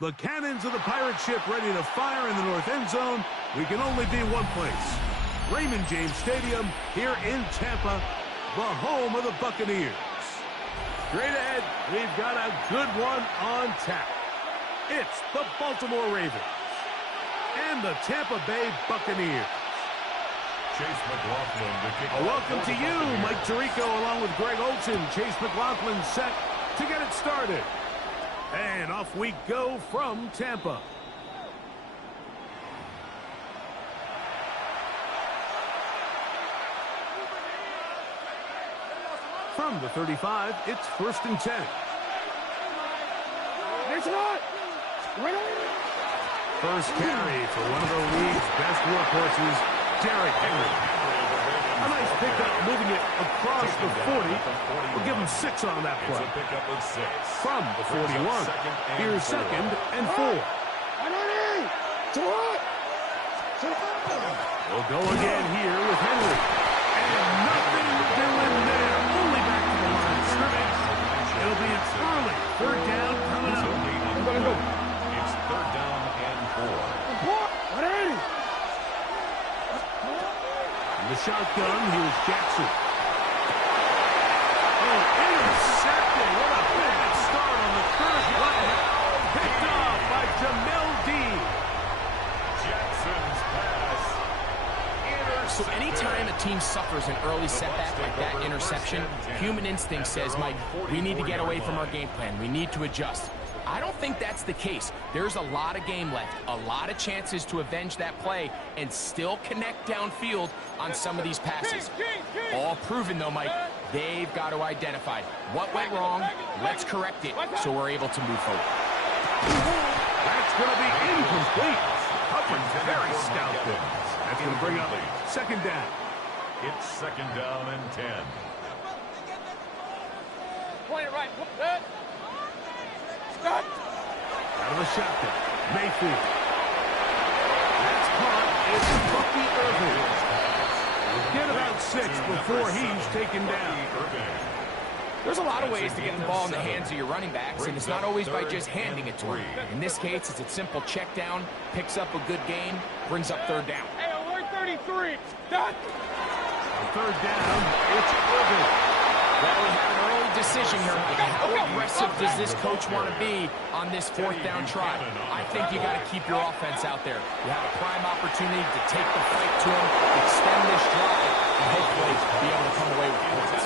The cannons of the pirate ship ready to fire in the north end zone. We can only be one place. Raymond James Stadium here in Tampa, the home of the Buccaneers. Straight ahead, we've got a good one on tap. It's the Baltimore Ravens and the Tampa Bay Buccaneers. Chase McLaughlin to kick off. Welcome to you, Mike Tirico, along with Greg Olson. Chase McLaughlin set to get it started. And off we go from Tampa. From the 35, it's 1st and 10. First carry for one of the league's best workhorses, Derrick Henry. A nice pickup, moving it across the 40. We'll give him 6 on that play. From the 41, here's 2nd and 4. We'll go again here with Henry. And nothing doing there. Only back to the line of scrimmage. It'll be an early 3rd down coming up. It's 3rd down and 4. The shotgun, here's Jackson. Oh, intercepted. What a bad start on the 3rd play. Picked off by Jamel Dean. Jackson's pass. So anytime a team suffers an early setback like that interception, human instinct says, Mike, we need to get away from our game plan. We need to adjust. I don't think that's the case. There's a lot of game left, a lot of chances to avenge that play and still connect downfield on some of these passes. All proven, though, Mike, they've got to identify what went wrong, let's correct it so we're able to move forward. That's going to be incomplete. Coverage very stout there. That's going to bring up 2nd down. It's 2nd down and 10. Play it right. Out of the shotgun, Mayfield. That's caught. It's Bucky Irving. We'll get about 6 before he's taken down. There's a lot of ways to get the ball in the hands of your running backs, and it's not always by just handing it to them. In this case, it's a simple check down, picks up a good gain, brings up 3rd down. Hey, alert 33. Done. On 3rd down, it's Irving. Well, we have an early decision here. How aggressive does this coach want to be on this 4th down try? I think you got to keep your offense out there. You have a prime opportunity to take the fight to him, extend this drive, and hopefully be able to come away with points.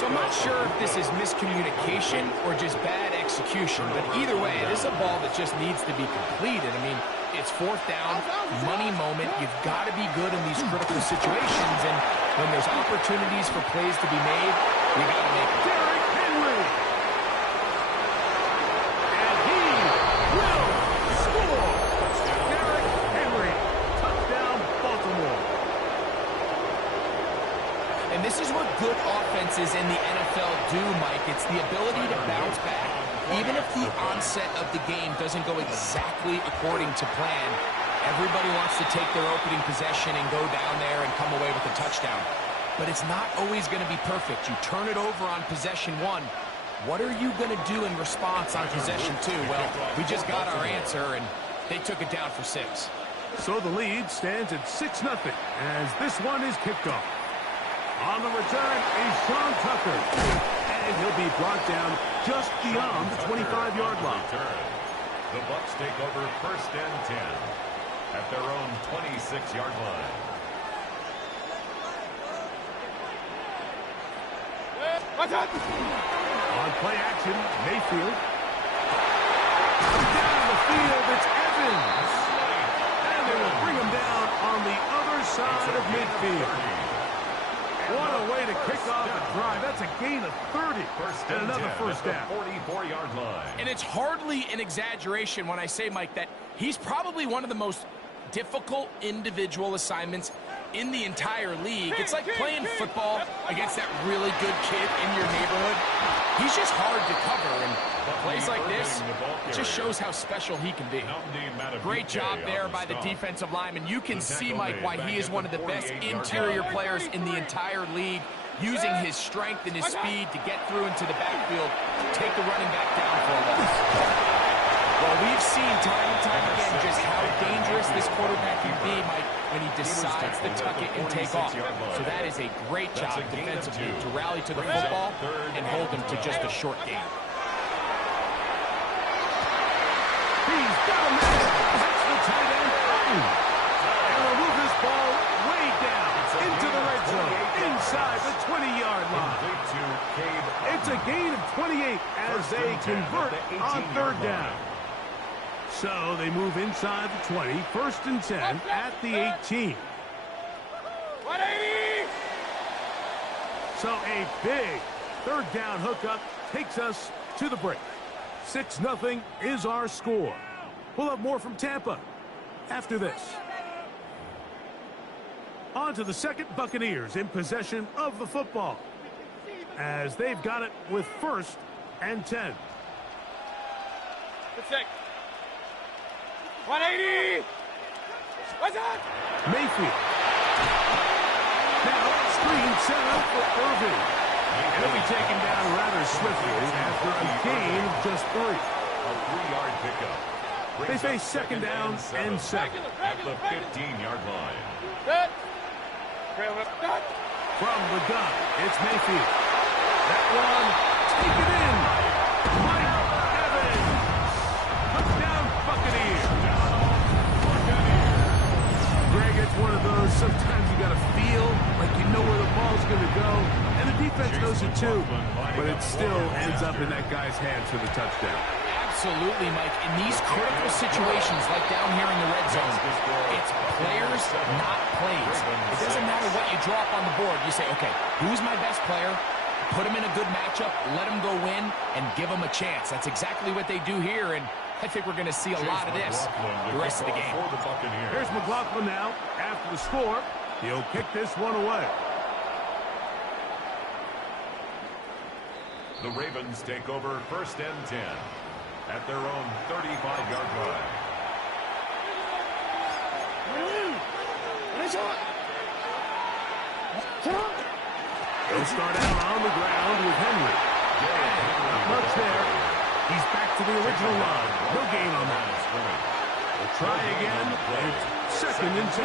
So I'm not sure if this is miscommunication or just bad execution, but either way, it is a ball that just needs to be completed. I mean, it's 4th down, money moment. You've got to be good in these critical situations, and when there's opportunities for plays to be made, you got to make it. Derrick Henry. And he will score. Derrick Henry. Touchdown, Baltimore. And this is what good offenses in the NFL do, Mike. It's the ability to bounce back. Even if the onset of the game doesn't go exactly according to plan, everybody wants to take their opening possession and go down there and come away with a touchdown. But it's not always going to be perfect. You turn it over on possession 1. What are you going to do in response on possession 2? Well, we just got our answer, and they took it down for 6. So the lead stands at 6-0 as this one is kicked off. On the return is Sean Tucker. And he'll be brought down just beyond the 25-yard line. The Bucs take over 1st and 10 at their own 26-yard line. On play action, Mayfield. Down the field, it's Evans. And they will bring him down on the other side of midfield. What a way to kick off a drive. That's a gain of 30. And another 1st down. 44-yard line. And it's hardly an exaggeration when I say, Mike, that he's probably one of the most difficult individual assignments in the entire league. It's like playing football against that really good kid in your neighborhood. He's just hard to cover, and plays like this, it just shows how special he can be. Great job there by the defensive lineman. You can see, Mike, why he is one of the best interior players in the entire league, using his strength and his speed to get through into the backfield, take the running back down for a loss. Well, we've seen time and time again just how dangerous this quarterback can be, Mike, when he decides to tuck it and take off. So that is a great job defensively to rally to the football and hold him to just a short gain. He's got him there. That's the tight end. And will move this ball way down into the red zone, inside the 20-yard line. It's a gain of 28 as they convert on third down. So they move inside the 20, 1st and 10 at the 18. 180! So a big third down hookup takes us to the break. 6-0 is our score. We'll have more from Tampa after this. On to the second, Buccaneers in possession of the football as they've got it with 1st and 10. Good check. 180! What's that? Mayfield. Now screen set up for Irving. And he'll be taken down rather swiftly after a gain of just 3. A 3-yard pickup. They face 2nd down and 2nd. At the 15-yard line. Set. Trail up. Cut. From the gun, it's Mayfield. That one, take it in. Mike Evans. Touchdown, Buccaneers. Greg, it's one of those, sometimes you got to feel like you know where the ball's going to go, and the defense knows it too, but it still ends up in that guy's hands for the touchdown. Absolutely, Mike. In these critical situations, like down here in the red zone, it's players, not plays. It doesn't matter what you draw up on the board. You say, okay, who's my best player? Put him in a good matchup, let him go win, and give him a chance. That's exactly what they do here, and I think we're going to see a lot of this the rest of the game. Here's McLaughlin now. After the score, he'll kick this one away. The Ravens take over 1st and 10 at their own 35-yard line. They'll start out on the ground with Henry. Not much there. He's back to the original line. No gain on that. We'll try again. It's 2nd and 10.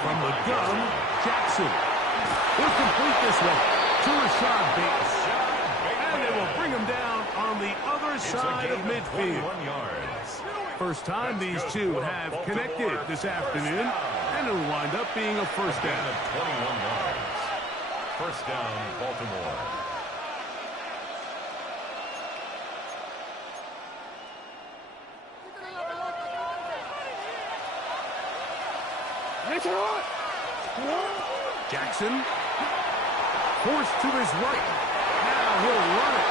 From the gun, Jackson. He'll complete this one to Rashad Bates. And they will bring him down on the other side of midfield. First time these two have connected this afternoon, and it'll wind up being a 1st down. 21 yards. 1st down, Baltimore. Jackson forced to his right. Now he'll run it.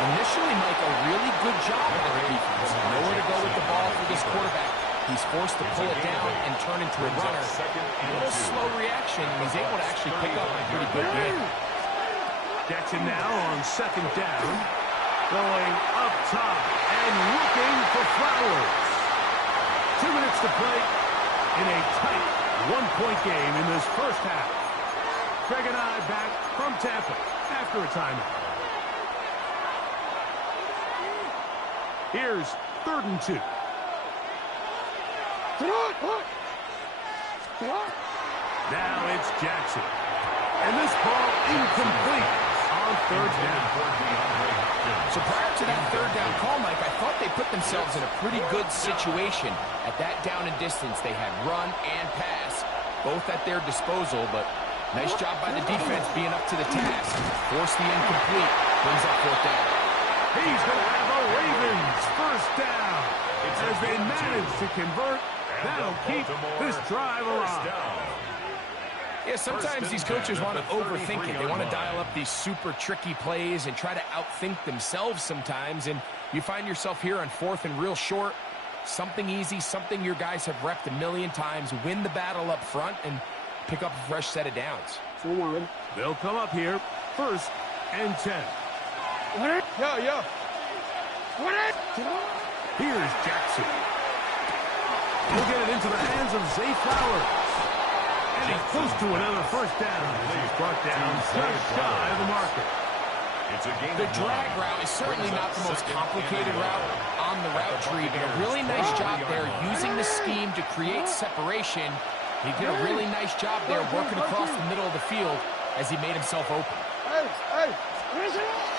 Initially, Mike, a really good job of their defense. Nowhere to go with the ball for this quarterback. He's forced to pull it down and turn into a runner. A little slow reaction, and he's able to actually pick up a pretty good win. Jackson now on 2nd down. Going up top and looking for Flowers. 2 minutes to play in a tight one-point game in this first half. Greg and I back from Tampa after a timeout. Here's 3rd and 2. Now it's Jackson. And this ball incomplete on 3rd down. So prior to that 3rd down call, Mike, I thought they put themselves in a pretty good situation. At that down and distance, they had run and pass, both at their disposal, but nice job by the defense being up to the task. Force the incomplete, brings up 4th down. He's going to have a Ravens 1st down. As they manage to convert, that'll keep this drive alive. Yeah, sometimes these coaches want to overthink it. They want to dial up these super tricky plays and try to outthink themselves sometimes, and you find yourself here on 4th and real short. Something easy, something your guys have repped a million times. Win the battle up front and pick up a fresh set of downs. They'll come up here 1st and 10. Yeah. Here's Jackson. He'll get it into the hands of Zay Flowers. And he's close to another 1st down as he's brought down just shy of the marker. The drag route is certainly not the most complicated route on the route tree, but a really nice job there using the scheme to create separation. He did a really nice job there working across the middle of the field as he made himself open.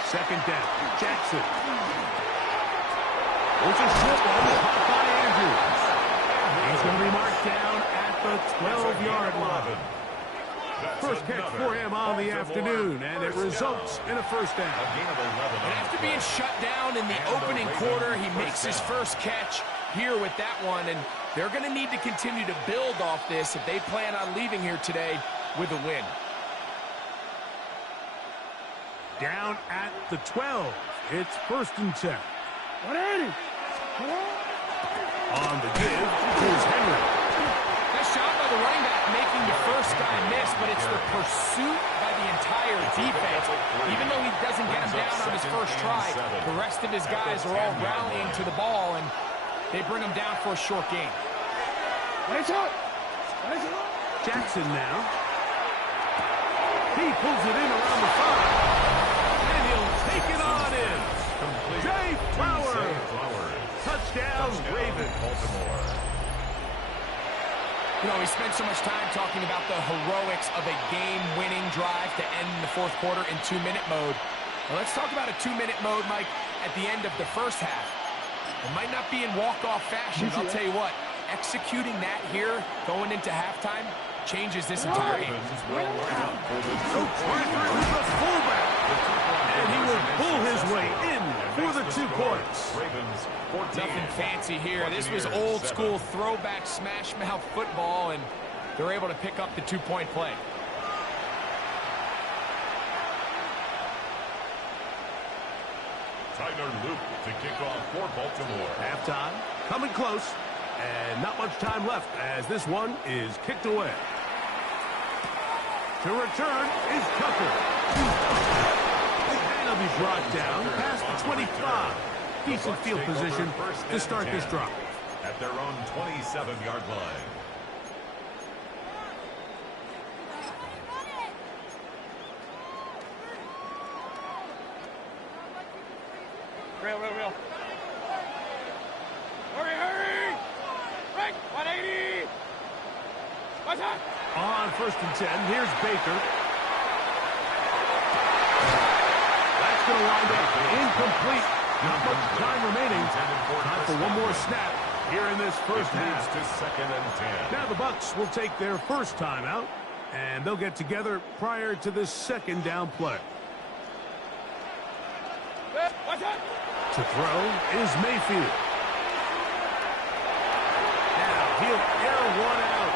Second down, Jackson. There's a short one caught by Andrews. He's going to be marked down at the 12-yard line. First catch for him on the afternoon, and it results in a first down. And after being shut down in the opening quarter, he makes his first catch here with that one, and they're going to need to continue to build off this if they plan on leaving here today with a win. Down at the 12. It's first and 10. 180. On the give, here's Henry. Nice job by the running back making the first guy miss, but it's the pursuit by the entire defense. Even though he doesn't get him down on his first try, the rest of his guys are all rallying to the ball, and they bring him down for a short gain. Jackson now. He pulls it in around the 5. And he'll take it on in. Jay Flowers. Touchdown, Ravens. You know, we spent so much time talking about the heroics of a game-winning drive to end the fourth quarter in 2-minute mode. Well, let's talk about a 2-minute mode, Mike, at the end of the first half. It might not be in walk-off fashion, but I'll tell you what, executing that here, going into halftime, changes this entire game. And he will pull his way in for the 2 points. Nothing fancy here. This was old-school throwback smash-mouth football, and they're able to pick up the 2-point play. Tyler Luke to kick off for Baltimore. Halftime, coming close, and not much time left as this one is kicked away. To return is Tucker. And he'll be brought down past the 25. Decent field position to start this drive. At their own 27-yard line. Real. Hurry! Right, 180. What's that? On first and 10, here's Baker. That's going to wind up incomplete. Not much time remaining. Time for one more snap here in this first half. To second and 10. Now the Bucs will take their first timeout, and they'll get together prior to this second down play. What's that? To throw is Mayfield. Now he'll air one out.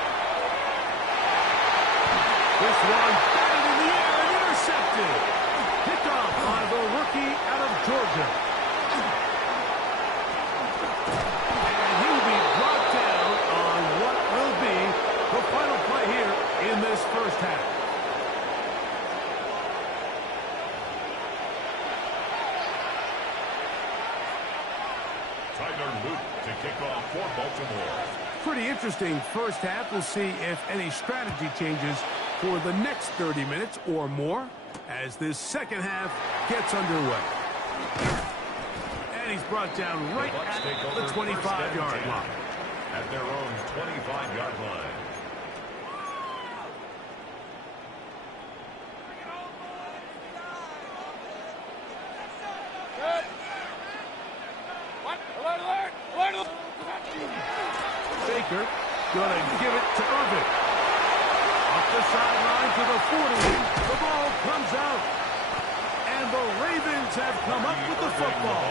This one batted in the air and intercepted. Picked off by the rookie out of Georgia. And he'll be brought down on what will be the final play here in this first half. Tyler Luke to kick off for Baltimore. Pretty interesting first half. We'll see if any strategy changes for the next 30 minutes or more as this second half gets underway. And he's brought down right at the 25-yard line. At their own 25-yard line. Alert! Baker gonna give it to Irvin. Up the sideline to the 40. The ball comes out. And the Ravens have come up with the football.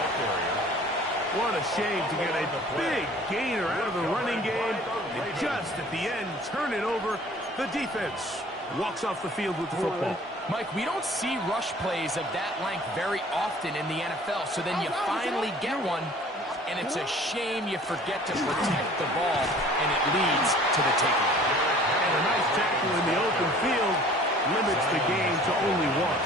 What a shame to get a big gainer out of the running game. And just at the end, turn it over. The defense walks off the field with the football. Mike, we don't see rush plays of that length very often in the NFL, so then you finally get one, and it's a shame you forget to protect the ball, and it leads to the takeaway. And a nice tackle in the open field limits the game to only one.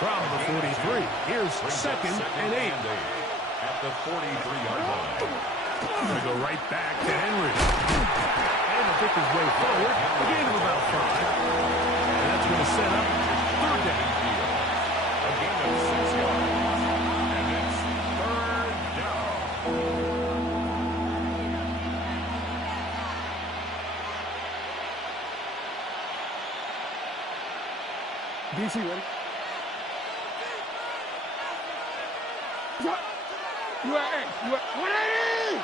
From the 43, here's second and 8. At the 43-yard line. Going to go right back to Henry. And he'll pick his way forward. A gain of about 5. And that's going to set up third down. A gain DC, ready? You are 180!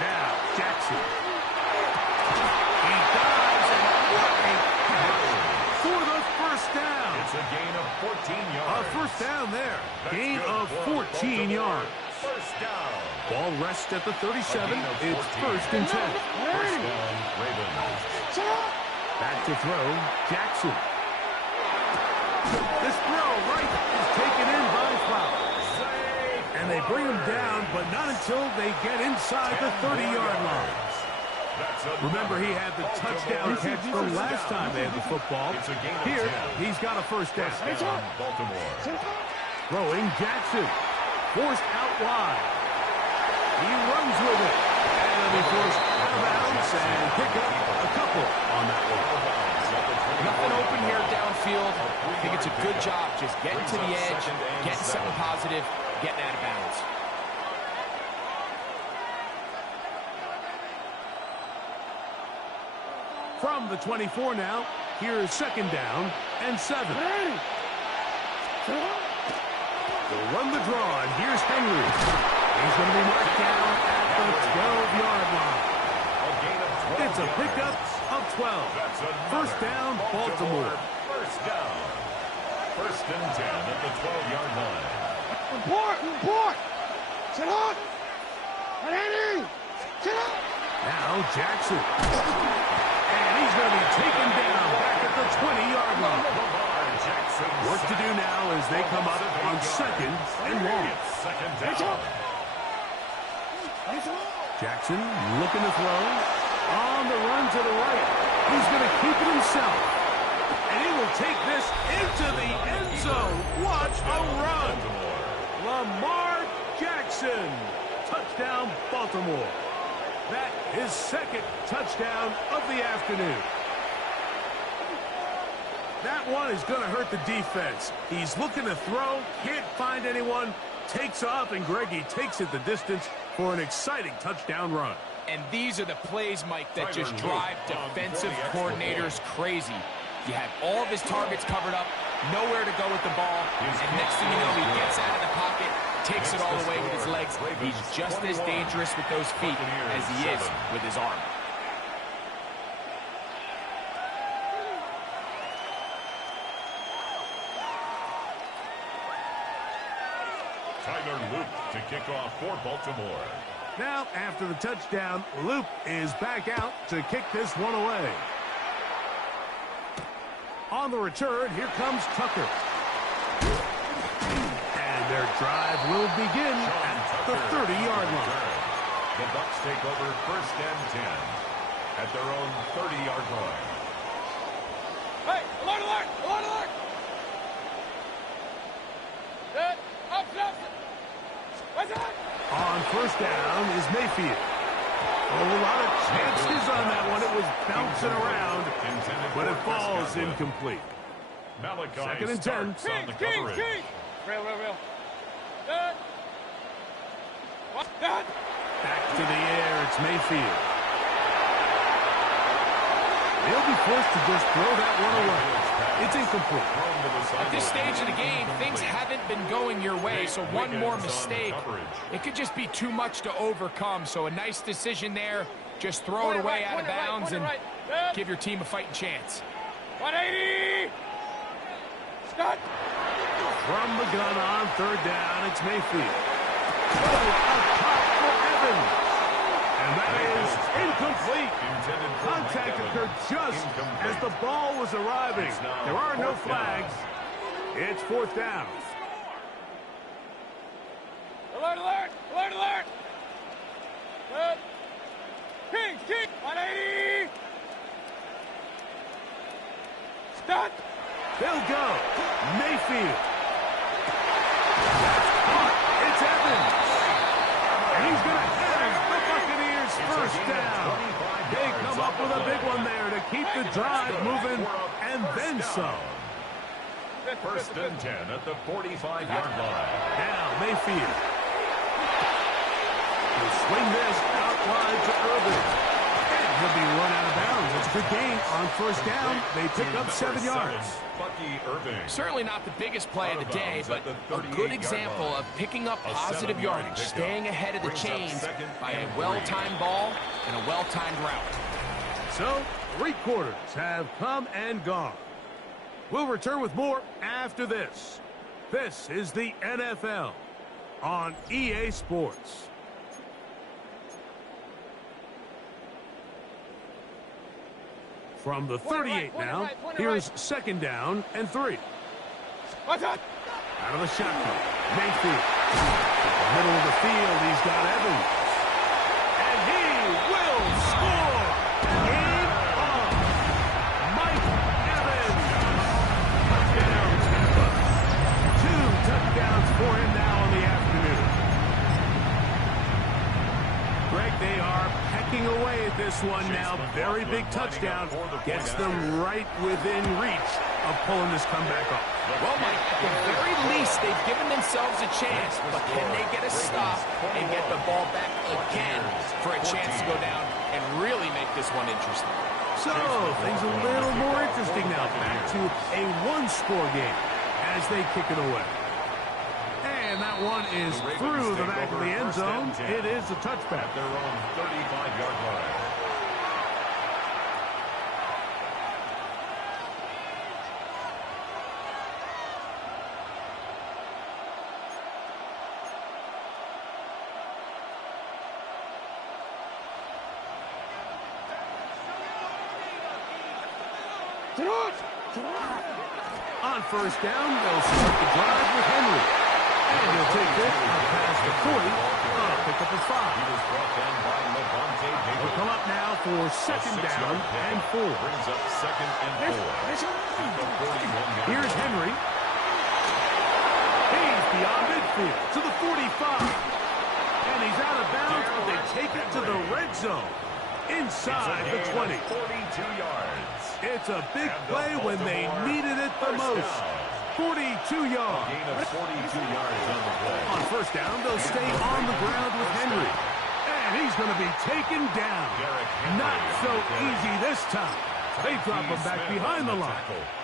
Now, Jackson. He dives, and what a catch for the first down. It's a gain of 14 yards. A first down there. That's Gain good of for 14 yards. First down. Ball rests at the 37. It's 14. first and 10. First down, Ravens. Back to throw, Jackson. This throw right is taken in by Flowers. And they bring him down, but not until they get inside the 30-yard line. Remember, he had the touchdown catch from last time they had the football. Here, he's got a first down. Baltimore. Throwing Jackson. Forced out wide. He runs with it. And he'll be forced out of bounds and pick up a couple on that one. Nothing open here downfield. I think it's a good job just getting to the edge, getting something positive, getting out of bounds. From the 24 now, here's second down and 7. They'll run the draw, and here's Henry. He's going to be marked down at the 12-yard line. It's a pickup of 12. First down, Baltimore. First down. First and 10 at the 12-yard line. Report! Sit up! 180! Sit up! Now Jackson. And he's going to be taken down back at the 20-yard line. Work to do now as they come up on second and long. Second down. Jackson looking to throw. On the run to the right. He's going to keep it himself. And he will take this into the end zone. Watch a run. Lamar Jackson. Touchdown, Baltimore. That is second touchdown of the afternoon. That one is going to hurt the defense. He's looking to throw, can't find anyone, takes off, and Greggy takes it the distance for an exciting touchdown run. And these are the plays, Mike, that just drive defensive coordinators crazy. You have all of his targets covered up, nowhere to go with the ball, and next thing you know, he gets out of the pocket, takes it all away with his legs. He's just as dangerous with those feet as he is with his arm. Tyler Luke to kick off for Baltimore. Now, after the touchdown, Luke is back out to kick this one away. On the return, here comes Tucker. And their drive will begin at the 30-yard line. The Bucs take over first and 10 at their own 30-yard line. Hey, alert, alert, alert, alert! Set, up. What's that? On first down is Mayfield. A lot of chances on that one. It was bouncing around, but it falls incomplete. Second and 10. King. Real. Set. What? That. Back to the air, it's Mayfield. They'll be forced to just throw that one away. It's incomplete. At this stage of the game, things haven't been going your way, so one more mistake, it could just be too much to overcome. So a nice decision there. Just throw it away out of bounds and give your team a fighting chance. 180! Start! From the gun on third down, it's Mayfield. A pop for Evans. And that is incomplete. Contact occurred just as the ball was arriving. There are no flags. It's fourth down. Alert! Good. King! 180! Start! They'll go. Mayfield. That's caught. It's Evans. And he's going to have the Buccaneers first down. They come up with a big one there to keep the drive moving and then some. First and 10 at the 45-yard line. Now Mayfield. He'll swing this out wide to Irvin. And He'll be run out of bounds. It's a good gain on first down. They pick up 7 yards. Certainly not the biggest play of the day, but a good example of picking up positive yardage, staying ahead of the chains by a well-timed ball and a well-timed route. So, 3 quarters have come and gone. We'll return with more after this. This is the NFL on EA Sports. From the 38 now, here's 2nd down and 3. Out of the shotgun, Mayfield. Middle of the field, he's got Evans. And he will score! Game on! Mike Evans! Touchdown, Tampa. 2 touchdowns for him now in the afternoon. Greg, they are pecking away at this one now. Very big touchdown. Gets them right within reach of pulling this comeback off. Well, Mike, at the very least, they've given themselves a chance, but can they get a stop and get the ball back again for a chance to go down and really make this one interesting? So, things a little more interesting now. Back to a 1-score game as they kick it away. And that one is through the back of the end zone. It is a touchback. Their own 35-yard line. On first down, they'll start the drive with Henry. And he'll take this past the 40. Pick up a 5. We'll come up now for 2nd down and 4. Brings up 2nd and 4. Here's Henry. He's beyond midfield to the 45. And he's out of bounds, but they take it to the red zone. Inside the 20. 42 yards. It's a big play when they needed it the most. 42 yards. Gain of 42 yards on the play. On first down, they'll stay on the ground with Henry. And he's going to be taken down. Not so easy this time. They drop him back behind the line.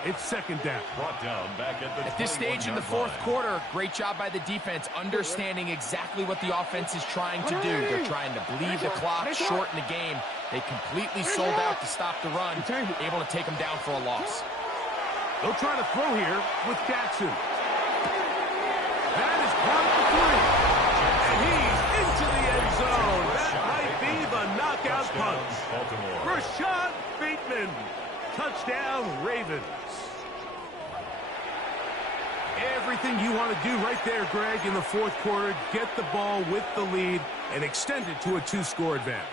It's 2nd down. Brought down back at this stage in the 4th quarter, great job by the defense, understanding exactly what the offense is trying to do. They're trying to bleed the clock, shorten the game. They completely sold out to stop the run, able to take them down for a loss. They'll try to throw here with Jackson. That is caught at the 3. And he's into the end zone. That might be the knockout punch. Rashad Bateman. Touchdown, Ravens. Everything you want to do right there, Greg, in the 4th quarter. Get the ball with the lead and extend it to a 2-score advantage.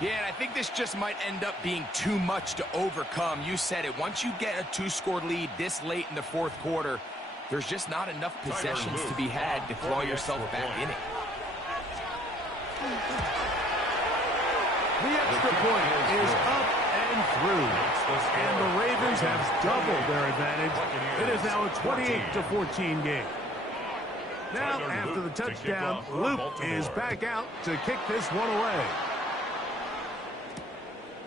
Yeah, and I think this just might end up being too much to overcome. You said it. Once you get a 2-score lead this late in the 4th quarter, there's just not enough possessions to be had to claw yourself back in it. The extra point is up and through. And the Ravens have doubled their advantage. It is now a 28-14 game. Now, after the touchdown, Luke is back out to kick this one away.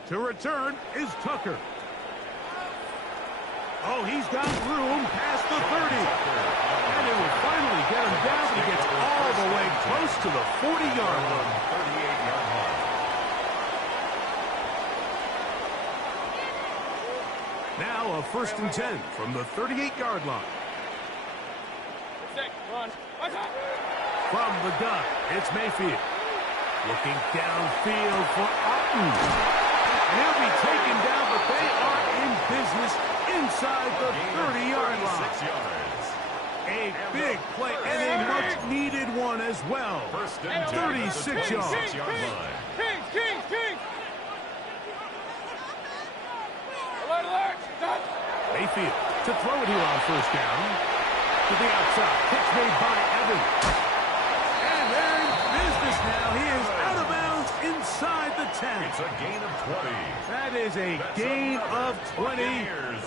To return is Tucker. Oh, he's got room past the 30. And it will finally get him down, but he gets all the way close to the 40-yard line. 38-yard line. Now a 1st and 10 from the 38-yard line. From the gun, it's Mayfield. Looking downfield for Otten. And he'll be taken down, but they are in business inside the 30-yard line. 6 yards. A big play and a much-needed one as well. 36 yards. Mayfield to throw it here on first down. To the outside. Pitch made by Evans. And they're in business now. He is out of bounds inside the 10. It's a gain of 20. That is is a gain of 20.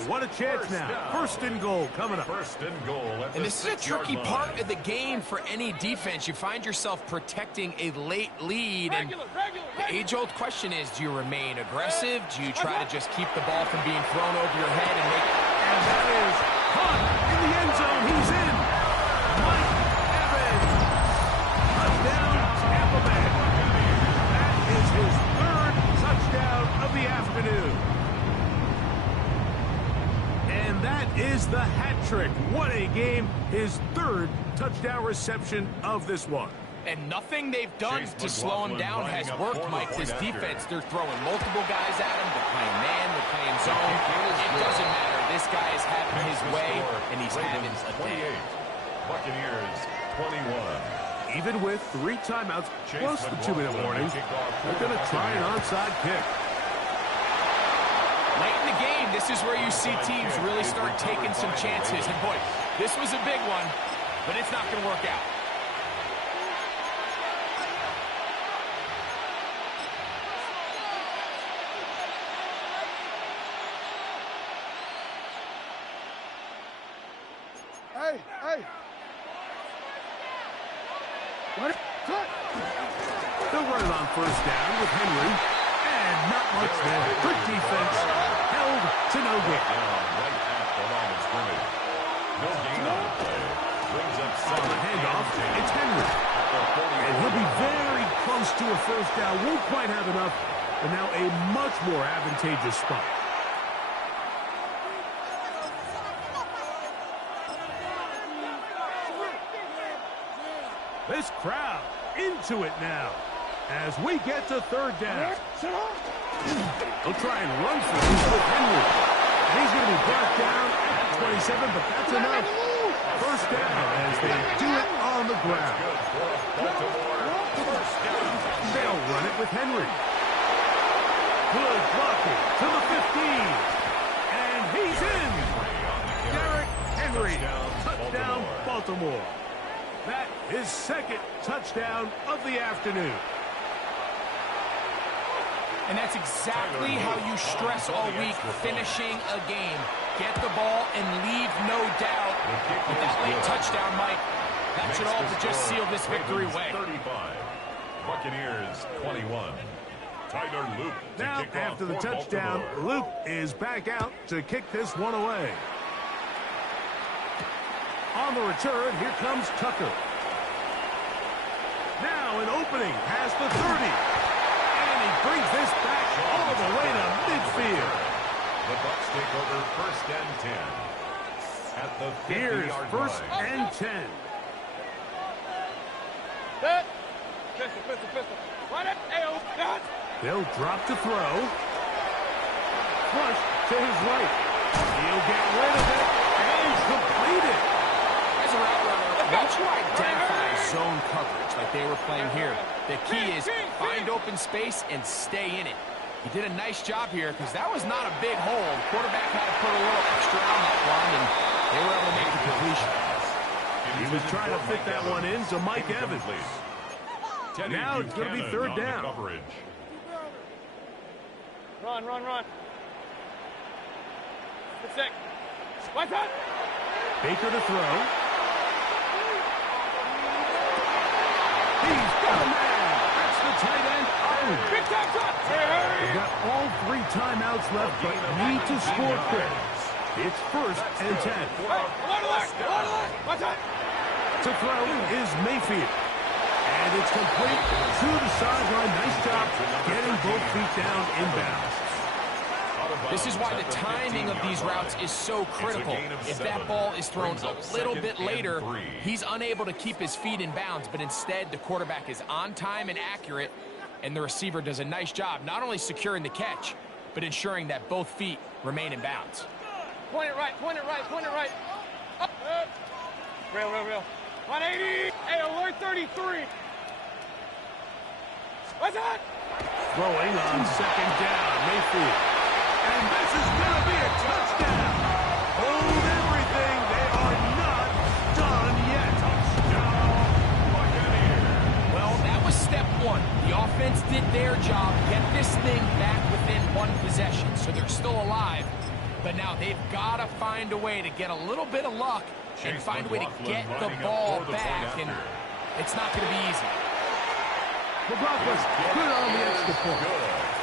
What a chance now. First and goal coming up. First and goal at the And this is a 6-yard tricky line. part of the game for any defense. You find yourself protecting a late lead. And the age-old question is, do you remain aggressive? Do you try to just keep the ball from being thrown over your head and make it? And that is caught in the end zone. He's in. Mike Evans. Touchdown, Tampa Bay. That is his third touchdown of the afternoon. And that is the hat trick. What a game. His third touchdown reception of this one. And nothing they've done to slow him down has worked, Mike. This defense, they're throwing multiple guys at him. They're playing man, they're playing zone. It doesn't matter. This guy is having his way, and he's having a day. Buccaneers 21. Even with 3 timeouts plus the 2-minute warning, they're going to try an onside kick. Late in the game, this is where you see teams really start taking some chances. And boy, this was a big one, but it's not going to work out. Hey. They'll run it on first down with Henry. And not much there. Good defense. Held to no gain. Right at the line of scrimmage. No gain on the play. Brings up On the handoff, it's Henry. And he'll be very close to a first down. Won't quite have enough. But now a much more advantageous spot. This crowd into it now as we get to third down. They'll try and run for this with Henry. And he's going to be brought down at the 27, but that's enough. First down as they do it on the ground. They'll run it with Henry. Good blocking to the 15. And he's in. Derrick Henry. Touchdown, Baltimore. That is second touchdown of the afternoon. And that's exactly how you stress all week, finishing a game. Get the ball and leave no doubt. With that late touchdown, Mike, that should all but just seal this victory away. 35. Buccaneers 21. Tyler Luke to Now, kick off after the for touchdown, Baltimore. Luke is back out to kick this one away. On the return, here comes Tucker. Now an opening past the 30. And he brings this back all the way to midfield. The Bucs take over first and 10. At the 50-yard Here's first line. and 10. Pistol. Run it. Ayo. Dot. They'll drop to throw. Flush to his right. He'll get rid of it. And he's completed. As a route runner, once you identify zone coverage like they were playing here, the key is find open space and stay in it. He did a nice job here because that was not a big hole. The quarterback had to put a little extra on that one, and they were able to make the completion. He was trying to fit that one in to Mike Evans. Now it's going to be third down. Run. Good sick. What's up? Baker to throw. He's got a man. That's the tight end. Big time shot. They've got all 3 timeouts left, but need to score quick. It's first and 10. Alert. Watch out. To throw is Mayfield. And it's complete to the sideline. Nice job getting both feet down inbounds. This is why the timing of these routes is so critical. If that ball is thrown a little bit later, he's unable to keep his feet in bounds, but instead the quarterback is on time and accurate, and the receiver does a nice job not only securing the catch, but ensuring that both feet remain in bounds. Point it right. Up. Real. 180. Hey, alert 33. What's that? Throwing on second down, Mayfield. And this is going to be a touchdown. Hold everything. They are not done yet. Well, that was step one. The offense did their job. Get this thing back within one possession, so they're still alive. But now they've got to find a way to get a little bit of luck and find a way to get the ball back, and it's not going to be easy. McLaughlin's good on the extra point.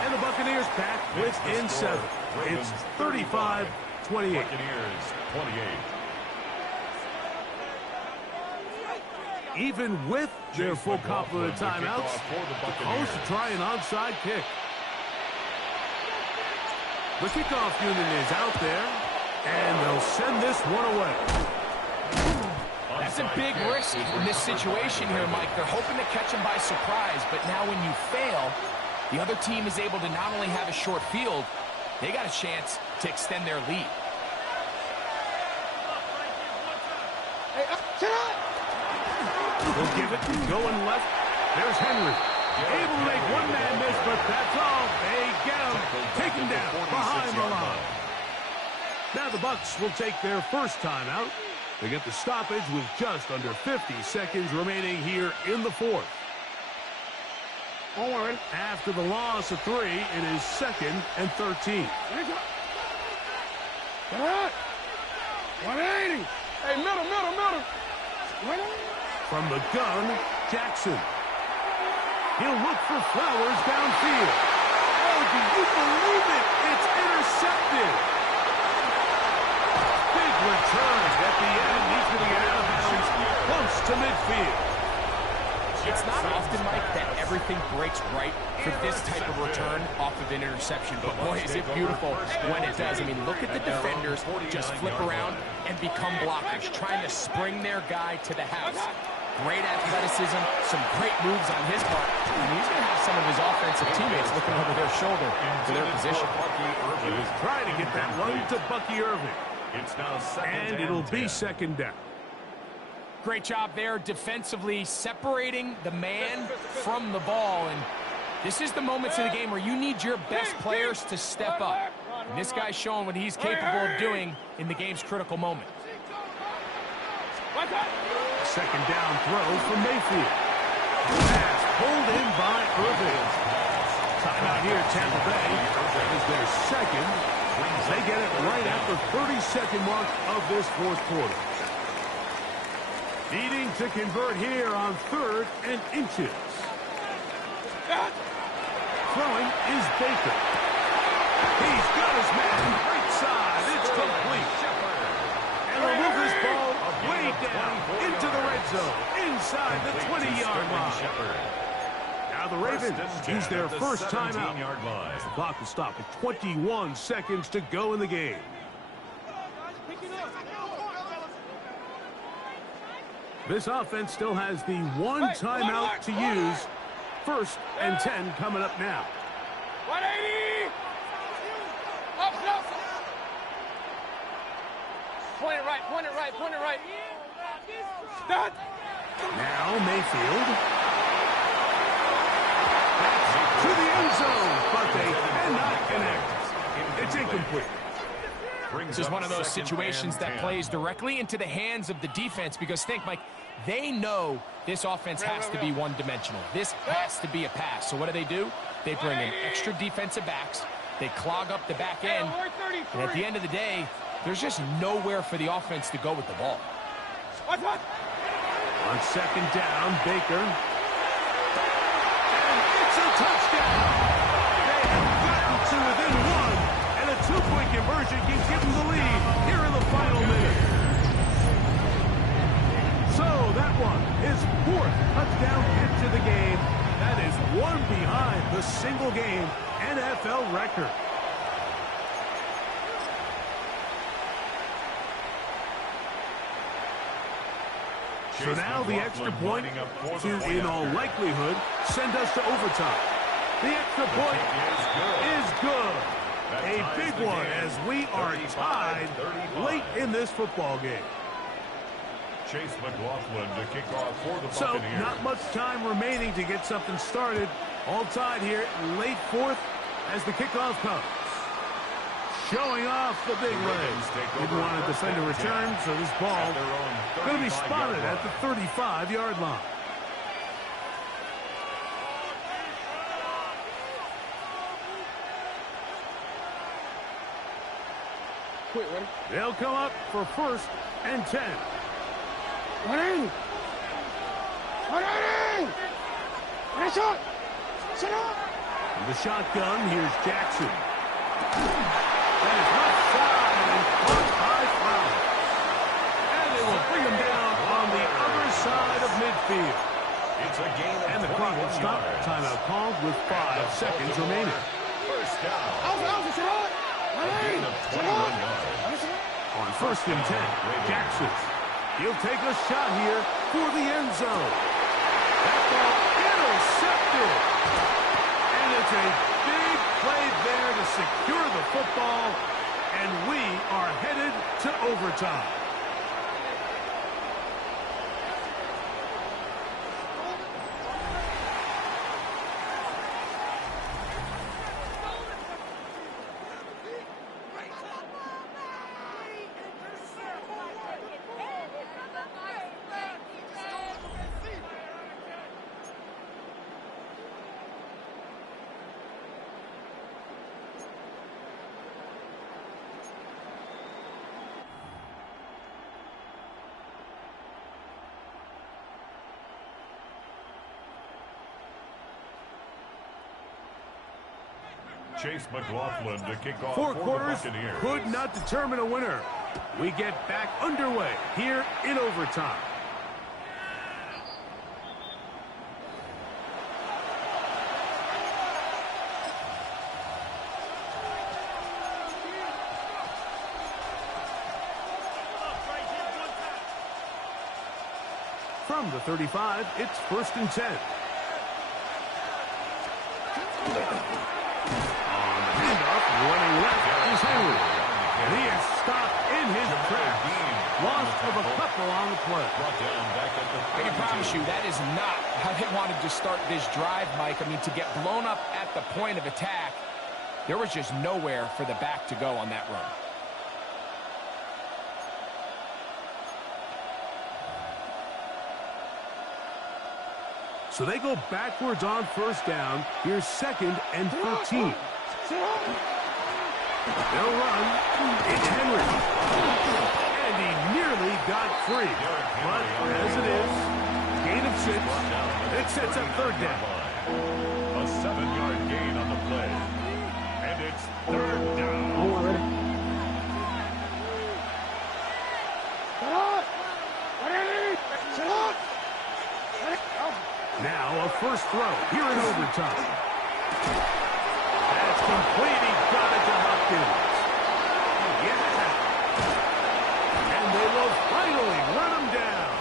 And the Buccaneers back within 7. It's 35-28. Buccaneers 28. Even with their full complement of timeouts, the Colts to try an onside kick. The kickoff unit is out there, and they'll send this one away. That's a big risk in this situation here, Mike. They're hoping to catch him by surprise, but now when you fail, the other team is able to not only have a short field, they got a chance to extend their lead. We'll give it going left. There's Henry. Able to make one man miss, but that's all. They get him. Take him down behind the line. Now the Bucs will take their first timeout. They get the stoppage with just under 50 seconds remaining here in the fourth. After the loss of 3, it is 2nd and 13. 180. Hey, middle. From the gun, Jackson. He'll look for Flowers downfield. Oh, do you believe it? It's intercepted. Big return at the end. He's going to get out of bounds close to midfield. It's not often, Mike, that everything breaks right for this type of return off of an interception. But, boy, is it beautiful when it does. I mean, look at the defenders just flip around and become blockers, trying to spring their guy to the house. Great athleticism, some great moves on his part. And he's going to have some of his offensive teammates looking over their shoulder to their position. He was trying to get that one to Bucky Irving. It's now second and it'll be 2nd down. Great job there defensively, separating the man from the ball. And this is the moments of the game where you need your best players to step up. And this guy's showing what he's capable of doing in the game's critical moment. 2nd down throw from Mayfield. Pass pulled in by Irving. Timeout here at Tampa Bay. That is their 2nd. They get it right at the 30-second mark of this fourth quarter. Needing to convert here on 3rd and inches. Throwing is Baker. He's got his man right side. It's complete. And will move this ball way down into the red zone, inside the 20-yard line. Now the Ravens use their first timeout. The clock will stop with 21 seconds to go in the game. This offense still has the one timeout to use. 1st and 10 coming up now. 180. Up. Point it right. Start. Now Mayfield. That's to the end zone, but they cannot connect. It's incomplete. This is one of those situations that plays directly into the hands of the defense because think, Mike, they know this offense has to be one-dimensional. This has to be a pass. So what do? They bring in extra defensive backs. They clog up the back end. And at the end of the day, there's just nowhere for the offense to go with the ball. On 2nd down, Baker. And it's a touchdown. They have gotten to within 1. And a 2-point conversion can give them the lead here in the final minute. So that one is 4th touchdown catch of the game. That is one behind the single-game NFL record. So now the extra point to, in all likelihood, send us to overtime. The extra point is good. A big one as we are tied late in this football game. Chase McLaughlin to kick off for the So Buccaneers. not much time remaining to get something started. All tied here, late 4th as the kickoff comes. Showing off the big legs. Didn't want to defend a return, so this ball going to be spotted at the 35-yard line. quit. Ready? They'll come up for 1st and 10. 180. 180. Nice shot. Sit up. In the shotgun, here's Jackson. That is left side and caught by Flowers. And they will bring him down on the other side of midfield. It's a gain of And the clock will 21 stop. yards. Timeout called with 5 seconds remaining. First down. Alpha, sit up. A gain of 21 yards. On 1st and 10, Jackson. He'll take a shot here for the end zone. That ball intercepted. And it's a big play there to secure the football. And we are headed to overtime. Chase McLaughlin to kick off 4 for quarters the Buccaneers. could not determine a winner. We get back underway here in overtime. From the 35, it's 1st and 10. Running left is Henry. And he is stopped in his tracks. Loss of a couple on the play. I can promise you that is not how they wanted to start this drive, Mike. I mean, to get blown up at the point of attack, there was just nowhere for the back to go on that run. So they go backwards on 1st down. Here's 2nd and 13. They'll run. It's Henry. And he nearly got free. But as it is, gain of 6. It sets up 3rd down. A 7-yard gain on the play. And it's 3rd down. Ready? Sit up. 180. Sit up. Now a 1st throw here in overtime. That's complete. He got it to Hopkins. Yeah. And they will finally run him down.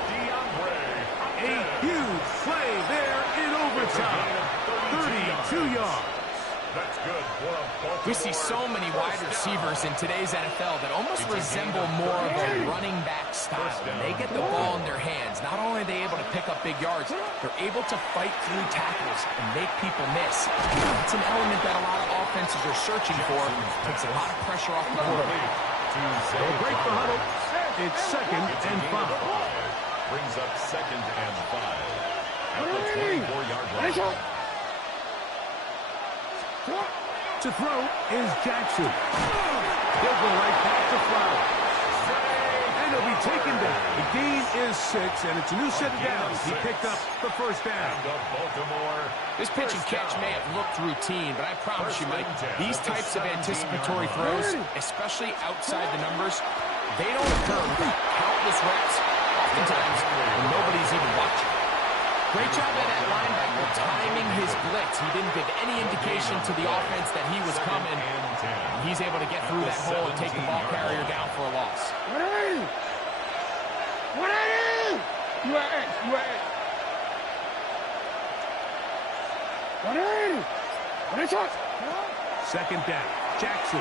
A huge play there in overtime. 32 yards. That's good for a Baltimore. We see so many wide receivers in today's NFL that almost resemble more of a running back style. When they get the ball in their hands, not only are they able to pick up big yards, they're able to fight through tackles and make people miss. It's an element that a lot of offenses are searching for. Takes a lot of pressure off the quarterback. They'll break the huddle. It's 2nd and 5. Brings up 2nd and 5. At the 24-yard line. To throw is Jackson. He'll go right back to Flowers. And he'll be taken down. The gain is 6, and it's a new set of downs. He picked up the 1st down. This pitch and catch may have looked routine, but I promise you, Mike, these types of anticipatory throws, especially outside the numbers, they don't occur with countless reps, oftentimes when nobody's even watching. Great job by that linebacker timing his blitz. He didn't give any indication to the offense that he was coming. He's able to get through that hole and take the ball carrier down for a loss. 180! 180! You are X. 180! 180! 2nd down. Jackson.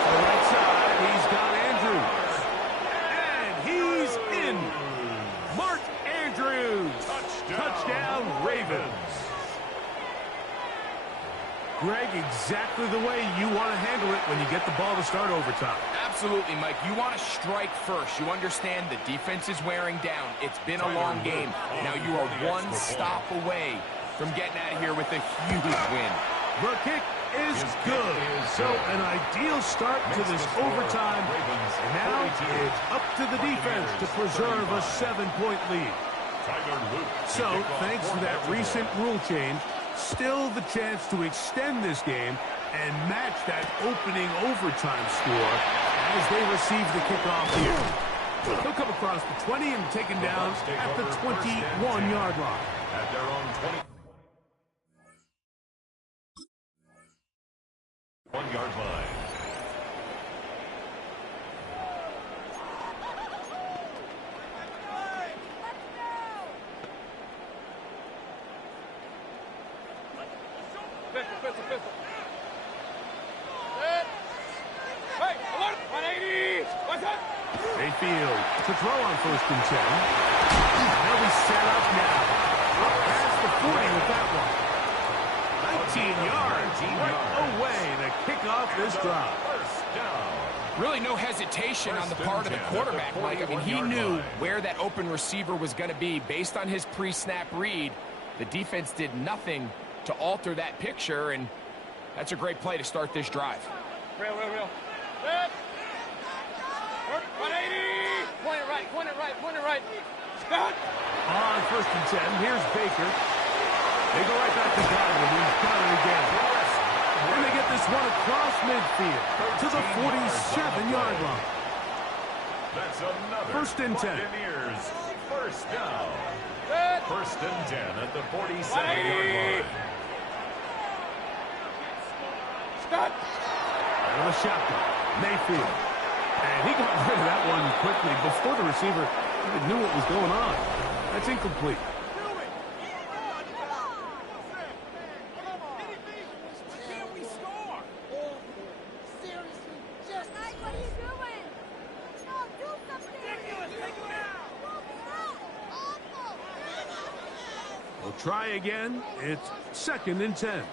To the right side, he's got Andrews. And he's in. Mark Andrews. Touchdown, Ravens. Greg, exactly the way you want to handle it when you get the ball to start overtime. Absolutely, Mike. You want to strike first. You understand the defense is wearing down. It's been a long game. Now you are one stop away from getting out of here with a huge win. The kick is good. So an ideal start to this overtime. And now it's up to the defense to preserve a 7-point lead. So thanks to that recent rule change, still the chance to extend this game and match that opening overtime score as they receive the kickoff here. He'll come across the 20 and taken down at the 21-yard line. At their own 21-yard line. Pistol. Hey, alert! 180! What's up? Mayfield to throw on 1st and 10. They'll be set up now. Up past the 40 with that one. 19 yards right away to kick off this drive. Really no hesitation on the part of the quarterback, Mike. I mean, he knew where that open receiver was going to be based on his pre-snap read. The defense did nothing to alter that picture, and that's a great play to start this drive. Real. 180! Point it right. Stop! On 1st and 10, here's Baker. They go right back to Godwin, who's got it again. And they get this one across midfield to the 47-yard line. That's another 1st and 10. Buccaneers first down. 1st and 10 at the 47-yard line. Stop! Out of the shotgun, Mayfield. And he got rid of that one quickly before the receiver even knew what was going on. That's incomplete. We'll try again. It's 2nd and 10.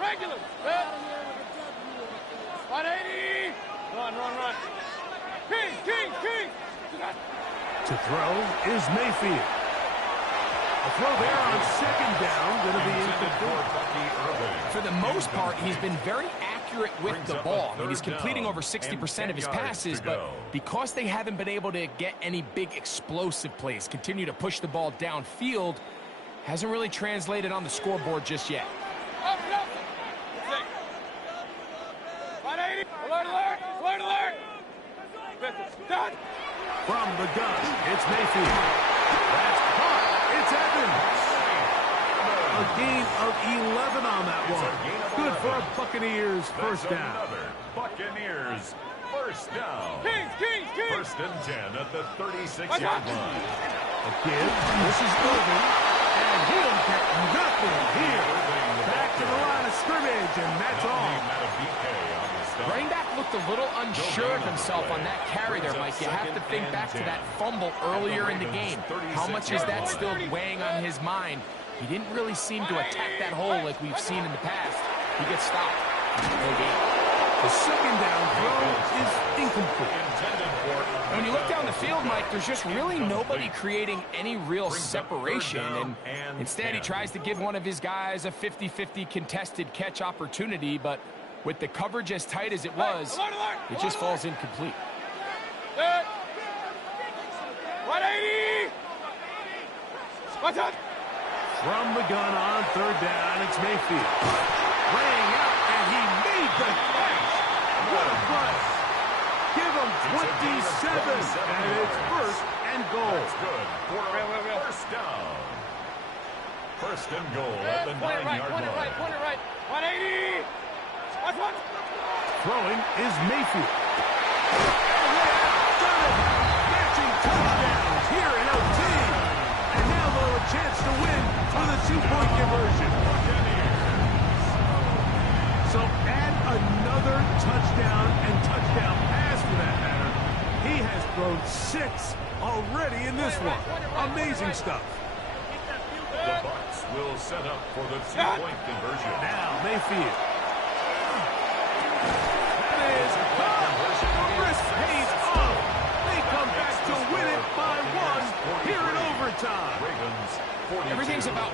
Regular! 180! Run. King! To throw is Mayfield. A throw there on 2nd down. Going to be incomplete. For the most part, he's been very accurate with the ball. I mean, he's completing over 60% of his passes, but because they haven't been able to get any big explosive plays, continue to push the ball downfield, hasn't really translated on the scoreboard just yet. Up. 180! Alert! Done! From the gun, it's Mayfield. That's caught. It's Evans. A gain of 11 on that one. Good for a Buccaneers first down. Buccaneers first down. King! 1st and 10 at the 36-yard line. A kid, this is Irving, and he'll get nothing here. Back to the line of scrimmage, and that's all. Running back looked a little unsure of himself on that carry there, Mike. You have to think back to that fumble earlier in the game. How much is that still weighing on his mind? He didn't really seem to attack that hole like we've seen in the past. He gets stopped. No game. The 2nd down throw is incomplete. When you look down the field, Mike, there's just really nobody creating any real separation. And instead, he tries to give one of his guys a 50-50 contested catch opportunity, but with the coverage as tight as it was, it just falls incomplete. 180! What's up? From the gun on 3rd down, it's Mayfield. Laying out, and he made the catch. What a play. Give him 27, and it's 1st and goal. That's good for a first down. 1st and goal at the 9-yard line. Point it right. 180! What's what? Throwing is Mayfield. And they have done it. Matching touchdowns here in OT. And now they'll have a chance to win with a 2-point conversion. So add another touchdown and touchdown pass for that matter. He has thrown 6 already in this one. Amazing stuff. The Bucs will set up for the 2-point conversion. Now Mayfield. That is the risk pays off. They come back to win it by 1 here in overtime. Ravens 42. Everything's about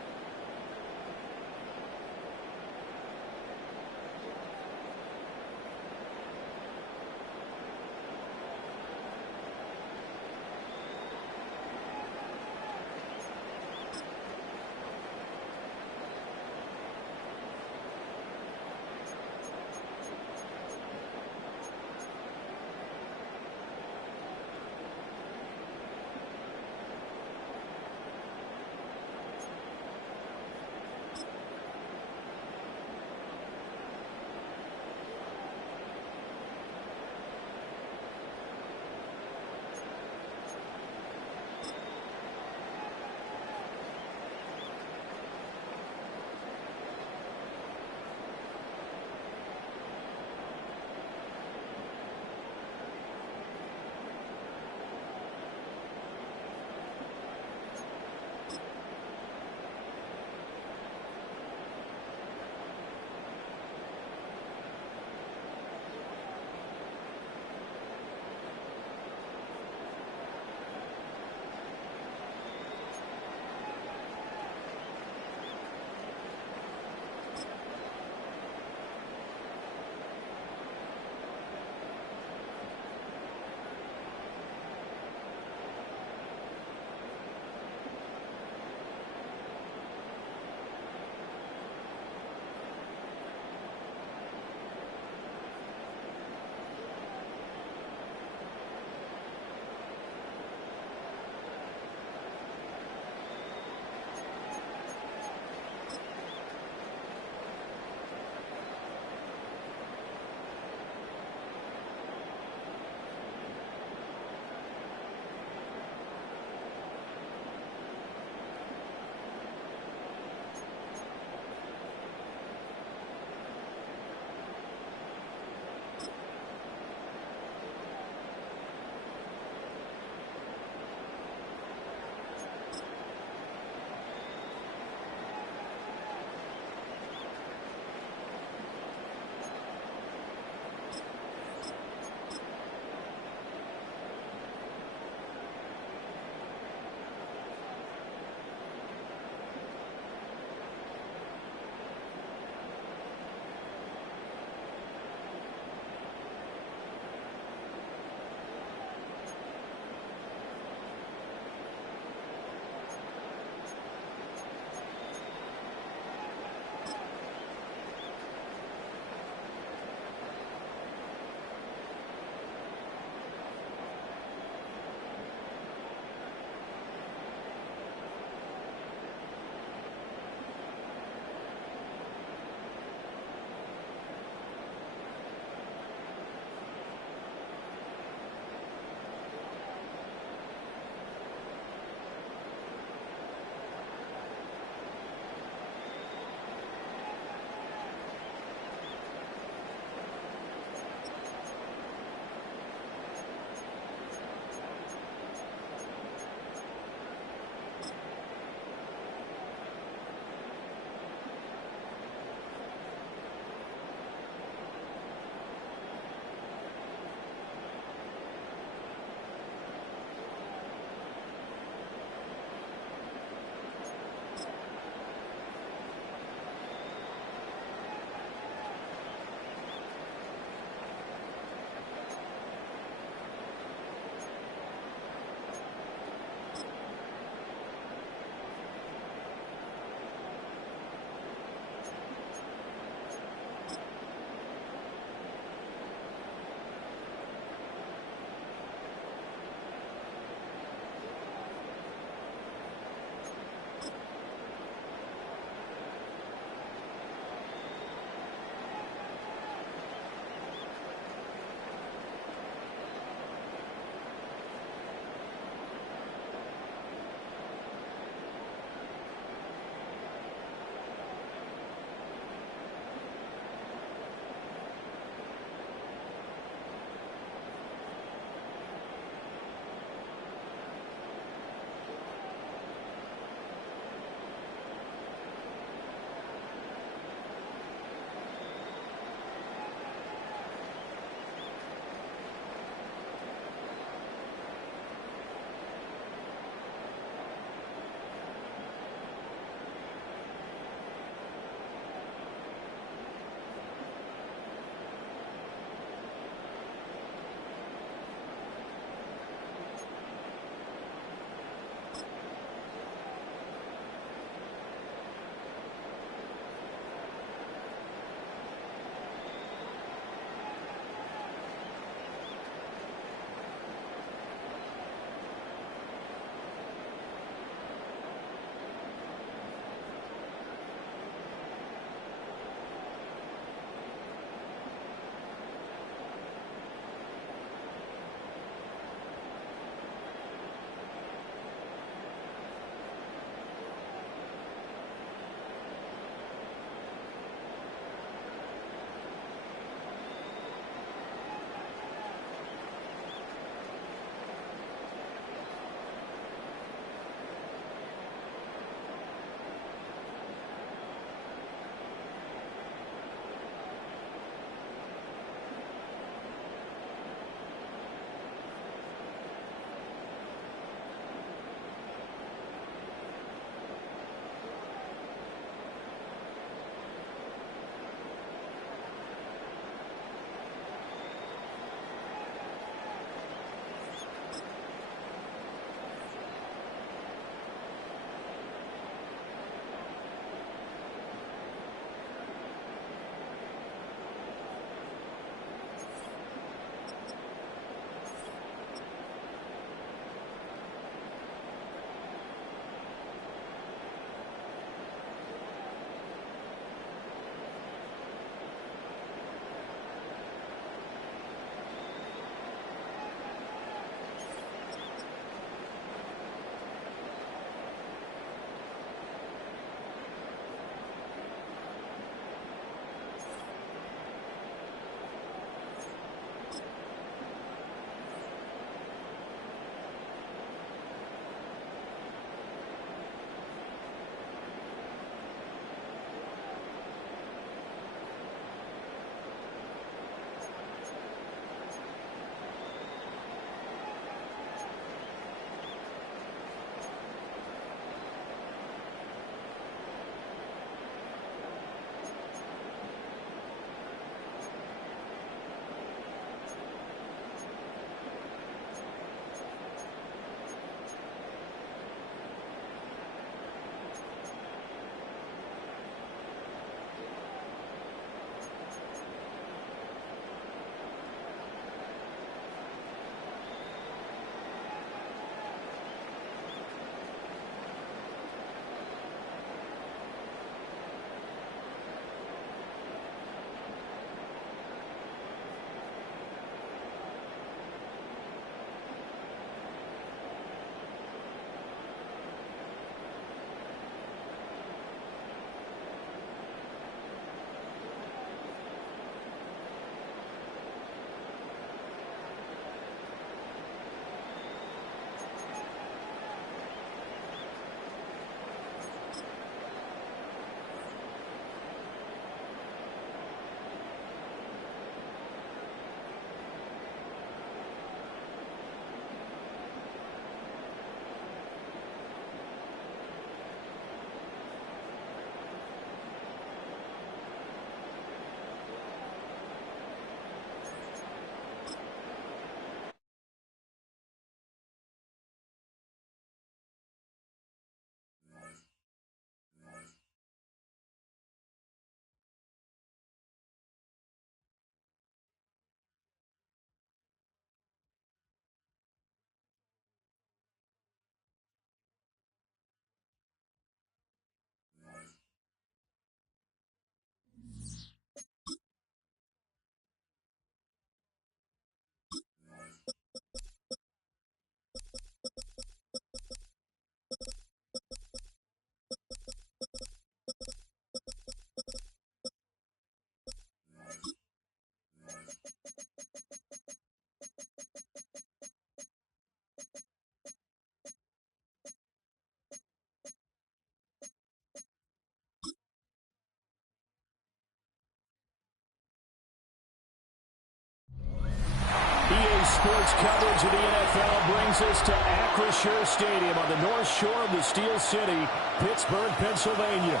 Sports coverage of the NFL brings us to Acrisure Stadium on the North Shore of the Steel City, Pittsburgh, Pennsylvania.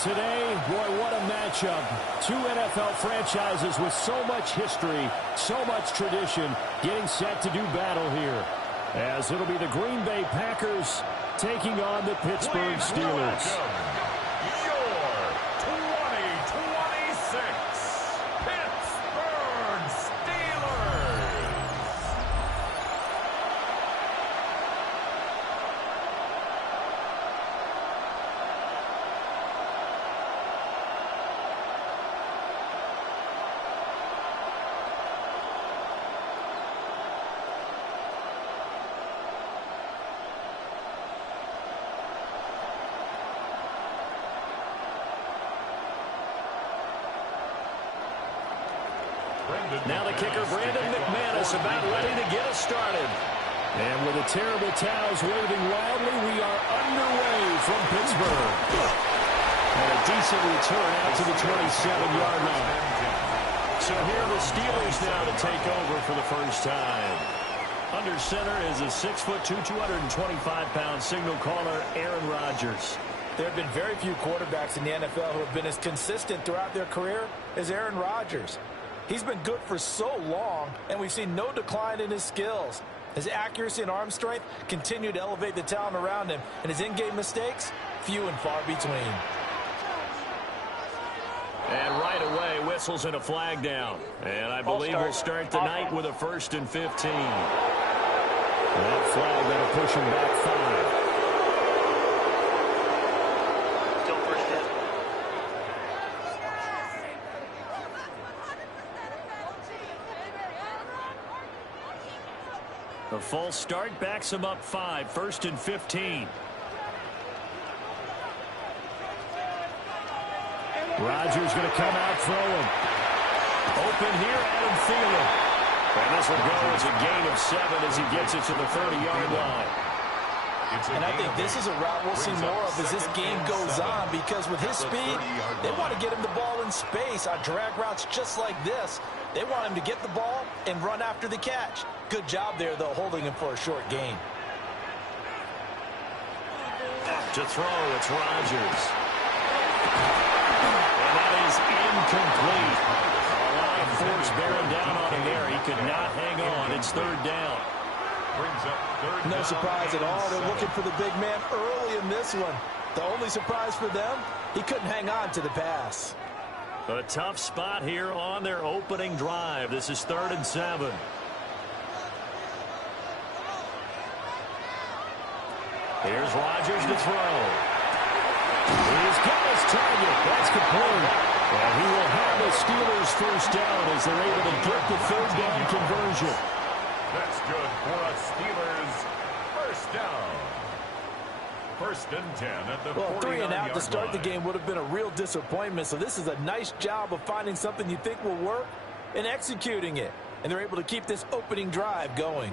Today, boy, what a matchup. Two NFL franchises with so much history, so much tradition, getting set to do battle here. As it'll be the Green Bay Packers taking on the Pittsburgh Steelers. Now the kicker, Brandon McManus, about ready to get us started. And with the terrible towels waving wildly, we are underway from Pittsburgh. And a decent return out to the 27-yard line. So here are the Steelers now to take over for the first time. Under center is a 6'2", 225-pound signal caller, Aaron Rodgers. There have been very few quarterbacks in the NFL who have been as consistent throughout their career as Aaron Rodgers. He's been good for so long, and we've seen no decline in his skills. His accuracy and arm strength continue to elevate the talent around him, and his in-game mistakes, few and far between. And right away, whistles and a flag down. And I believe we'll start the night with a 1st and 15. That flag that'll push him back 5. The false start backs him up 5, 1st and 15. Rodgers going to come out throwing. Open here, Adam Thielen. And this will go as a gain of 7 as he gets it to the 30-yard line. And I think this is a route we'll see more of as this game goes on, because with his speed, they want to get him the ball in space on drag routes just like this. They want him to get the ball and run after the catch. Good job there, though, holding him for a short gain. To throw, it's Rodgers. And that is incomplete. A lot of force bearing down on him there. He could not hang on. It's 3rd down. No surprise at all. They're looking for the big man early in this one. The only surprise for them, he couldn't hang on to the pass. A tough spot here on their opening drive. This is 3rd and 7. Here's Rodgers to throw. He's got his target. That's complete. And he will have the Steelers first down as they're able to get the 3rd down conversion. That's good for a Steelers first down. 1st and 10 at the 49-yard line. Well, 3 and out to start the game would have been a real disappointment. So this is a nice job of finding something you think will work and executing it. And they're able to keep this opening drive going.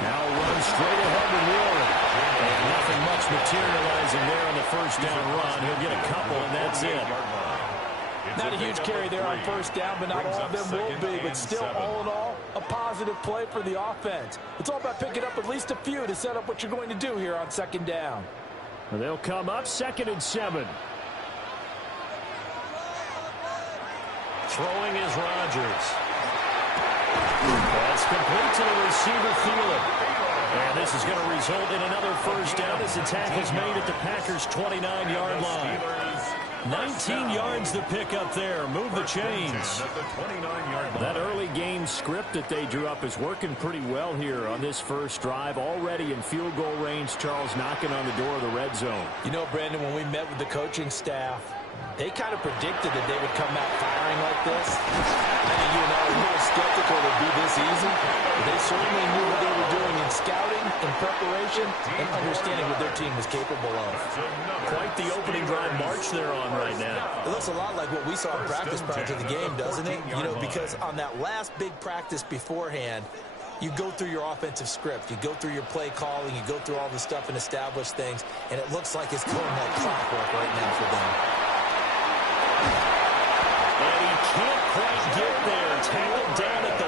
Now run straight ahead to Warren. And nothing much materializing there on the first down run. He'll get a couple, and that's it. Not a huge carry there on first down, but not all of them will be. But still, all in all, a positive play for the offense. It's all about picking up at least a few to set up what you're going to do here on 2nd down. And they'll come up 2nd and 7. Throwing is Rodgers. That's complete to the receiver, Thielen. And this is going to result in another first down as the tackle's made at the Packers' 29-yard line. 19 yards to pick up there. Move the chains. That early game script that they drew up is working pretty well here on this first drive. Already in field goal range, Charles knocking on the door of the red zone. You know, Brandon, when we met with the coaching staff, they kind of predicted that they would come out firing like this. I think you and I were a little skeptical it would be this easy. But they certainly knew what they were doing in scouting, in preparation, and understanding what their team was capable of. Quite the opening drive march they're on right now. It looks a lot like what we saw in practice prior to the game, doesn't it? You know, because on that last big practice beforehand, you go through your offensive script. You go through your play calling. You go through all the stuff and establish things. And it looks like it's going like clockwork right now for them. tackled down at the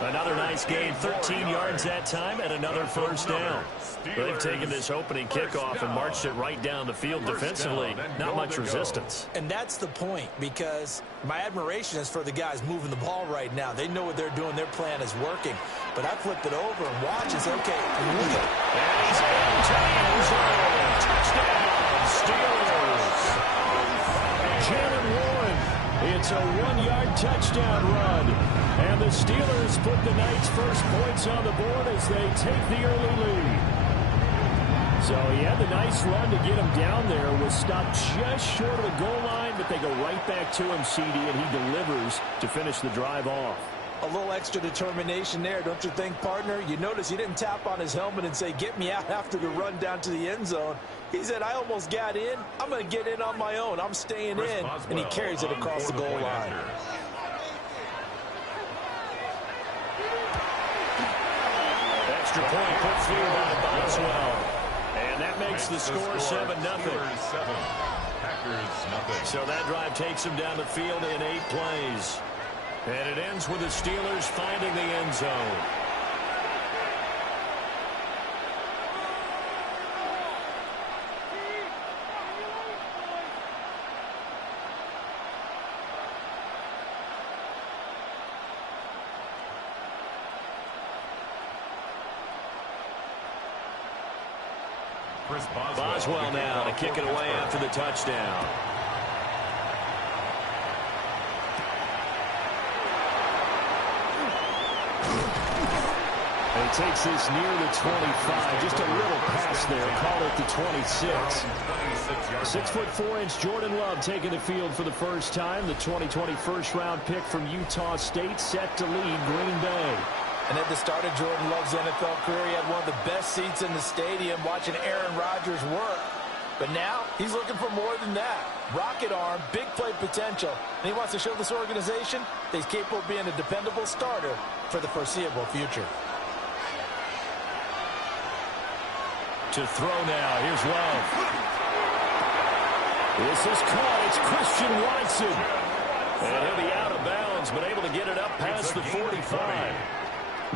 1. Another nice gain, 13 yards that time, and another first down. They've taken this opening kickoff and marched it right down the field defensively. Not much resistance. And that's the point, because my admiration is for the guys moving the ball right now. They know what they're doing. Their plan is working. But I flipped it over and watch and say, okay, look at it. And he's into the end zone. Touchdown, Steelers. Jalen Warren. It's a 1-yard touchdown run. And the Steelers put the Knights' first points on the board as they take the early lead. So he had the nice run to get him down there. Was stopped just short of the goal line, but they go right back to him, CD, and he delivers to finish the drive off. A little extra determination there, don't you think, partner? You notice he didn't tap on his helmet and say, get me out after the run down to the end zone. He said, I almost got in. I'm going to get in on my own. I'm staying in. And he carries it across the goal line. Extra point put through by Boswell. And that makes the score 7-0. So that drive takes them down the field in 8 plays. And it ends with the Steelers finding the end zone. Boswell now to kick it away after the touchdown. And he takes this near the 25. Just a little pass there. Call it the 26. 6'4" Jordan Love taking the field for the first time. The 2020 first-round pick from Utah State set to lead Green Bay. And at the start of Jordan Love's NFL career, he had one of the best seats in the stadium watching Aaron Rodgers work. But now he's looking for more than that. Rocket arm, big play potential. And he wants to show this organization that he's capable of being a dependable starter for the foreseeable future. To throw now. Here's Love. This is caught. It's Christian Watson. And he'll be out of bounds, but able to get it up past the 45.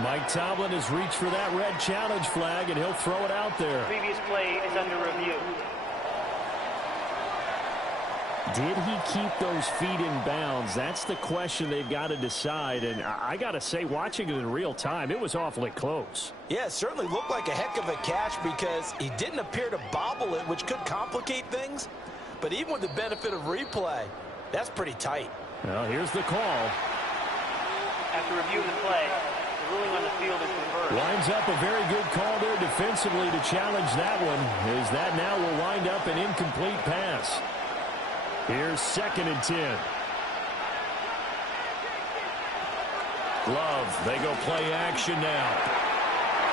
Mike Tomlin has reached for that red challenge flag, and he'll throw it out there. Previous play is under review. Did he keep those feet in bounds? That's the question they've got to decide. And I got to say, watching it in real time, it was awfully close. Yeah, it certainly looked like a heck of a catch because he didn't appear to bobble it, which could complicate things. But even with the benefit of replay, that's pretty tight. Well, here's the call. After reviewing the play, the ruling on the field is reversed. Lines up a very good call there defensively to challenge that one, as that now will wind up an incomplete pass. Here's 2nd and 10. Love, they go play action now.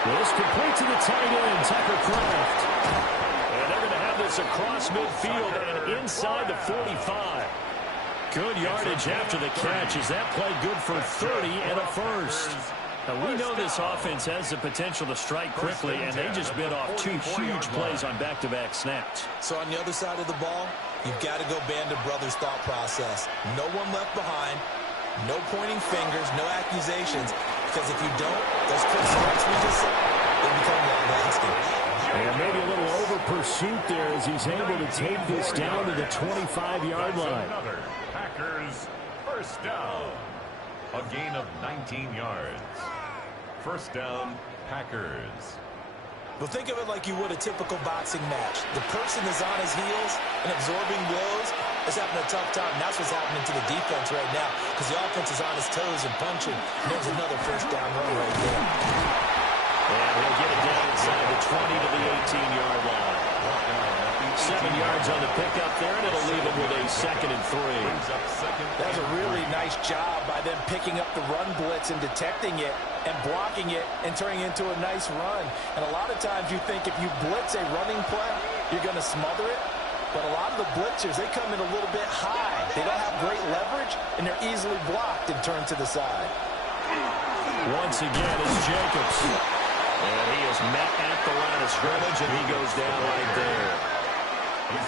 This complete to the tight end, Tucker Kraft. And they're going to have this across midfield and inside the 45. Good yardage after the catch. Is that play good for 30 and a first? Now, we know this offense has the potential to strike quickly, and they just bit off 2 huge plays on back-to-back snaps. So on the other side of the ball, you've got to go Band of Brothers thought process. No one left behind, no pointing fingers, no accusations, because if you don't, those quick strikes we just saw, they become long-lasting. And maybe a little over-pursuit there as he's able to take this down to the 25-yard line. Packers first down. A gain of 19 yards. First down, Packers. Well, think of it like you would a typical boxing match. The person is on his heels and absorbing blows is having a tough time. And that's what's happening to the defense right now because the offense is on his toes and punching. And there's another first down run right there. And he'll get it down inside the 20 to the 18-yard line. 7 yards on the pickup there, and it'll leave him with a 2nd and 3. That was a really nice job by them picking up the run blitz and detecting it and blocking it and turning it into a nice run. And a lot of times you think if you blitz a running play, you're going to smother it. But a lot of the blitzers, they come in a little bit high. They don't have great leverage, and they're easily blocked and turned to the side. Once again, it's Jacobs. And he is met at the line of scrimmage, and he goes down right there.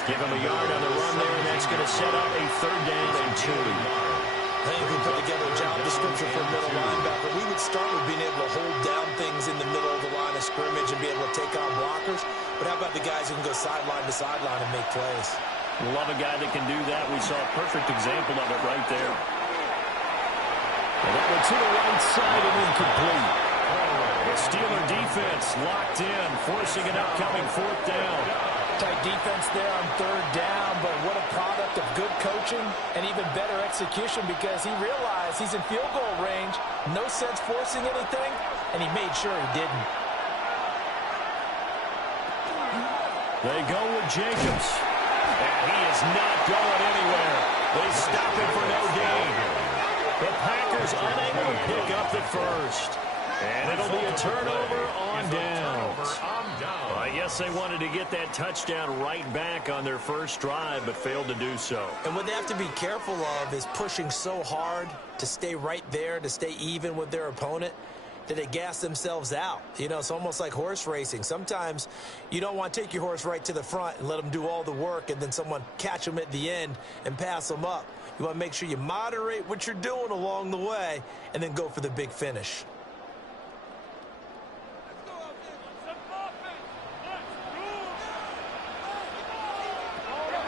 Give him a yard on the run there, and that's going to set up a 3rd down and 2. I think if we put together a job description for a middle linebacker, we would start with being able to hold down things in the middle of the line of scrimmage and be able to take on blockers. But how about the guys who can go sideline to sideline and make plays? Love a guy that can do that. We saw a perfect example of it right there. And that one to the right side and incomplete. The Steeler defense locked in, forcing an upcoming fourth down. Tight defense there on third down, but what a product of good coaching and even better execution, because he realized he's in field goal range. No sense forcing anything, and he made sure he didn't. They go with Jacobs. And he is not going anywhere. They stop him for no gain. The Packers unable to pick up the first. And it'll be a turnover on downs. I guess they wanted to get that touchdown right back on their first drive, but failed to do so. And what they have to be careful of is pushing so hard to stay right there, to stay even with their opponent, that they gas themselves out. You know, it's almost like horse racing. Sometimes you don't want to take your horse right to the front and let them do all the work and then someone catch them at the end and pass them up. You want to make sure you moderate what you're doing along the way and then go for the big finish.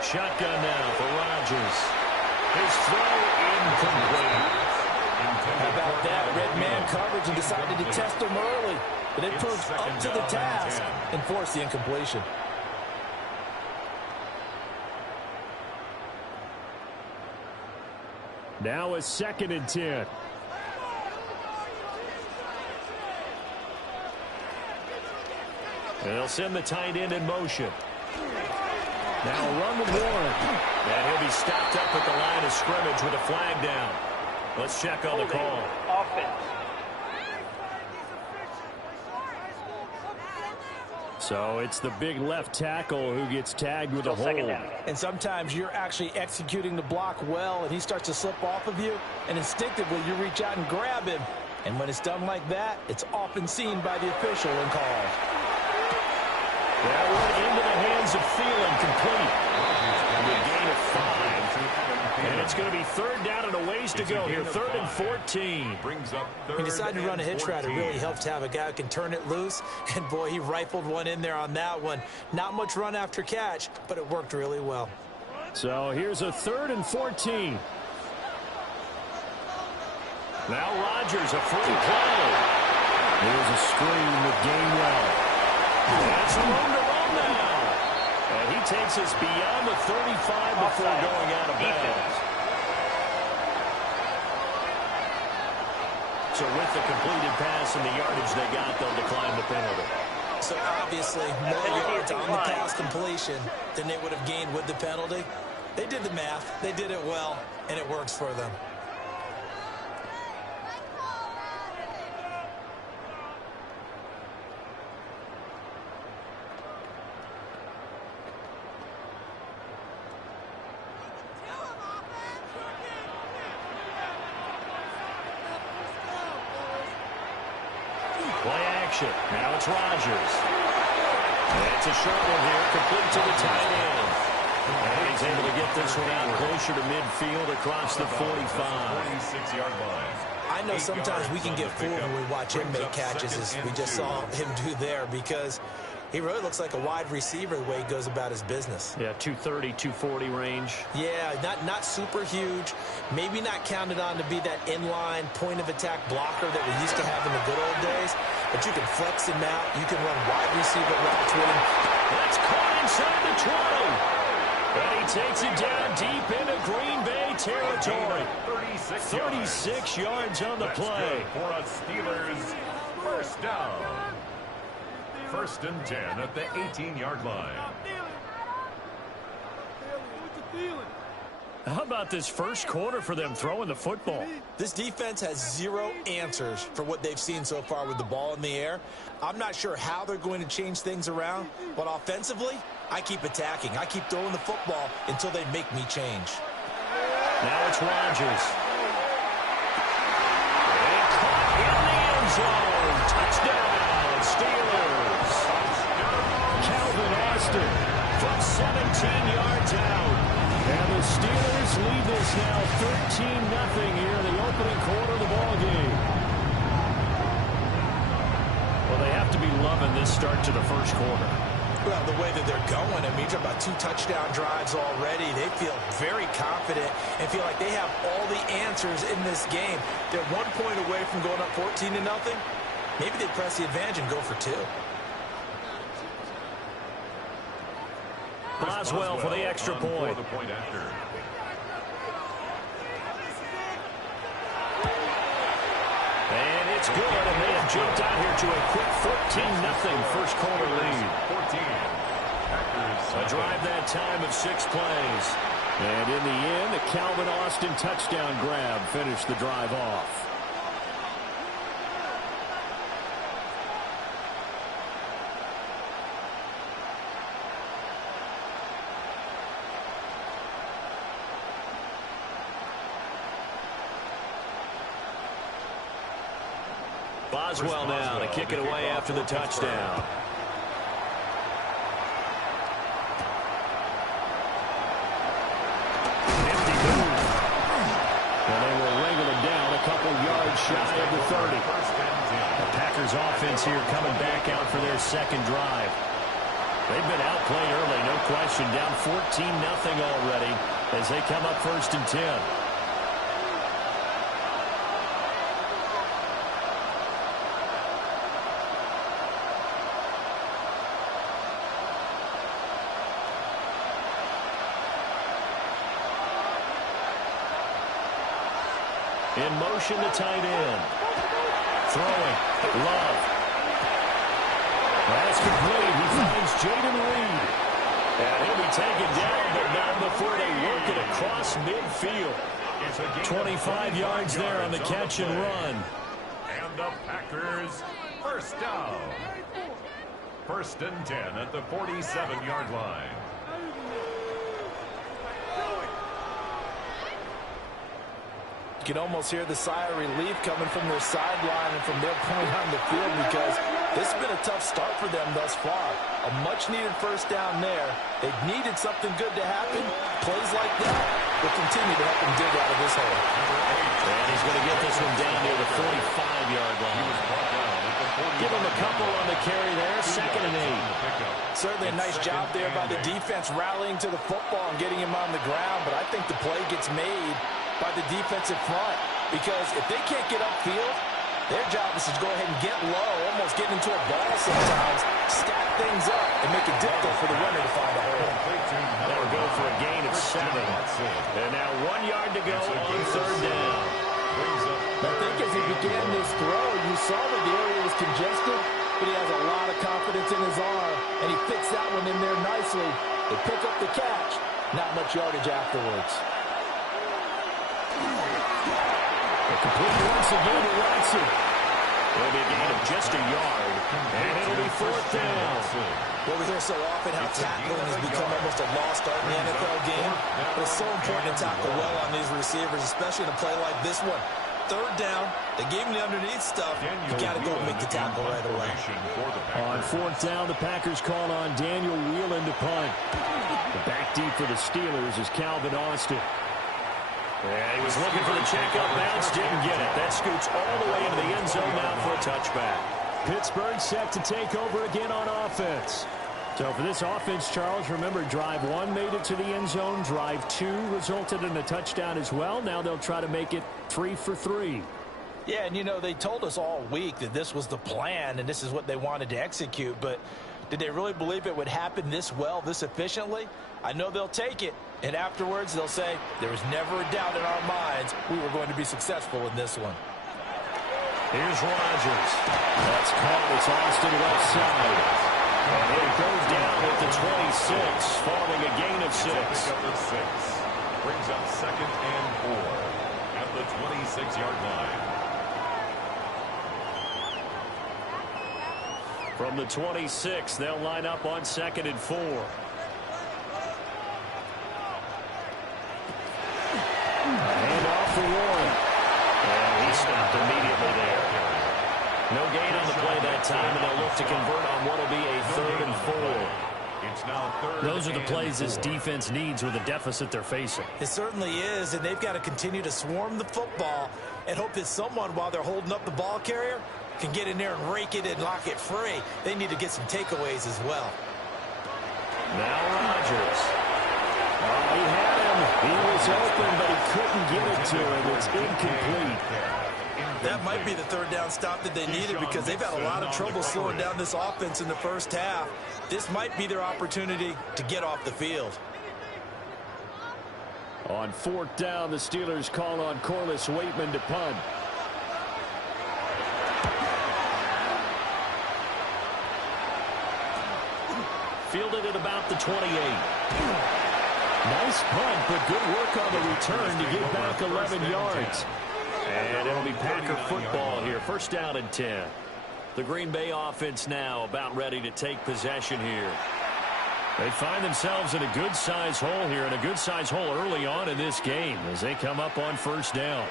Shotgun now for Rodgers. His throw incomplete. How about that? Red man coverage and decided to test him early. But it proved up to the task and forced the incompletion. Now a 2nd and 10. They'll send the tight end in motion. Now a run with Warren. And he'll be stopped up at the line of scrimmage with a flag down. Let's check on the call. Offense. So it's the big left tackle who gets tagged with a hold. And sometimes you're actually executing the block well, and he starts to slip off of you, and instinctively you reach out and grab him. And when it's done like that, it's often seen by the official and called. That one into the hands of Thielen, complete. And a gain of 5. And it's going to be 3rd down and a ways to go here. 3rd and 14. He decided to run a hitch route. It really helps to have a guy who can turn it loose. And, boy, he rifled one in there on that one. Not much run after catch, but it worked really well. So here's a 3rd and 14. Now Rodgers, a free play. Here's a screen with Gainwell. That's room to run now. And he takes us beyond the 35 before going out of bounds. So with the completed pass and the yardage they got, they'll decline the penalty. So obviously more yards on the pass completion than they would have gained with the penalty. They did the math. They did it well, and it works for them. Play action. Now it's Rodgers. And it's a short one here, complete to the tight end. And he's able to get this one out closer to midfield across the 45. 46-yard line. I know sometimes we can get fooled when we watch him make catches, as we just saw him do there, because he really looks like a wide receiver the way he goes about his business. Yeah, 230, 240 range. Yeah, not super huge. Maybe not counted on to be that inline point-of-attack blocker that we used to have in the good old days. But you can flex him out. You can run wide receiver routes with him. That's caught inside the 20. And he takes it down deep into Green Bay territory. 36 yards on the play. For us Steelers, first down. 1st and 10 at the 18-yard line. How about this first quarter for them throwing the football? This defense has zero answers for what they've seen so far with the ball in the air. I'm not sure how they're going to change things around, but offensively, I keep attacking. I keep throwing the football until they make me change. Now it's Rodgers. And caught in the end zone. Touchdown, Steelers. Calvin Austin from 17 yards out. And the Steelers lead this now 13-0 here in the opening quarter of the ball game. Well, they have to be loving this start to the first quarter. Well, the way that they're going, I mean, you're talking about 2 touchdown drives already. They feel very confident and feel like they have all the answers in this game. They're 1 point away from going up 14-0. Maybe they press the advantage and go for 2. Boswell for the extra point. And it's good, and they have jumped out here to a quick 14-0 first quarter lead. A drive that time of 6 plays. And in the end, the Calvin Austin touchdown grab finished the drive off. Boswell now to kick it away after the touchdown. Nifty move. And they will wrangle him down a couple yards shy of the 30. The Packers offense here coming back out for their second drive. They've been outplayed early, no question. Down 14-0 already as they come up 1st and 10. In motion to tight end. Throwing. Love. That's complete. He finds Jaden Reed. And he'll be taken down, but not before they work it across midfield. 25 yards there on the catch and run. And the Packers, first down. 1st and 10 at the 47-yard line. You can almost hear the sigh of relief coming from their sideline and from their point on the field, because this has been a tough start for them thus far. A much-needed first down there. They needed something good to happen. Plays like that will continue to help them dig out of this hole. And he's going to get this one down near the 45-yard line. Give him a couple on the carry there. 2nd and 8. Certainly a nice job there by the defense rallying to the football and getting him on the ground, but I think the play gets made by the defensive front, because if they can't get upfield, their job is to go ahead and get low, almost get into a ball sometimes, stack things up, and make it difficult for the runner to find a hole. That will go for a gain of 7. And now 1 yard to go on 3rd down. I think as he began this throw, you saw that the area was congested, but he has a lot of confidence in his arm, and he fits that one in there nicely. They pick up the catch, not much yardage afterwards. Complete once again to Watson. It'll be a gain of just a yard, and it'll be 4th down. Well, we hear so often how tackling has become almost a lost art in the NFL game, but it's so important to tackle well on these receivers, especially in a play like this one. 3rd down, they gave him the underneath stuff. You got to go and make the tackle right away. On 4th down, the Packers call on Daniel Whelan to punt. The back deep for the Steelers is Calvin Austin. Yeah, he was looking for the checkup bounce, didn't get it. That scoots all the way into the end zone now for a touchback. Pittsburgh set to take over again on offense. So for this offense, Charles, remember, drive 1 made it to the end zone. Drive 2 resulted in a touchdown as well. Now they'll try to make it 3 for 3. Yeah, and you know, they told us all week that this was the plan and this is what they wanted to execute, but did they really believe it would happen this well, this efficiently? I know they'll take it, and afterwards they'll say, there was never a doubt in our minds we were going to be successful in this one. Here's Rodgers. That's caught. It's Austin left side. And it goes down at the 26, following a gain of 6. Brings up 2nd and 4 at the 26-yard line. From the 26, they'll line up on 2nd and 4. Hand off for Warren. And he stopped immediately there. No gain on the play that time, and they'll look to convert on what will be a 3rd and 4. It's now third. Those are the plays this defense needs with the deficit they're facing. It certainly is, and they've got to continue to swarm the football and hope that someone, while they're holding up the ball carrier, can get in there and rake it and lock it free. They need to get some takeaways as well. Now Rodgers. Oh, he had him. He was open, but he couldn't get it to him. It's incomplete. That might be the third down stop that they needed because they've had a lot of trouble slowing down this offense in the first half. This might be their opportunity to get off the field. On fourth down, the Steelers call on Corliss Waitman to punt. Fielded at about the 28. Nice punt, but good work on the return to get back 11 yards. And it'll be Packer football here. First down and 10. The Green Bay offense now about ready to take possession here. They find themselves in a good-sized hole here, and a good-sized hole early on in this game as they come up on first down.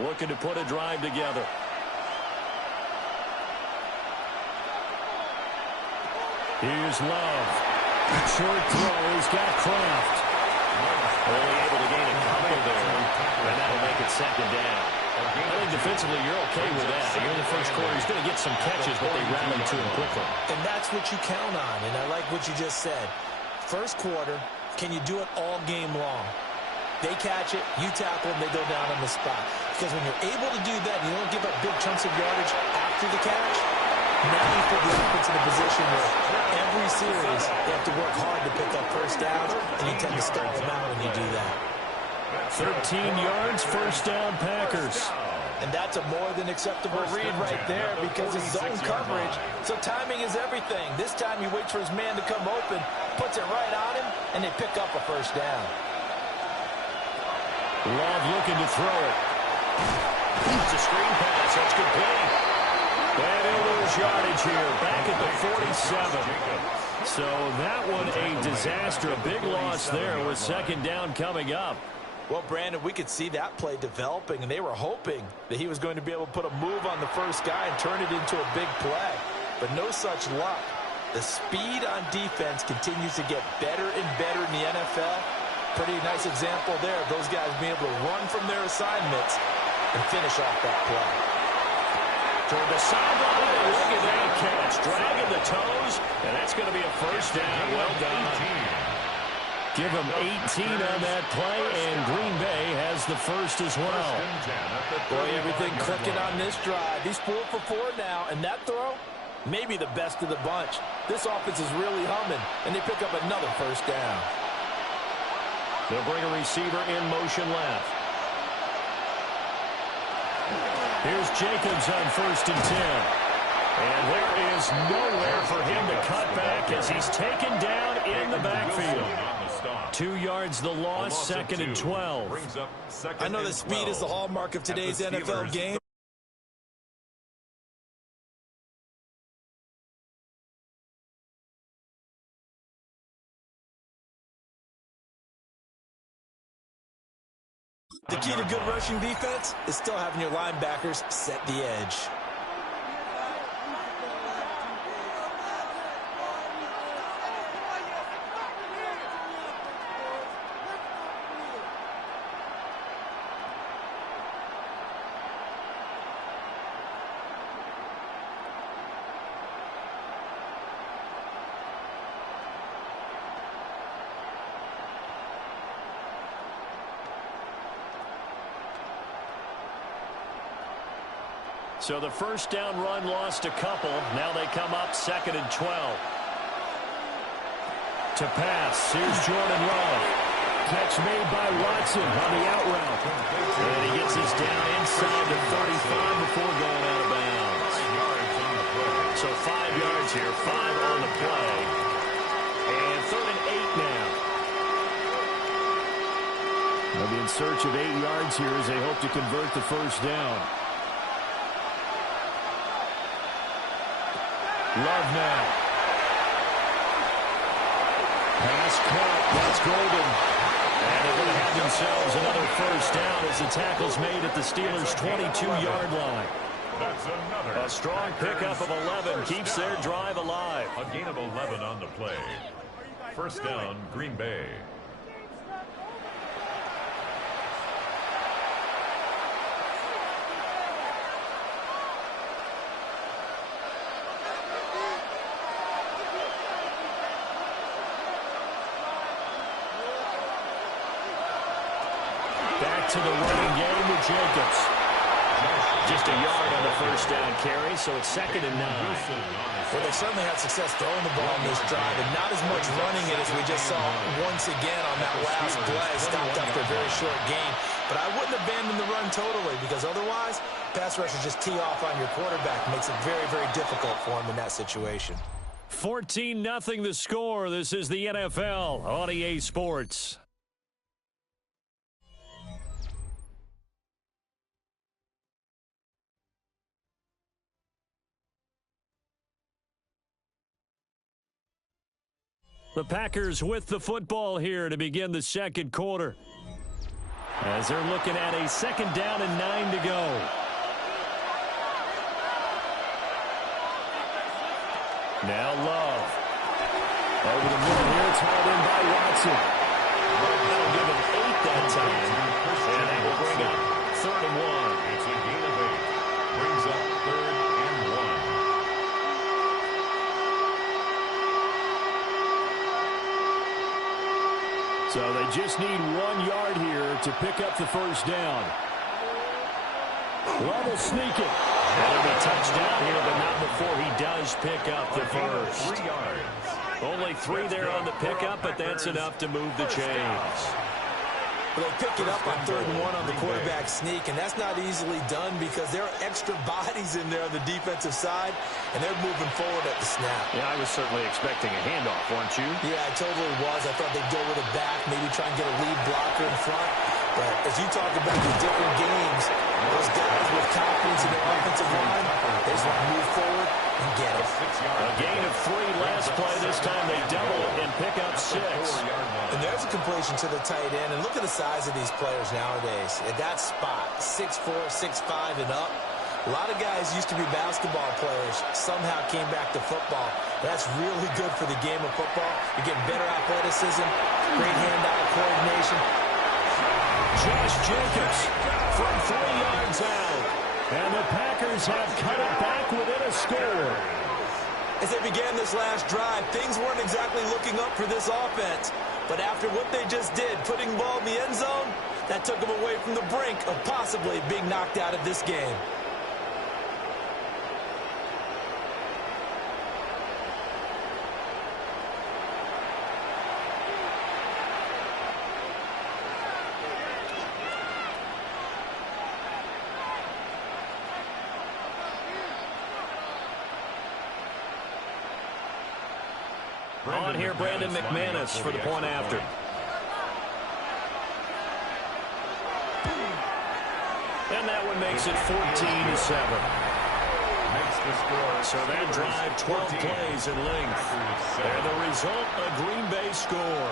Looking to put a drive together. Here's Love. Short throw. He's got Kraft. Only able to gain a couple there, and that'll make it second down. I think defensively you're okay with that. Here in the first quarter, he's going to get some catches, but they rally to him quickly. And that's what you count on, and I like what you just said. First quarter, can you do it all game long? They catch it, you tackle them, they go down on the spot. Because when you're able to do that, you don't give up big chunks of yardage after the catch, now you put the offense in a position where every series they have to work hard to pick up first downs, and you tend to start them out when you do that. 13 yards, first down, Packers. And that's a more than acceptable read right there because it's zone coverage, so timing is everything. This time he waits for his man to come open, puts it right on him, and they pick up a first down. Love looking to throw it. It's a screen pass. That's complete. And he'll lose yardage here. Back at the 47. So that one a disaster. A big loss there with second down coming up. Well, Brandon, we could see that play developing, and they were hoping that he was going to be able to put a move on the first guy and turn it into a big play. But no such luck. The speed on defense continues to get better and better in the NFL. Pretty nice example there of those guys being able to run from their assignments and finish off that play. Toward the sideline, look at that catch. Dragging the toes, and that's going to be a first down. Well done. Give them 18 on that play, and Green Bay has the first as well. Boy, everything clicking on this drive. He's 4 for 4 now, and that throw, maybe the best of the bunch. This offense is really humming, and they pick up another first down. They'll bring a receiver in motion left. Here's Jacobs on first and 10. And there is nowhere for him to cut back as he's taken down in the backfield. 2 yards the loss, second and 12. I know that speed is the hallmark of today's NFL game. The key to good rushing defense is still having your linebackers set the edge. So the first down run lost a couple. Now they come up second and 12. To pass, here's Jordan Love. Catch made by Watson on the out route. And he gets his down inside the 35 before going out of bounds. So 5 yards here, 5 on the play. And third and 8 now. They'll be in search of 8 yards here as they hope to convert the first down. Love now. Pass caught. That's Golden. And they're going to have themselves another first down as the tackle's made at the Steelers' 22-yard line. That's another. A strong pickup of 11 keeps their drive alive. A gain of 11 on the play. First down, Green Bay. Back to the running game with Jacobs. Just a yard on the first down carry, so it's 2nd and 9. Well, they certainly had success throwing the ball in this drive, and not as much running it as we just saw once again on that last play. Stopped after a very short gain. But I wouldn't abandon the run totally, because otherwise, pass rushers just tee off on your quarterback. It makes it very, very difficult for him in that situation. 14-0 the score. This is the NFL on EA Sports. The Packers with the football here to begin the second quarter. As they're looking at a 2nd down and 9 to go. Now Love. Over the middle here, it's hauled in by Watson. That'll give him 8 that time. And that will bring up 3rd and 1. It's a gain of 8. Brings up 3rd and 1. So they just need 1 yard here to pick up the first down. Love will sneak it. That'll be touchdown here, but not before he does pick up the first. 3 yards. Only 3 there on the pickup, but that's enough to move the chains. Well, they pick it up on 3rd and 1 on the quarterback sneak, and that's not easily done because there are extra bodies in there on the defensive side, and they're moving forward at the snap. Yeah, I was certainly expecting a handoff, weren't you? Yeah, I totally was. I thought they'd go with a back, maybe try and get a lead blocker in front. But as you talk about the different games, those guys with confidence in their offensive line, they just want to move forward and get it. A gain of 3 last play. This time they double it and pick up 6. And there's a completion to the tight end. And look at the size of these players nowadays. At that spot, 6'4", 6'5", and up. A lot of guys used to be basketball players, somehow came back to football. That's really good for the game of football. You're getting better athleticism, great hand-eye coordination. Josh Jacobs from 3 yards out. And the Packers have cut it back within a score. As they began this last drive, things weren't exactly looking up for this offense. But after what they just did, putting the ball in the end zone, that took them away from the brink of possibly being knocked out of this game. On here, Brandon McManus for the point after. And that one makes it 14-7. So that drive, 12 plays in length. And the result, a Green Bay score.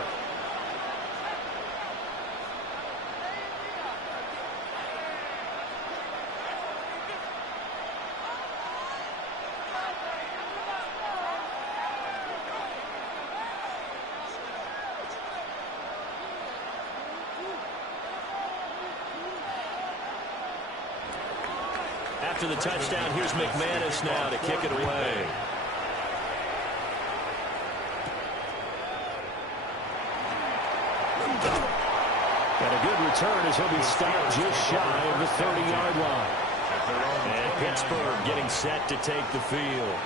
After the touchdown, here's McManus now to kick it away. And a good return as he'll be stopped just shy of the 30-yard line. And Pittsburgh getting set to take the field.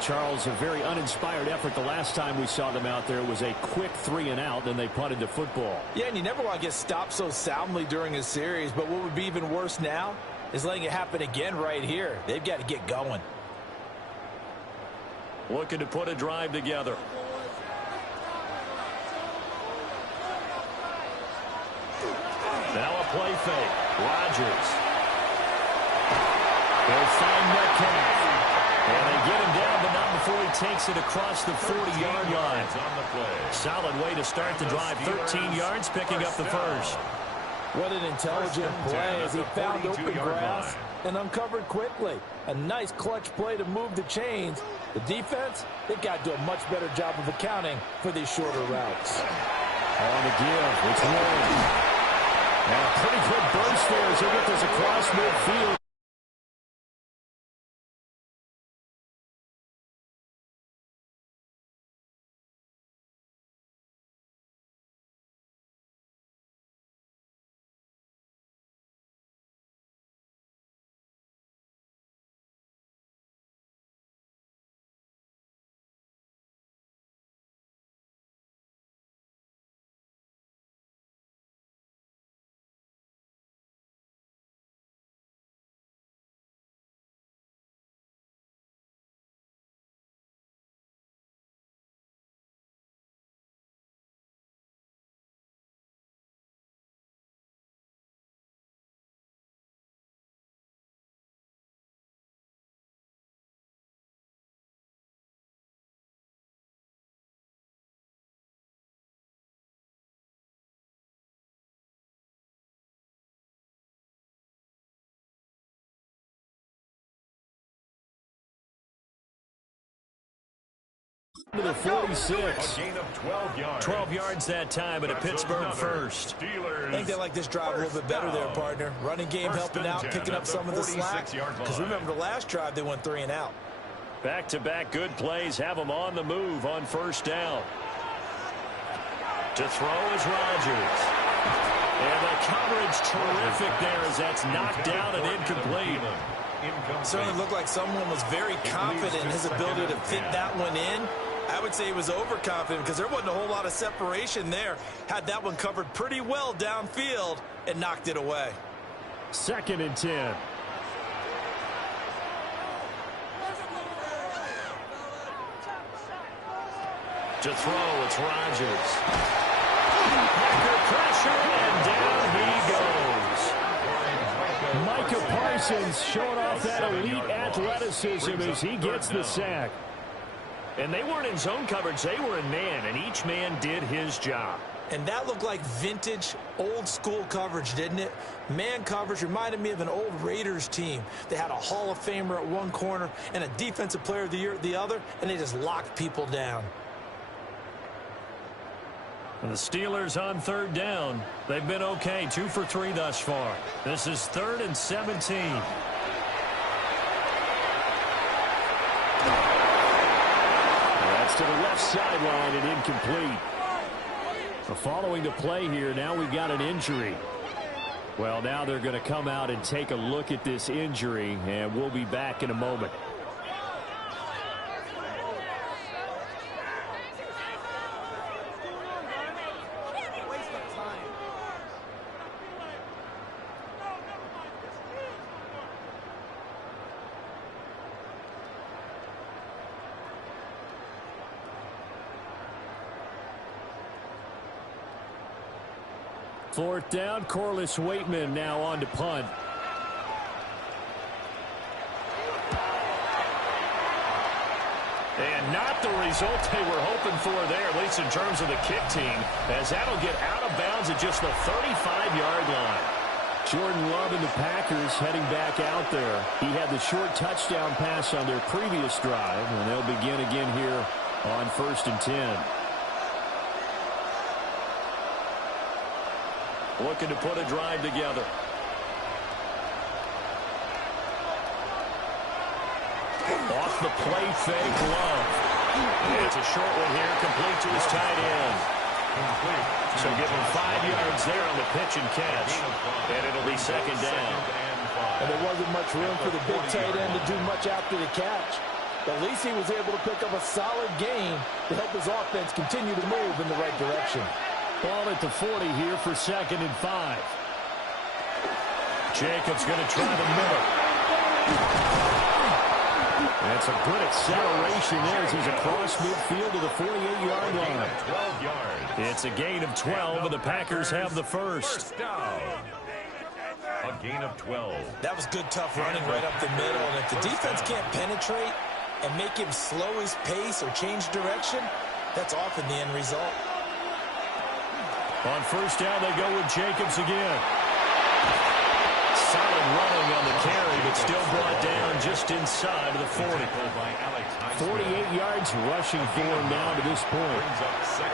Charles, a very uninspired effort. The last time we saw them out there was a quick 3-and-out, then they punted the football. Yeah, and you never want to get stopped so soundly during a series, but what would be even worse now is letting it happen again right here. They've got to get going. Looking to put a drive together. Now a play fake. Rodgers. They'll find Metcalf. And they get him down, but not before he takes it across the 40-yard line. Solid way to start the drive. 13 yards, picking up the first. What an intelligent play as he found open grass and uncovered quickly. A nice clutch play to move the chains. The defense, they've got to do a much better job of accounting for these shorter routes. On the give, it's Wayne. And a pretty good burst there as he gets this across midfield. To the 46. A gain of 12 yards. 12 yards that time, but a Pittsburgh first. I think they like this drive a little bit better there, partner. Running game helping out, picking up some of the slack. Because remember, the last drive, they went 3 and out. Back-to-back good plays have them on the move on first down. To throw is Rodgers. And the coverage terrific there as that's knocked down and incomplete. Certainly looked like someone was very confident in his ability to fit that one in. I would say he was overconfident because there wasn't a whole lot of separation there. Had that one covered pretty well downfield and knocked it away. 2nd and 10. To throw, it's Rodgers. Packer pressure, and down he goes. Micah Parsons showing off that elite athleticism as he gets the sack. And they weren't in zone coverage, they were in man, and each man did his job. And that looked like vintage, old-school coverage, didn't it? Man coverage reminded me of an old Raiders team. They had a Hall of Famer at one corner and a Defensive Player of the Year at the other, and they just locked people down. And the Steelers on 3rd down. They've been okay, 2 for 3 thus far. This is 3rd and 17. That's to the left sideline and incomplete. Following the play here, now we've got an injury. Well, now they're going to come out and take a look at this injury, and we'll be back in a moment. Fourth down, Corliss Waitman now on to punt. And not the result they were hoping for there, at least in terms of the kick team, as that'll get out of bounds at just the 35-yard line. Jordan Love and the Packers heading back out there. He had the short touchdown pass on their previous drive, and they'll begin again here on 1st and 10. Looking to put a drive together. Off the play fake, Love. And it's a short one here, complete to his tight end. So give him 5 yards there on the pitch and catch. And it'll be 2nd down. And there wasn't much room for the big tight end to do much after the catch. But at least he was able to pick up a solid gain to help his offense continue to move in the right direction. Ball at the 40 here for 2nd and 5. Jacobs going to try the middle. That's a good acceleration there as he's across midfield to the 48-yard line. 12 yards. It's a gain of 12, and the Packers have the first. First down. A gain of 12. That was good, tough running right up the middle. And if the defense can't penetrate, and make him slow his pace or change direction, that's often the end result. On first down, they go with Jacobs again. Solid running on the carry, but still brought down just inside of the 40. 48 yards rushing for him now to this point.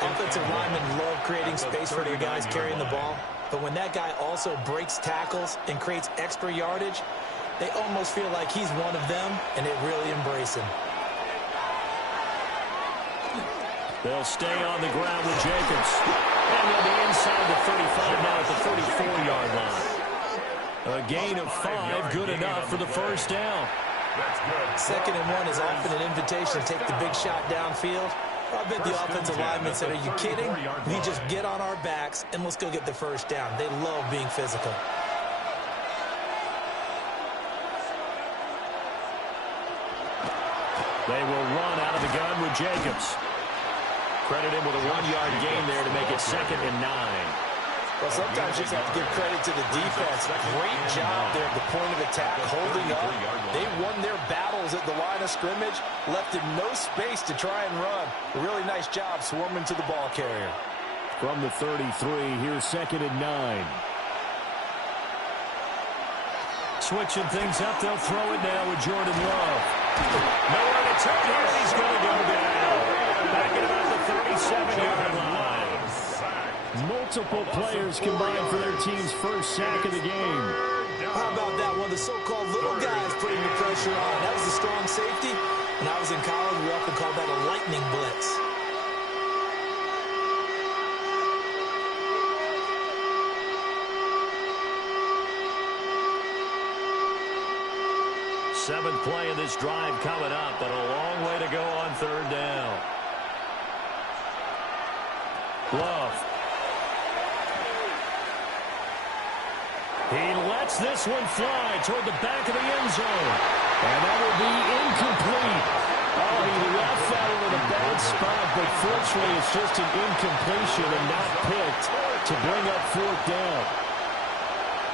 Offensive linemen love creating space for their guys carrying the ball, but when that guy also breaks tackles and creates extra yardage, they almost feel like he's one of them, and they really embrace him. They'll stay on the ground with Jacobs. And they'll be inside the 35 now at the 34-yard line. A gain of 5, good enough for the first down. Second and 1 is often an invitation to take the big shot downfield. I bet the offensive lineman said, are you kidding? We just get on our backs and let's go get the first down. They love being physical. They will run out of the gun with Jacobs. Credit him with a 1-yard gain there to make it 2nd and 9. Well, sometimes you just have to give credit to the defense. Great job there at the point of attack, holding up. They won their battles at the line of scrimmage, left him no space to try and run. A really nice job swarming to the ball carrier. From the 33, here's 2nd and 9. Switching things up, they'll throw it now with Jordan Love. Nowhere to turn here, he's going to go down. Back at about the 37-yard line. Multiple players combined for their team's first sack of the game. How about that one? The so-called little guys putting the pressure on. That was a strong safety. When I was in college, we often called that a lightning blitz. Seventh play of this drive coming up, but a long way to go on third down. Love. He lets this one fly toward the back of the end zone. And that will be incomplete. Oh, he left that one in a bad spot, but fortunately it's just an incompletion and not picked to bring up fourth down.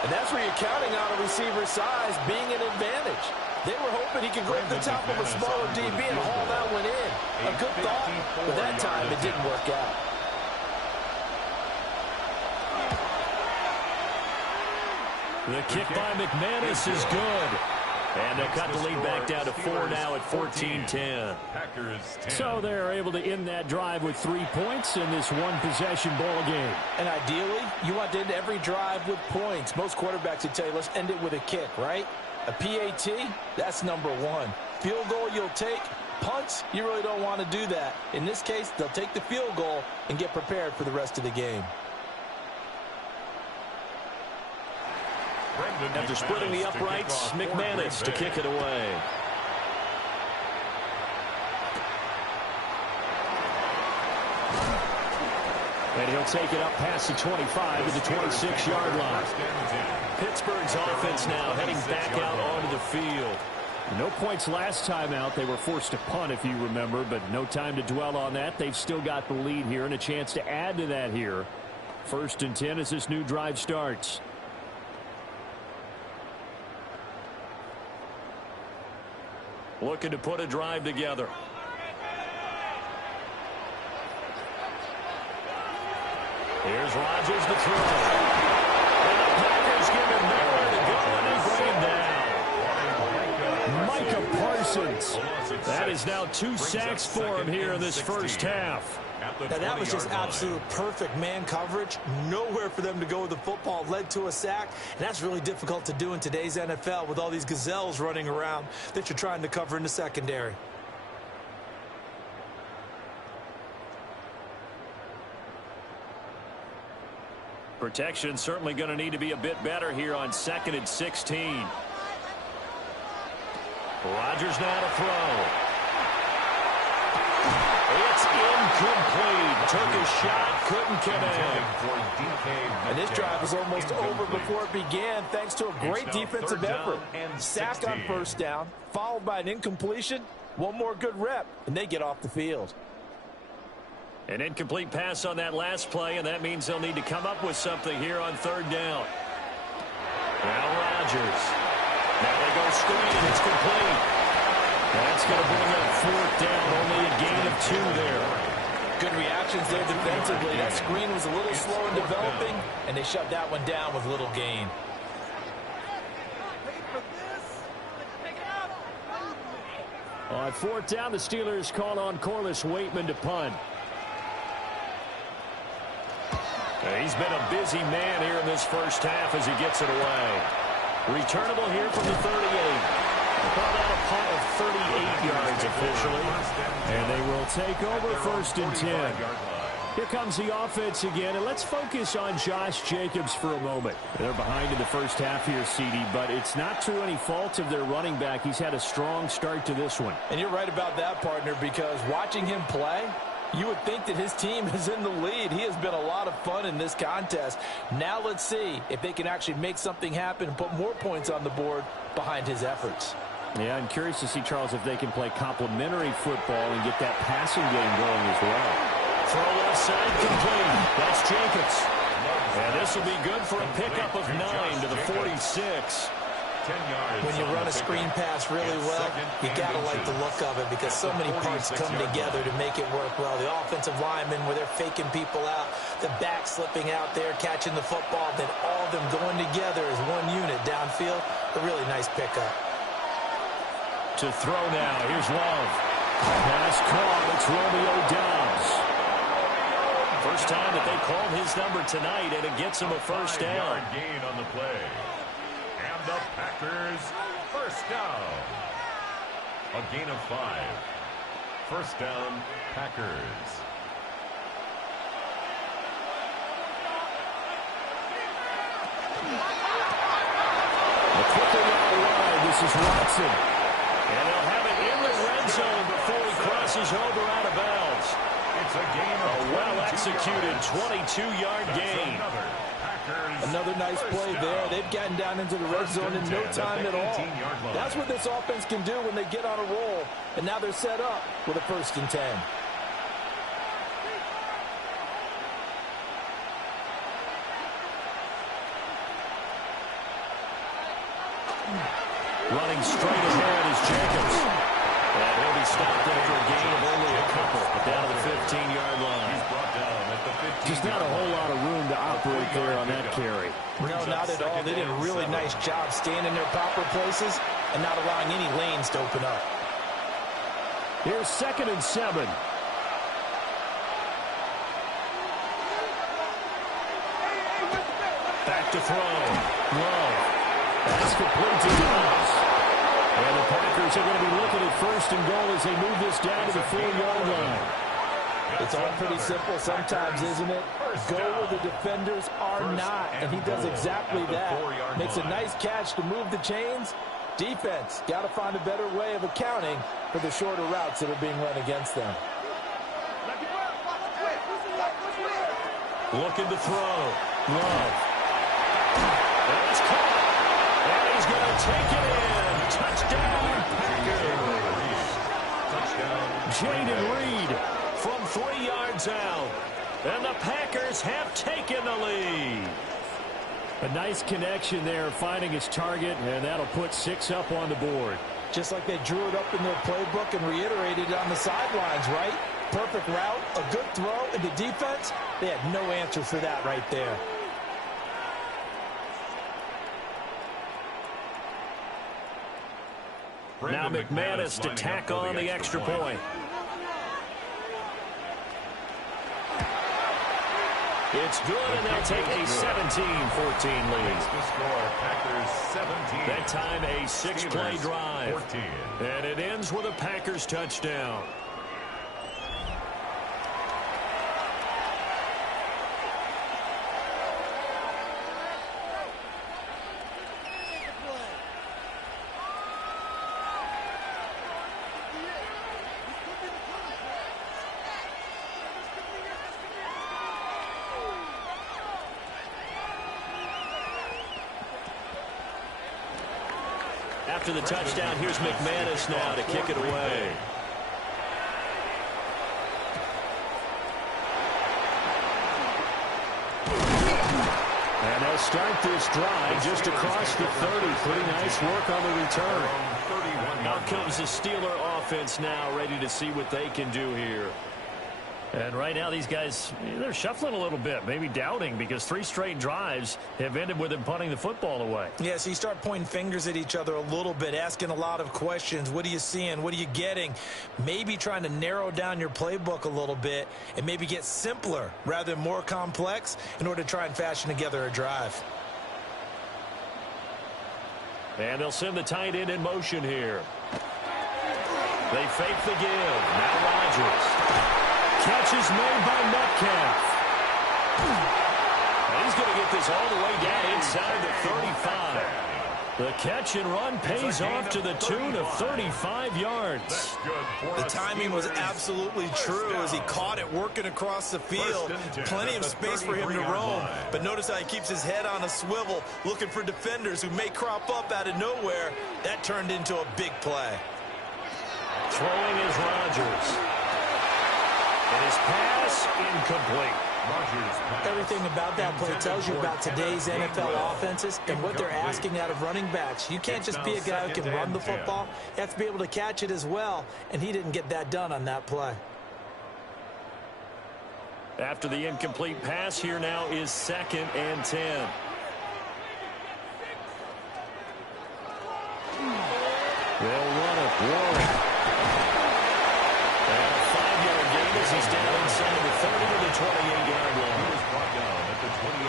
And that's where you're counting on a receiver's size being an advantage. They were hoping he could go up the top of a smaller DB and haul that one in. A good thought, but that time it didn't work out. The kick by McManus is good. And they'll cut the lead back down to 4 now at 14-10. So they're able to end that drive with 3 points in this one-possession ball game. And ideally, you want to end every drive with points. Most quarterbacks would tell you, let's end it with a kick, right? A PAT, that's number 1. Field goal you'll take. Punts, you really don't want to do that. In this case, they'll take the field goal and get prepared for the rest of the game. After splitting the uprights, McManus to kick it away. And he'll take it up past the 25 to the 26-yard line. Pittsburgh's offense now heading back out onto the field. No points last time out. They were forced to punt, if you remember, but no time to dwell on that. They've still got the lead here and a chance to add to that here. 1st and 10 as this new drive starts. Looking to put a drive together. Here's Rodgers to throw. And the Packers give him nowhere to go, and they bring him down. Micah Parsons. That is now 2 sacks for him here in this first half. Now, that was just absolute perfect man coverage. Nowhere for them to go with the football. Led to a sack. And that's really difficult to do in today's NFL with all these gazelles running around that you're trying to cover in the secondary. Protection certainly going to need to be a bit better here on 2nd and 16. Rodgers now to throw. It's incomplete. Took a shot, couldn't connect. And this drive was almost over before it began thanks to a great defensive effort. Sack on first down, followed by an incompletion. One more good rep, and they get off the field. An incomplete pass on that last play, and that means they'll need to come up with something here on 3rd down. Now Rodgers. Now they go screen, and it's complete. That's going to bring up fourth down, only a gain of 2 there. Good reactions there defensively. That screen was a little slow in developing, and they shut that one down with little gain. On fourth down, the Steelers call on Corliss Waitman to punt. He's been a busy man here in this first half as he gets it away. Returnable here from the 38. Called out a punt of 38 yards officially. And they will take over first and 10. Here comes the offense again, and let's focus on Josh Jacobs for a moment. They're behind in the first half here, CD, but it's not to any fault of their running back. He's had a strong start to this one. And you're right about that, partner, because watching him play, you would think that his team is in the lead. He has been a lot of fun in this contest. Now let's see if they can actually make something happen and put more points on the board behind his efforts. Yeah, I'm curious to see, Charles, if they can play complementary football and get that passing game going as well. Throw left side complete. That's Jacobs. And this will be good for a pickup of 9 to the 46. When you run a screen pass really well, you got to like the look of it because so many parts come together to make it work well. The offensive linemen, where they're faking people out, the back slipping out there, catching the football, then all of them going together as one unit downfield. A really nice pickup. To throw now. Here's Love. Pass caught. It's Romeo Doubs. First time that they called his number tonight, and it gets him a first down. Gain on the play. And the Packers first down. A gain of 5. First down, Packers. A quicker route wide. This is Watson. And they'll have it in the red zone before he crosses over out of bounds. It's a gain of a well-executed 22-yard gain. Another nice play there. They've gotten down into the red zone in no time at all. That's what this offense can do when they get on a roll. And now they're set up with a first and 10. Running straight ahead is Jacobs. And he'll be stopped after a gain of only a couple, but down to the 15-yard line. Just not a whole lot of room to operate there on that carry. No, not at all. They did a really nice job staying in their proper places and not allowing any lanes to open up. Here's 2nd and 7. Back to throw. Love. That's complete to Dobbs. And the Packers are going to be looking at first and goal as they move this down to the 4-yard line. It's all pretty simple sometimes, isn't it? Go where the defenders are not, and he does exactly that. Makes a nice catch to move the chains. Defense, got to find a better way of accounting for the shorter routes that are being run against them. Looking to throw. Love. That's caught. And he's going to take it in. Touchdown, Packers. Jaden Reed from 3 yards out. And the Packers have taken the lead. A nice connection there, finding his target, and that'll put 6 up on the board. Just like they drew it up in their playbook and reiterated it on the sidelines, right? Perfect route, a good throw, and the defense, they had no answer for that right there. Now McManus to tack on the extra point. It's good, and they'll take a 17-14 lead. The score, Packers 17. That time a 6-play drive. 14. And it ends with a Packers touchdown. After the touchdown, here's McManus now to kick it away. And they'll start this drive just across the 30. Pretty nice work on the return. Out comes the Steeler offense now, ready to see what they can do here. And right now these guys, they're shuffling a little bit, maybe doubting, because 3 straight drives have ended with them punting the football away. Yeah, so you start pointing fingers at each other a little bit, asking a lot of questions. What are you seeing? What are you getting? Maybe trying to narrow down your playbook a little bit and maybe get simpler rather than more complex in order to try and fashion together a drive. And they'll send the tight end in motion here. They fake the give. Now Rodgers. Catch is made by Metcalf. And he's going to get this all the way down inside the 35. The catch and run pays off to the tune of 35 yards. The timing was absolutely true as he caught it working across the field. Plenty of space for him to roam. But notice how he keeps his head on a swivel, looking for defenders who may crop up out of nowhere. That turned into a big play. Throwing is Rodgers. And his pass incomplete. Everything about that play tells you about today's NFL offenses and what they're asking out of running backs. You can't just be a guy who can run the football. You have to be able to catch it as well, and he didn't get that done on that play. After the incomplete pass, here now is 2nd and 10. They'll run it. Warren. And a 5-yard gain as he's down inside the 30 to the 28-yard line.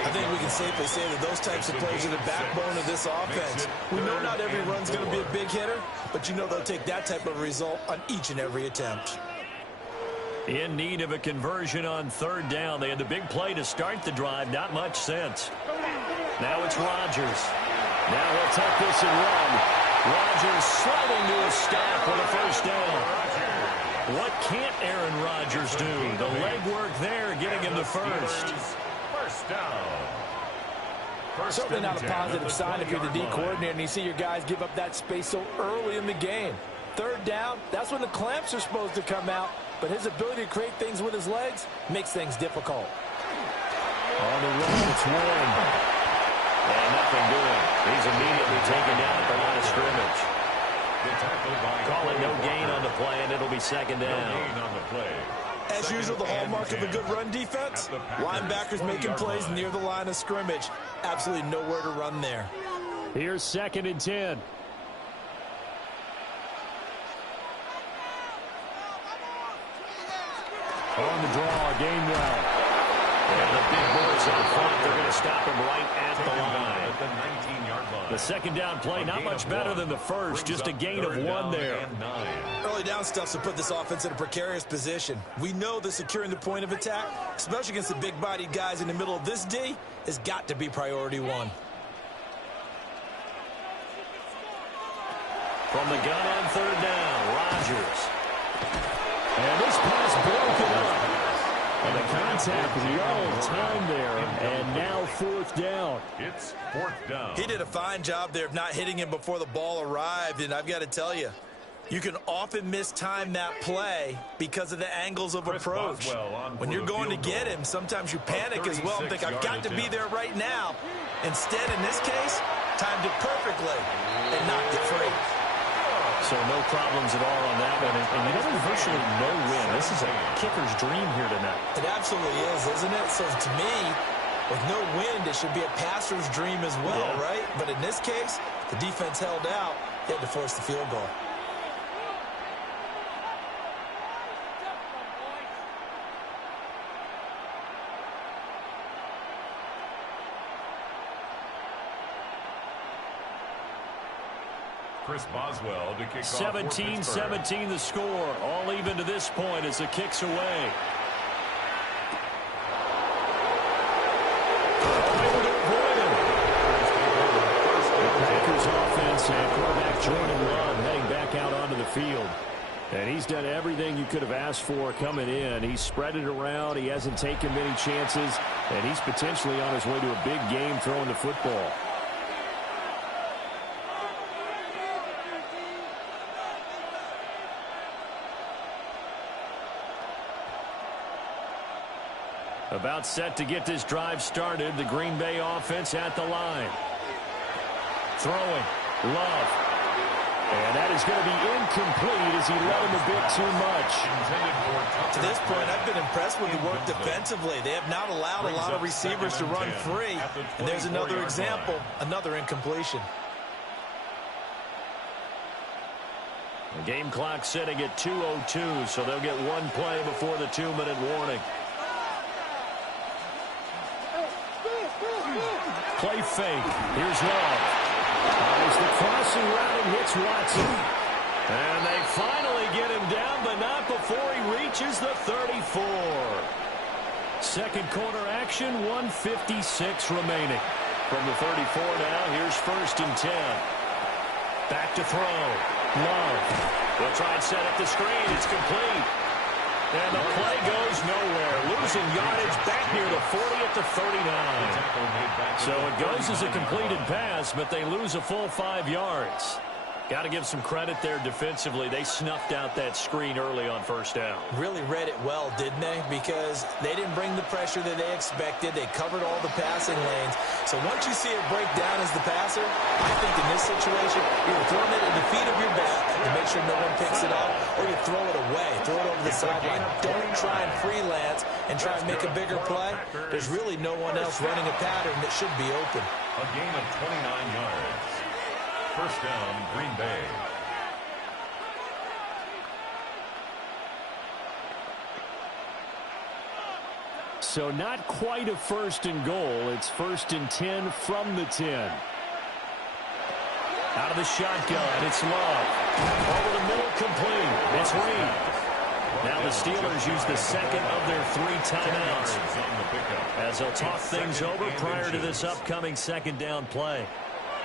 I think we can safely say that those types of plays are the backbone of this offense. We know not every run's going to be a big hitter, but you know they'll take that type of result on each and every attempt. In need of a conversion on 3rd down. They had the big play to start the drive. Not much sense. Now it's Rodgers. Now he'll take this and run. Rodgers sliding to a stop with a 1st down. What can't Aaron Rodgers do? The legwork there getting him the 1st. First down. Certainly not a positive sign if you're the D coordinator and you see your guys give up that space so early in the game. 3rd down, that's when the clamps are supposed to come out, but his ability to create things with his legs makes things difficult. On the run, it's Warren. And nothing doing. He's immediately taken down at the line of scrimmage. Calling no gain on the play, and it'll be 2nd down. As usual, the hallmark of a good run defense, linebackers making plays near the line of scrimmage. Absolutely nowhere to run there. Here's 2nd and 10. On the draw, Gainwell. And the big boys up front, they're going to stop him right at the line. The 19-yard line. The 2nd down play, not much better than the first, just a gain of 1 there. Early down stuff's to put this offense in a precarious position. We know that securing the point of attack, especially against the big-bodied guys in the middle of this D, has got to be priority 1. From the gun on 3rd down, Rodgers. And this pass broken up. And the contact well timed there, and now 4th down. It's 4th down. He did a fine job there of not hitting him before the ball arrived, and I've got to tell you, you can often mistime that play because of the angles of approach. When you're going to get him, sometimes you panic as well and think, I've got to be there right now. Instead, in this case, timed it perfectly and knocked it free. So no problems at all on that one. And you know, there's virtually no win. This is a kicker's dream here tonight. It absolutely is, isn't it? So to me, with no wind, it should be a passer's dream as well, right? But in this case, the defense held out. They had to force the field goal. Chris Boswell to kick off. 17-17 the score. All even to this point as the kick's away. Able to avoid him. The Packers offense and quarterback Jordan Love heading back out onto the field. And he's done everything you could have asked for coming in. He's spread it around. He hasn't taken many chances. And he's potentially on his way to a big game throwing the football. About set to get this drive started. The Green Bay offense at the line. Throwing. Love. And that is going to be incomplete as he let him a bit too much. To this point, I've been impressed with the work defensively. They have not allowed a lot of receivers to run free. And there's another example, another incompletion. The game clock sitting at 2:02, so they'll get one play before the 2-minute warning. Play fake. Here's Love. As the crossing route and hits Watson. And they finally get him down, but not before he reaches the 34. Second quarter action, 1:56 remaining. From the 34 now, here's 1st and 10. Back to throw. Love. They'll try and set up the screen. It's complete. And the play goes nowhere. Losing yardage back near the 40 at the 39. So it goes as a completed pass, but they lose a full 5 yards. Got to give some credit there defensively. They snuffed out that screen early on 1st down. Really read it well, didn't they? Because they didn't bring the pressure that they expected. They covered all the passing lanes. So once you see it break down as the passer, I think in this situation, you're throwing it at the feet of your back to make sure no one picks it up, or you throw it away, throw it over the sideline. Don't try and freelance and try and make a bigger play. There's really no one else running a pattern that should be open. A gain of 29 yards. 1st down, Green Bay. So not quite a 1st and goal. It's 1st and 10 from the 10. Out of the shotgun, it's Love. Over the middle, complete. It's Reed. Now the Steelers use the second of their 3 timeouts as they'll talk things over prior to this upcoming 2nd down play.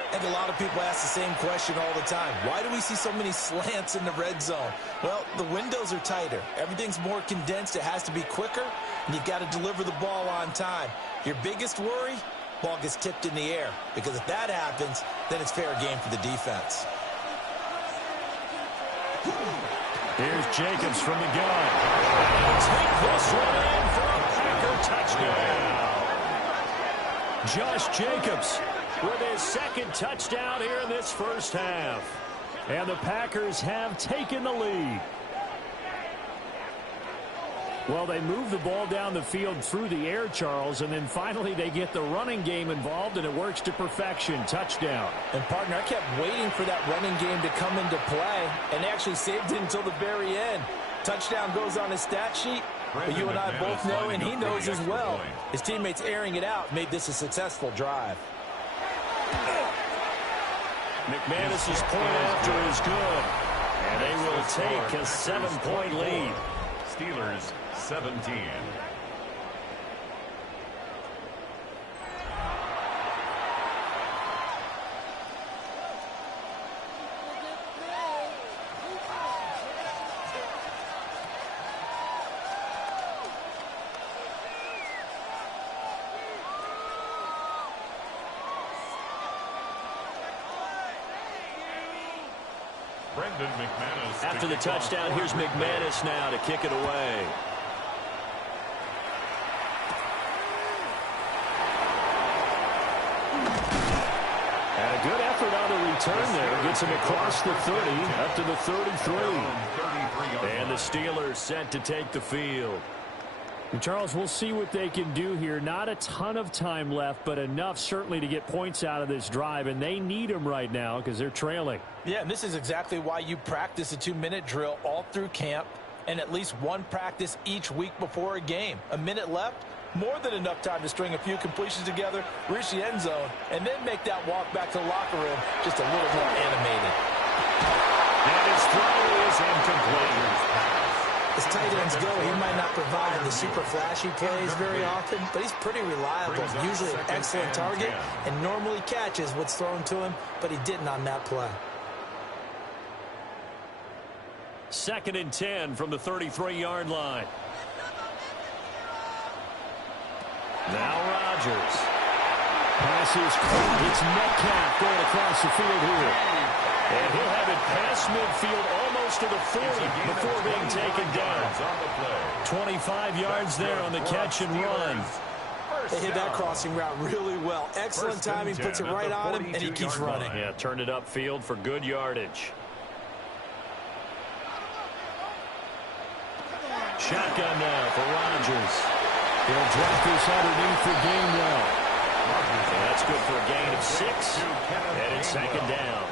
I think a lot of people ask the same question all the time. Why do we see so many slants in the red zone? Well, the windows are tighter. Everything's more condensed. It has to be quicker, and you've got to deliver the ball on time. Your biggest worry, ball gets tipped in the air, because if that happens, then it's fair game for the defense. Here's Jacobs from the gun. Take this one in for a Packer touchdown. Josh Jacobs with his 2nd touchdown here in this 1st half. And the Packers have taken the lead. Well, they move the ball down the field through the air, Charles, and then finally they get the running game involved, and it works to perfection. Touchdown. And, partner, I kept waiting for that running game to come into play, and actually saved it until the very end. Touchdown goes on his stat sheet, but you and I both know, and he knows as well, his teammates airing it out made this a successful drive. McManus's point after is good, and they will take a 7-point lead. Steelers 17. After the touchdown, here's McManus now to kick it away. And a good effort on the return there. Gets him across the 30, up to the 33. And the Steelers set to take the field. And Charles, we'll see what they can do here. Not a ton of time left, but enough certainly to get points out of this drive, and they need them right now because they're trailing. Yeah, and this is exactly why you practice a 2-minute drill all through camp and at least one practice each week before a game. A minute left, more than enough time to string a few completions together, reach the end zone, and then make that walk back to the locker room just a little more animated. And his throw is incomplete. As tight ends go, he might not provide the super flashy plays very often, but he's pretty reliable, usually an excellent target, and normally catches what's thrown to him, but he didn't on that play. 2nd and 10 from the 33-yard line. Now Rodgers. Passes caught. It's Metcalf going across the field here. And he'll have it past midfield, almost close to the 40 before being taken down. 25 yards there on the catch and run. They hit that crossing route really well. Excellent timing, puts it right on him, and he keeps running. Yeah, turned it upfield for good yardage. Shotgun now for Rodgers. He'll drop this underneath for Gainwell. That's good for a gain of 6, and it's second down.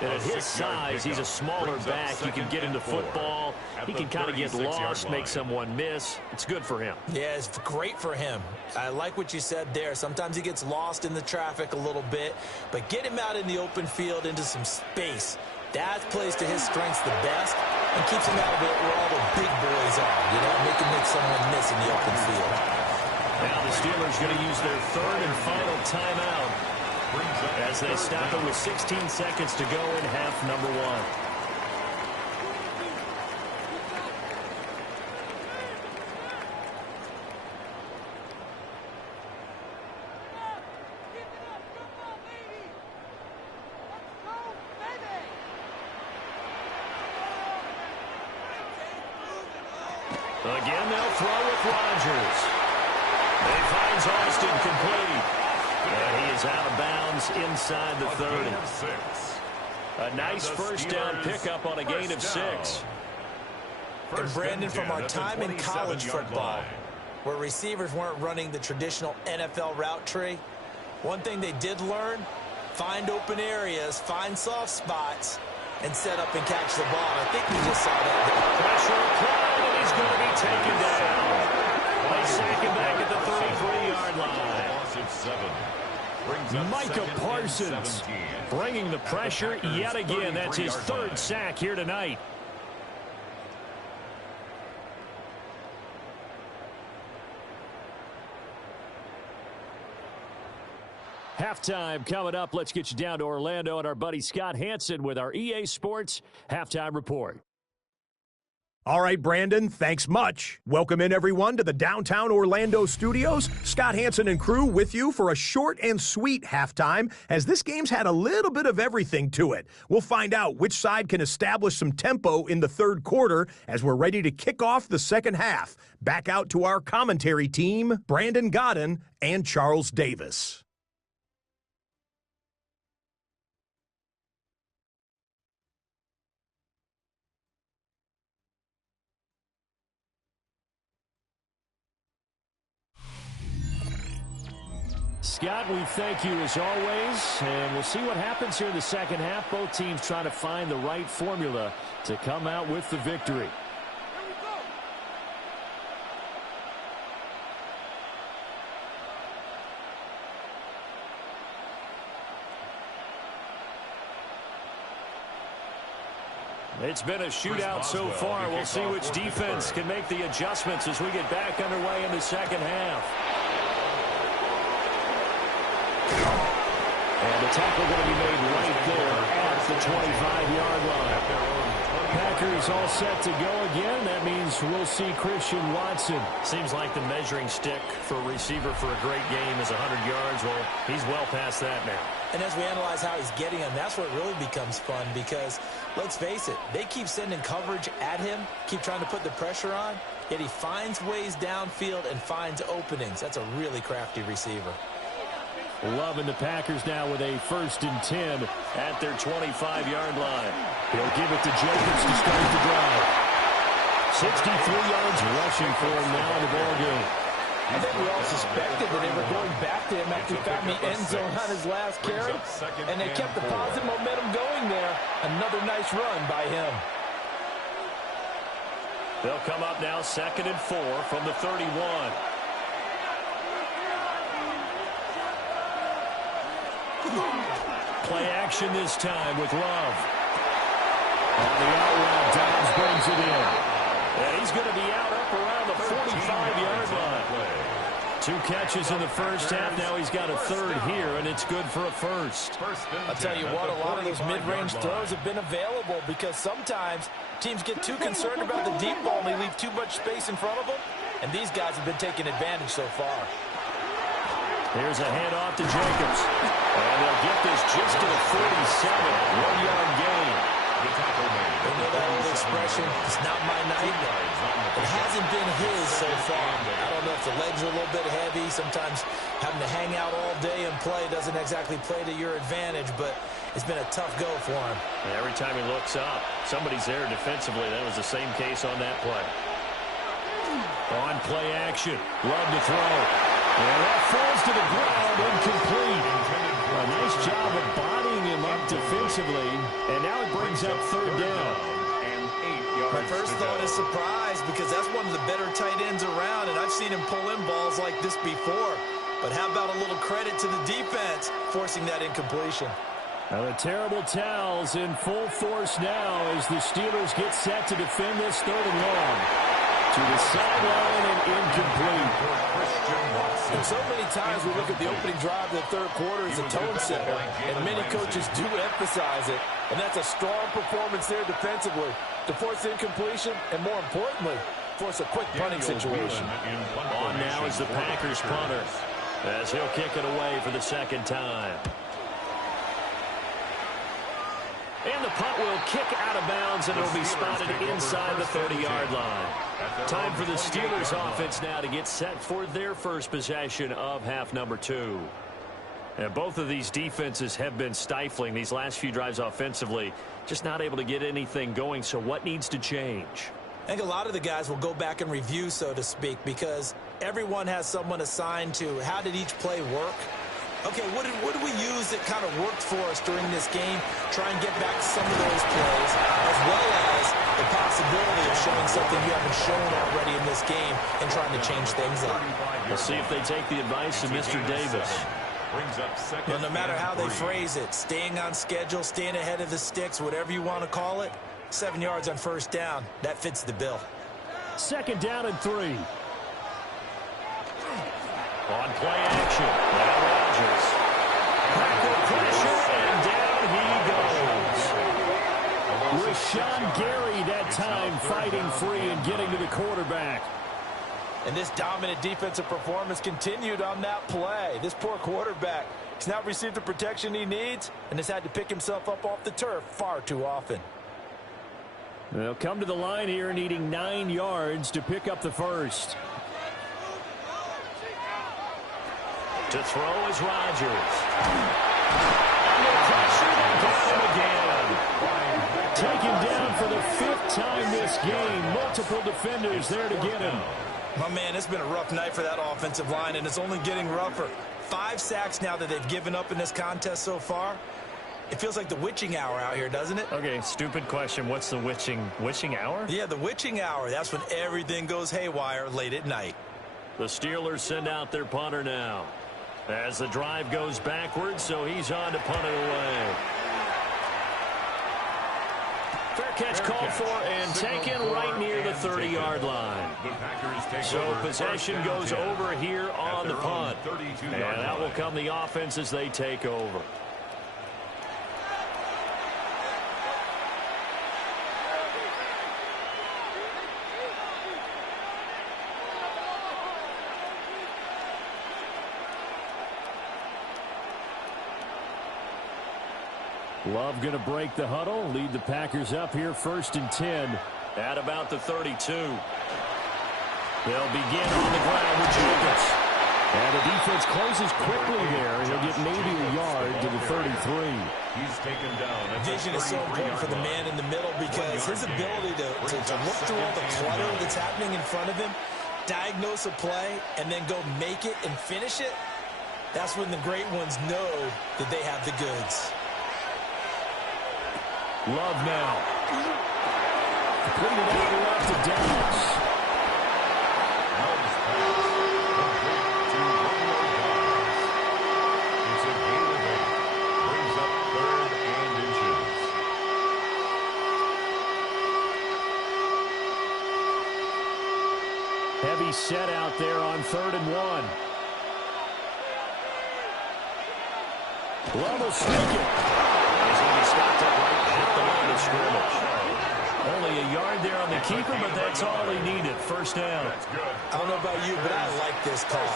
And at his size, he's a smaller back. You can get into football. He can kind of get lost, make someone miss. It's good for him. Yeah, it's great for him. I like what you said there. Sometimes he gets lost in the traffic a little bit, but get him out in the open field into some space. That plays to his strengths the best and keeps him out of it where all the big boys are, you know, make someone miss in the open field. Now the Steelers going to use their third and final timeout as they stop it with 16 seconds to go in half number 1. Again, they'll throw with Rodgers. He finds Austin complete. And he is out of bounds inside the 30. A nice first down pickup on a gain of 6. And Brandon, from our time in college football, where receivers weren't running the traditional NFL route tree, one thing they did learn, find open areas, find soft spots, and set up and catch the ball. I think we just saw that. Pressure applied, and he's going to be taken down. They sack him back at the 33-yard line. Micah Parsons bringing the pressure yet again. That's his third sack here tonight. Halftime coming up. Let's get you down to Orlando and our buddy Scott Hansen with our EA Sports Halftime Report. All right, Brandon, thanks much. Welcome in, everyone, to the downtown Orlando studios. Scott Hansen and crew with you for a short and sweet halftime, as this game's had a little bit of everything to it. We'll find out which side can establish some tempo in the third quarter as we're ready to kick off the second half. Back out to our commentary team, Brandon Godden and Charles Davis. Scott, we thank you as always, and we'll see what happens here in the second half. Both teams trying to find the right formula to come out with the victory. It's been a shootout so far. We'll see which defense can make the adjustments as we get back underway in the second half. And the tackle going to be made right there at the 25-yard line. Packers all set to go again. That means we'll see Christian Watson. Seems like the measuring stick for a receiver for a great game is 100 yards. Well, he's well past that now. And as we analyze how he's getting them, that's what really becomes fun because, let's face it, they keep sending coverage at him, keep trying to put the pressure on, yet he finds ways downfield and finds openings. That's a really crafty receiver. Loving the Packers now with a 1st and 10 at their 25-yard line. He'll give it to Jacobs to start the drive. 63 yards rushing for him now in the ballgame. I think we all suspected that they were going back to him after he found the end zone on his last carry, and they kept the positive momentum going there. Another nice run by him. They'll come up now 2nd and 4 from the 31. Play action this time with Love. On the out route, Dobbs brings it in. And he's going to be out up around the 45-yard line. 2 catches in the first half. Now he's got a third here, and it's good for a first. I'll tell you what, a lot of those mid-range throws have been available because sometimes teams get too concerned about the deep ball and they leave too much space in front of them, and these guys have been taking advantage so far. Here's a handoff to Jacobs. And they'll get this just to the 47. 1-yard gain. The tackle made. You know that old expression, it's not my night. It hasn't been his so far. I don't know if the legs are a little bit heavy. Sometimes having to hang out all day and play doesn't exactly play to your advantage, but it's been a tough go for him. And every time he looks up, somebody's there defensively. That was the same case on that play. On play action. Love to throw. And that falls to the ground, incomplete. A nice job of bodying him up defensively. And now it brings up third down. My first thought is surprise, because that's one of the better tight ends around, and I've seen him pull in balls like this before. But how about a little credit to the defense forcing that incompletion? Now the terrible towels in full force now as the Steelers get set to defend this third and long. To the sideline and incomplete. And so many times we look at the opening drive of the third quarter as a tone setter, and many coaches do emphasize it. And that's a strong performance there defensively to force incompletion and, more importantly, force a quick punting situation. On now is the Packers punter as he'll kick it away for the second time. And the punt will kick out of bounds, and it'll be spotted inside the 30-yard line. Time for the Steelers offense now to get set for their first possession of half number 2. And both of these defenses have been stifling these last few drives offensively, just not able to get anything going. So what needs to change? I think a lot of the guys will go back and review, so to speak, because everyone has someone assigned to how did each play work. Okay, what did we use that kind of worked for us during this game? Try and get back to some of those plays, as well as the possibility of showing something you haven't shown already in this game and trying to change things up. We'll see if they take the advice of Mr. Davis. Well, no matter how they phrase it, staying on schedule, staying ahead of the sticks, whatever you want to call it, 7 yards on first down, that fits the bill. Second down and 3. On play action, now Rodgers. Back pressure, and down he goes. Rashawn Gary that time fighting free and getting to the quarterback. And this dominant defensive performance continued on that play. This poor quarterback has not received the protection he needs and has had to pick himself up off the turf far too often. They'll come to the line here needing 9 yards to pick up the first. To throw is Rodgers. Under pressure, they got him again. Taken down for the 5th time this game. Multiple defenders there to get him. My man, it's been a rough night for that offensive line, and it's only getting rougher. 5 sacks now that they've given up in this contest so far. It feels like the witching hour out here, doesn't it? Okay, stupid question. What's the witching hour? Yeah, the witching hour. That's when everything goes haywire late at night. The Steelers send out their punter now. As the drive goes backwards, so he's on to punt it away. Fair catch called for and taken right near the 30-yard line. So possession goes over here on the punt. And out will come the offense as they take over. Love going to break the huddle, lead the Packers up here 1st and 10 at about the 32. They'll begin on the ground with Jacobs. And the defense closes quickly there. He'll get maybe a yard to the 33. He's taken down. Vision is so important for the man in the middle because his ability to look through all the clutter that's happening in front of him, diagnose a play, and then go make it and finish it, that's when the great ones know that they have the goods. Love now. Completed out left to Downs. It's a gain of 8. Brings up 3rd and inches. Heavy set out there on 3rd and 1. Love will sneak it. He's going to be stopped up right at the line of scrimmage. Only a yard there on the keeper, but that's all he needed. First down. I don't know about you, but I like this call.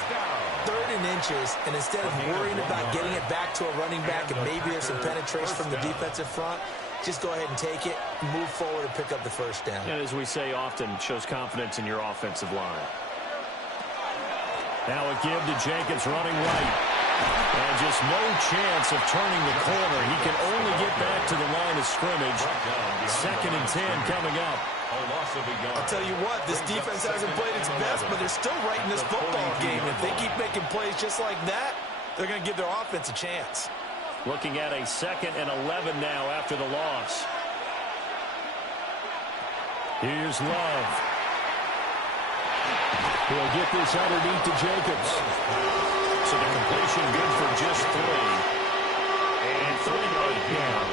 3rd and inches, and instead of worrying about getting it back to a running back and maybe there's some penetration from the defensive front, just go ahead and take it, move forward, and pick up the first down. And as we say often, shows confidence in your offensive line. Now a give to Jacobs running right. And just no chance of turning the corner. He can only get back to the line of scrimmage. 2nd and 10 coming up. I'll tell you what, this defense hasn't played its best, but they're still right in this football game. If they keep making plays just like that, they're going to give their offense a chance. Looking at a 2nd and 11 now after the loss. Here's Love. He'll get this underneath to Jacobs. So the completion good for just 3. And 3 down.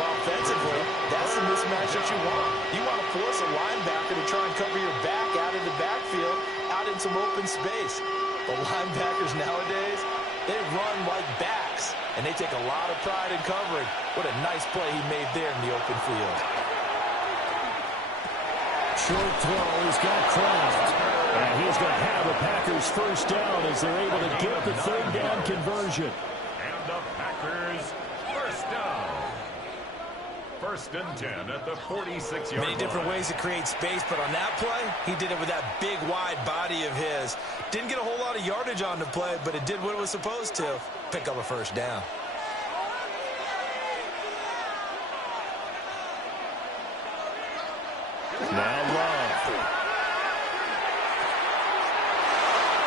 Well, offensively, that's the mismatch that you want. You want to force a linebacker to try and cover your back out in the backfield, out in some open space. But linebackers nowadays, they run like backs, and they take a lot of pride in covering. What a nice play he made there in the open field. Short throw, he's got Kraft. And he's going to have the Packers first down as they're able to get the 3rd down conversion. And the Packers first down. 1st and 10 at the 46-yard line. Many different ways to create space, but on that play, he did it with that big, wide body of his. Didn't get a whole lot of yardage on the play, but it did what it was supposed to. Pick up a first down. Now Love.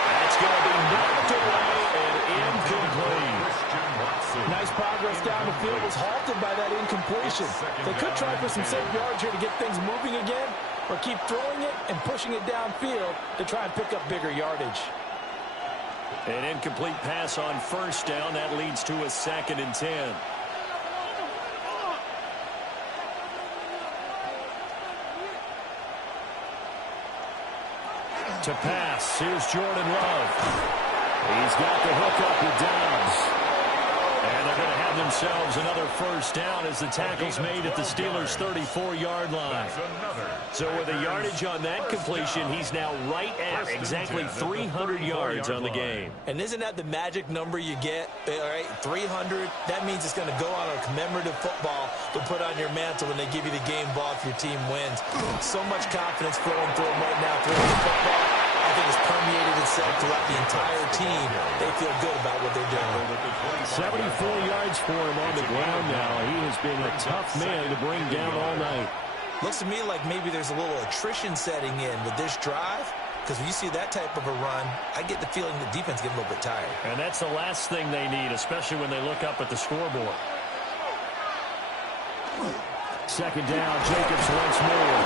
That's going to be knocked away and incomplete. Nice progress down the field was halted by that incompletion. They could try for some safe yards here to get things moving again, or keep throwing it and pushing it downfield to try and pick up bigger yardage. An incomplete pass on 1st down. That leads to a 2nd and 10. To pass, here's Jordan Love. He's got the hook up with Downs. And they're going to have themselves another first down as the tackle's made at the Steelers' 34-yard line. So with a yardage on that completion, he's now right at exactly 300 yards on the game. And isn't that the magic number you get? All right, 300. That means it's going to go on a commemorative football to put on your mantle when they give you the game ball if your team wins. So much confidence flowing through them right now throwing the football. I think it's permeated itself throughout the entire team. They feel good about what they're doing. 74 yards for him on the ground now. He has been a tough man to bring down all night. Looks to me like maybe there's a little attrition setting in with this drive, because when you see that type of a run, I get the feeling the defense getting a little bit tired. And that's the last thing they need, especially when they look up at the scoreboard. 2nd down, Jacobs once more.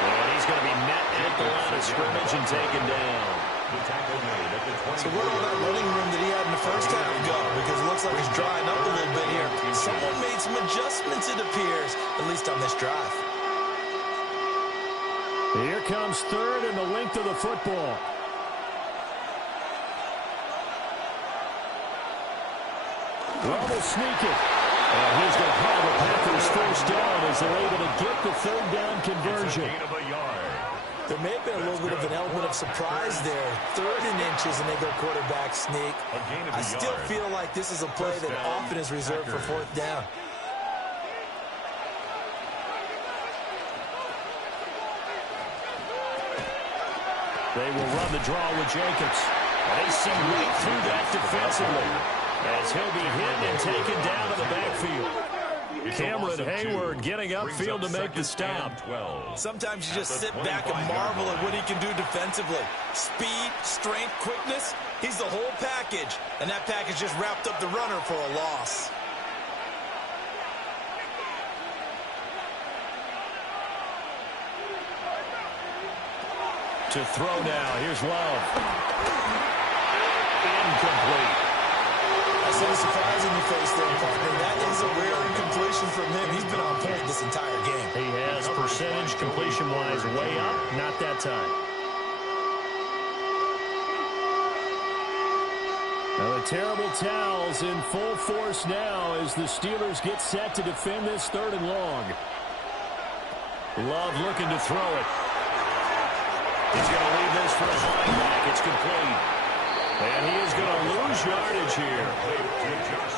And he's going to be met at the line of scrimmage and taken down. So where did all that running room that he had in the first half go? Because it looks like it's drying up a little bit here. Someone made some adjustments, it appears, at least on this drive. Here comes 3rd and the length of the football. Well, they'll sneak it. And he's going to have the Packers first down as they're able to get the 3rd down conversion. There may have been a little bit of an element of surprise there. 3rd and inches, and they go quarterback sneak. I still feel like this is a play that often is reserved for 4th down. They will run the draw with Jacobs. They see right through that defensively as he'll be hit and taken down to the backfield. Cameron Hayward getting upfield to make the stop. Sometimes you just sit back and marvel at what he can do defensively. Speed, strength, quickness, he's the whole package. And that package just wrapped up the runner for a loss. To throw now, here's Love. Incomplete. I see the surprise in your face there, partner. That is a rare incompletion from him. He's been on point this entire game. He has percentage completion-wise way up. Not that time. Now the terrible towels in full force now as the Steelers get set to defend this 3rd and long. Love looking to throw it. He's going to leave this for a running back. It's complete. And he is going to lose yardage here.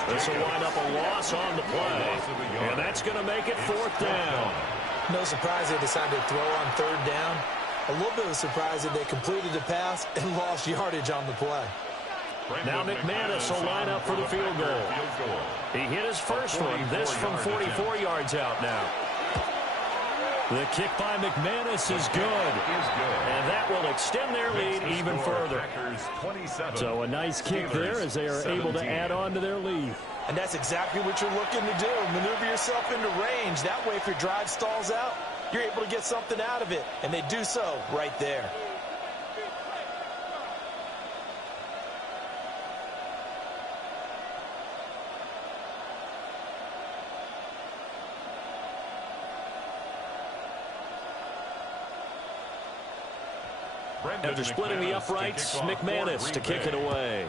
This will wind up a loss on the play. And that's going to make it 4th down. No surprise they decided to throw on 3rd down. A little bit of a surprise that they completed the pass and lost yardage on the play. Now McManus will line up for the field goal. He hit his first one. This from 44 yards out now. The kick by McManus is good. And that will extend their lead even further. So a nice kick there as they are able to add on to their lead. And that's exactly what you're looking to do. Maneuver yourself into range. That way, if your drive stalls out, you're able to get something out of it. And they do so right there. After splitting the uprights, McManus to kick it away.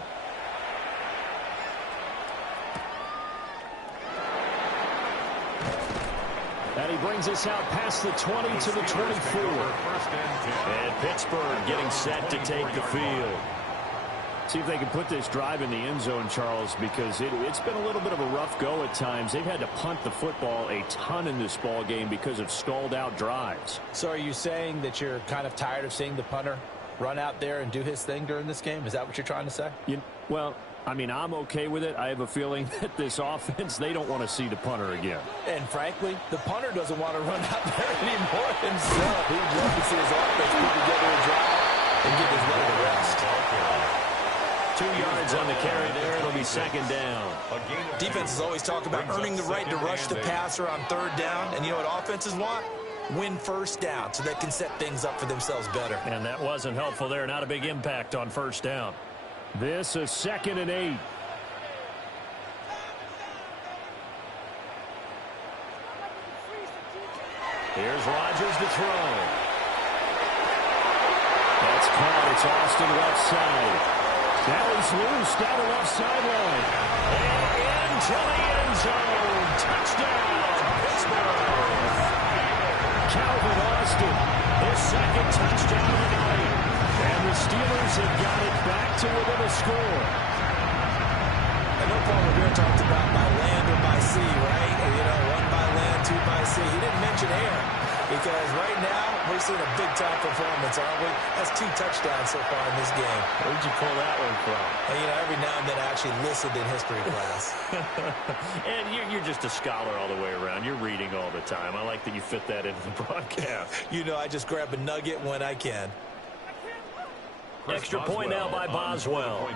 And he brings us out past the 20 to the 24. And Pittsburgh getting set to take the field. See if they can put this drive in the end zone, Charles, because it's been a little bit of a rough go at times. They've had to punt the football a ton in this ball game because of stalled out drives. So are you saying that you're kind of tired of seeing the punter run out there and do his thing during this game? Is that what you're trying to say? Well, I mean, I'm okay with it. I have a feeling that this offense, they don't want to see the punter again. And frankly, the punter doesn't want to run out there anymore himself. He'd love to see his offense put together a drive and give his leg a rest. 2 yards on the carry there. It'll be 2nd down. Defenses always talk about earning the right to rush the passer on 3rd down. And you know what offenses want? Win 1st down so they can set things up for themselves better. And that wasn't helpful there. Not a big impact on 1st down. This is 2nd and 8. Here's Rodgers to throw. That's caught. It's Austin left side. Now he's loose down the left sideline. And into the end zone. Touchdown, Pittsburgh. Calvin Austin, his 2nd touchdown of the night. And the Steelers have got it back to within a score. I know Paul Revere talked about by land or by sea, right? You know, 1 by land, 2 by sea. He didn't mention air because right now we're seeing a big-time performance, aren't we? That's 2 touchdowns so far in this game. Where'd you pull that one from? And, you know, every now and then I actually listened in history class. And you're just a scholar all the way around. You're reading all the time. I like that you fit that into the broadcast. You know, I just grab a nugget when I can. Extra point now by Boswell.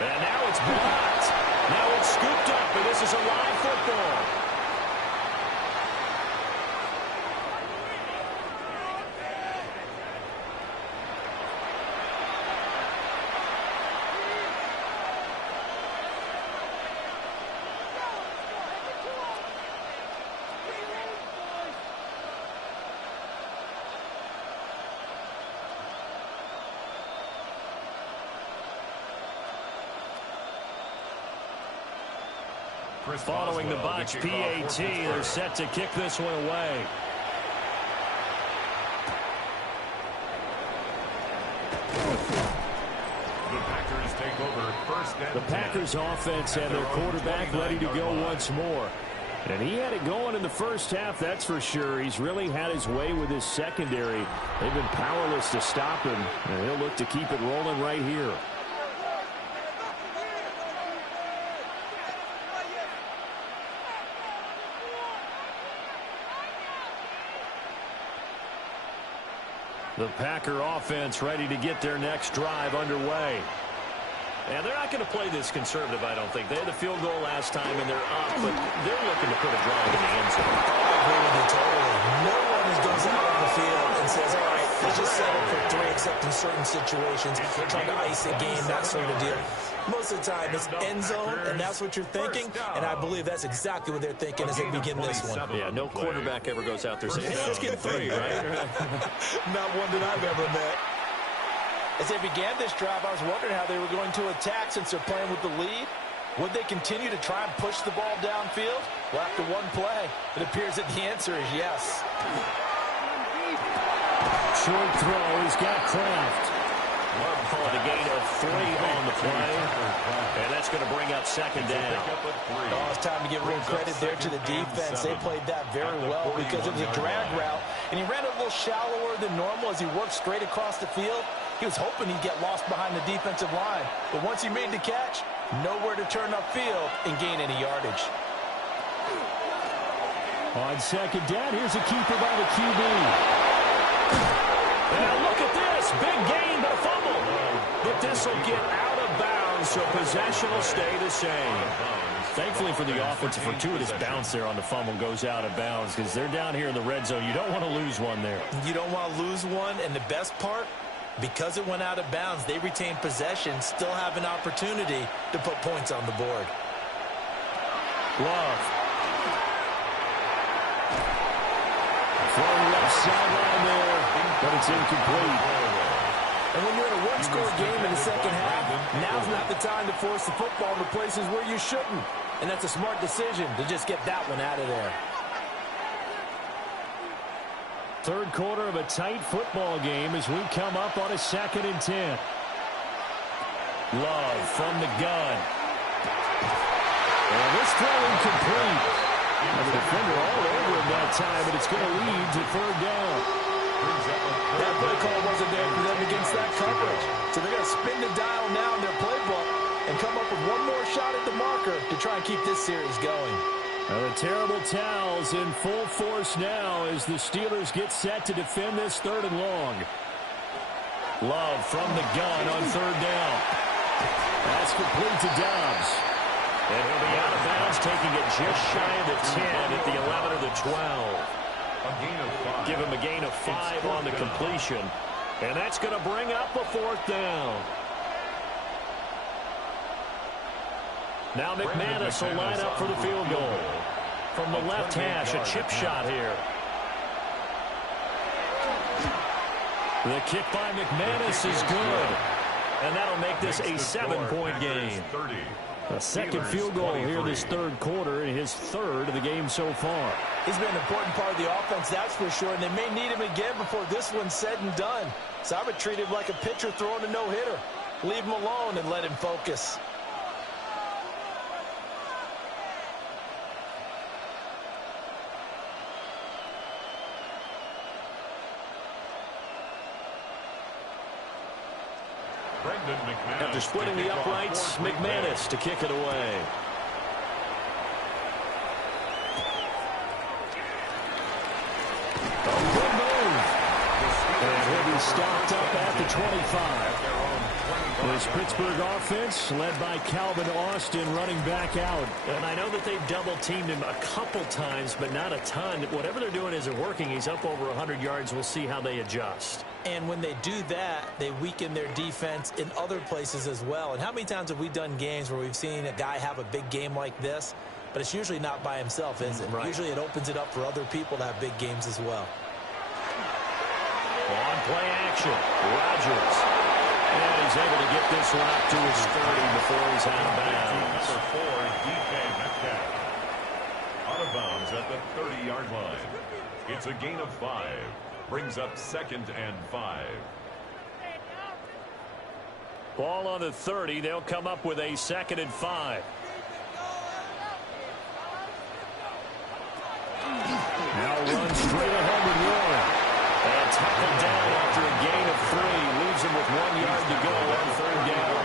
And now it's blocked. Now it's scooped up, and this is a live football. Following the botch PAT, they're set to kick this one away. The Packers take over 1st and 10. The Packers offense and their quarterback ready to go once more. And he had it going in the first half, that's for sure. He's really had his way with his secondary. They've been powerless to stop him, and he'll look to keep it rolling right here. The Packer offense ready to get their next drive underway. And they're not going to play this conservative, I don't think. They had the field goal last time, and they're up, but they're looking to put a drive in the end zone. I agree with you totally. No one goes out on the field and says, all right, let's just settle for 3, except in certain situations, trying to ice a game, that sort of deal. Most of the time, it's end zone, and that's what you're thinking, and I believe that's exactly what they're thinking as they begin this one. Yeah, no quarterback ever goes out there saying, hey, let's get 3, right? Not one that I've ever met. As they began this drive, I was wondering how they were going to attack since they're playing with the lead. Would they continue to try and push the ball downfield? Well, after one play, it appears that the answer is yes. Short throw. He's got Kraft. Call it a gain of 3 on the play. And that's going to bring up second down. Oh, it's time to give a little credit there to the defense. They played that very well because it was a drag route, and he ran a little shallower than normal as he worked straight across the field. He was hoping he'd get lost behind the defensive line, but once he made the catch, nowhere to turn upfield and gain any yardage. On second down, here's a keeper by the QB. Now look at this. Big gain, but a fumble. But this will get out of bounds, so possession will stay the same. Thankfully for the offense, a fortuitous bounce there on the fumble goes out of bounds because they're down here in the red zone. You don't want to lose one there. You don't want to lose one, and the best part, because it went out of bounds, they retain possession, still have an opportunity to put points on the board. Love. Throwing left sideline there, but it's incomplete. And when you're in a one-score game in the second half, now's not the time to force the football to places where you shouldn't. And that's a smart decision to just get that one out of there. Third quarter of a tight football game as we come up on a 2nd and 10. Love from the gun. And this throw incomplete. And the defender all over him that time, but it's going to lead to 3rd down. That play call wasn't there for them against that coverage. So they're going to spin the dial now in their playbook and come up with one more shot at the marker to try and keep this series going. Well, the terrible towels in full force now as the Steelers get set to defend this 3rd and long. Love from the gun on 3rd down. That's complete to Dobbs. And he'll be out of bounds, taking it just shy of the 10 at the 11 or the 12. A gain of 5. Give him a gain of 5 on the completion. And that's going to bring up a 4th down. Now McManus will line up for the field goal. From the left hash, a chip shot here. The kick by McManus is good. And that'll make this a 7-point game. A second field goal here this 3rd quarter, and his 3rd of the game so far. He's been an important part of the offense, that's for sure, and they may need him again before this one's said and done. So I would treat him like a pitcher throwing a no-hitter. Leave him alone and let him focus. After splitting the uprights, McManus to kick it away. A good move. And he'll be stopped up at the 25. This Pittsburgh offense led by Calvin Austin running back out. And I know that they've double-teamed him a couple times, but not a ton. Whatever they're doing isn't working. He's up over 100 yards. We'll see how they adjust. And when they do that, they weaken their defense in other places as well. And how many times have we done games where we've seen a guy have a big game like this, but it's usually not by himself, is it? Right. Usually it opens it up for other people to have big games as well. On play action, Rodgers. And he's able to get this one up to his 30 before he's out of bounds. Number 4, DK Metcalf. Out of bounds at the 30-yard line. It's a gain of 5. Brings up 2nd and 5. Ball on the 30. They'll come up with a 2nd and 5. Now runs straight ahead with Warren. And tackled down after a gain of 3. Leaves him with 1 yard to go on 3rd down.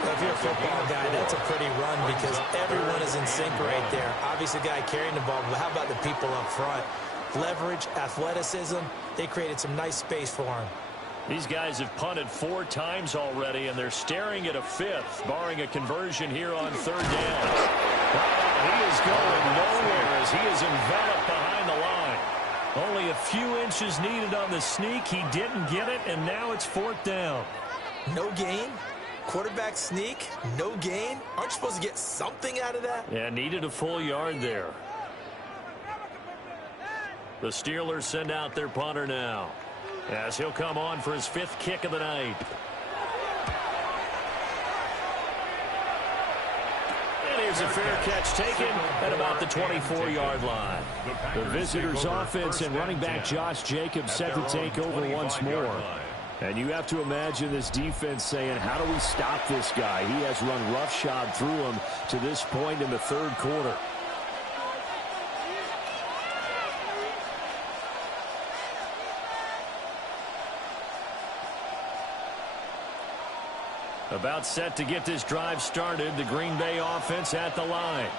Well, if you're a football guy, that's a pretty run because everyone is in sync right there. Obviously, the guy carrying the ball, but how about the people up front? Leverage, athleticism, they created some nice space for him. These guys have punted 4 times already, and they're staring at a 5th, barring a conversion here on 3rd down. He is going nowhere as he is enveloped behind the line. Only a few inches needed on the sneak. He didn't get it, and now it's 4th down. No gain? Quarterback sneak? No gain? Aren't you supposed to get something out of that? Yeah, needed a full yard there. The Steelers send out their punter now as he'll come on for his 5th kick of the night. And here's a fair catch taken at about the 24-yard line. The visitors' offense and running back Josh Jacobs set to take over once more. And you have to imagine this defense saying, how do we stop this guy? He has run roughshod through him to this point in the third quarter. About set to get this drive started, the Green Bay offense at the line.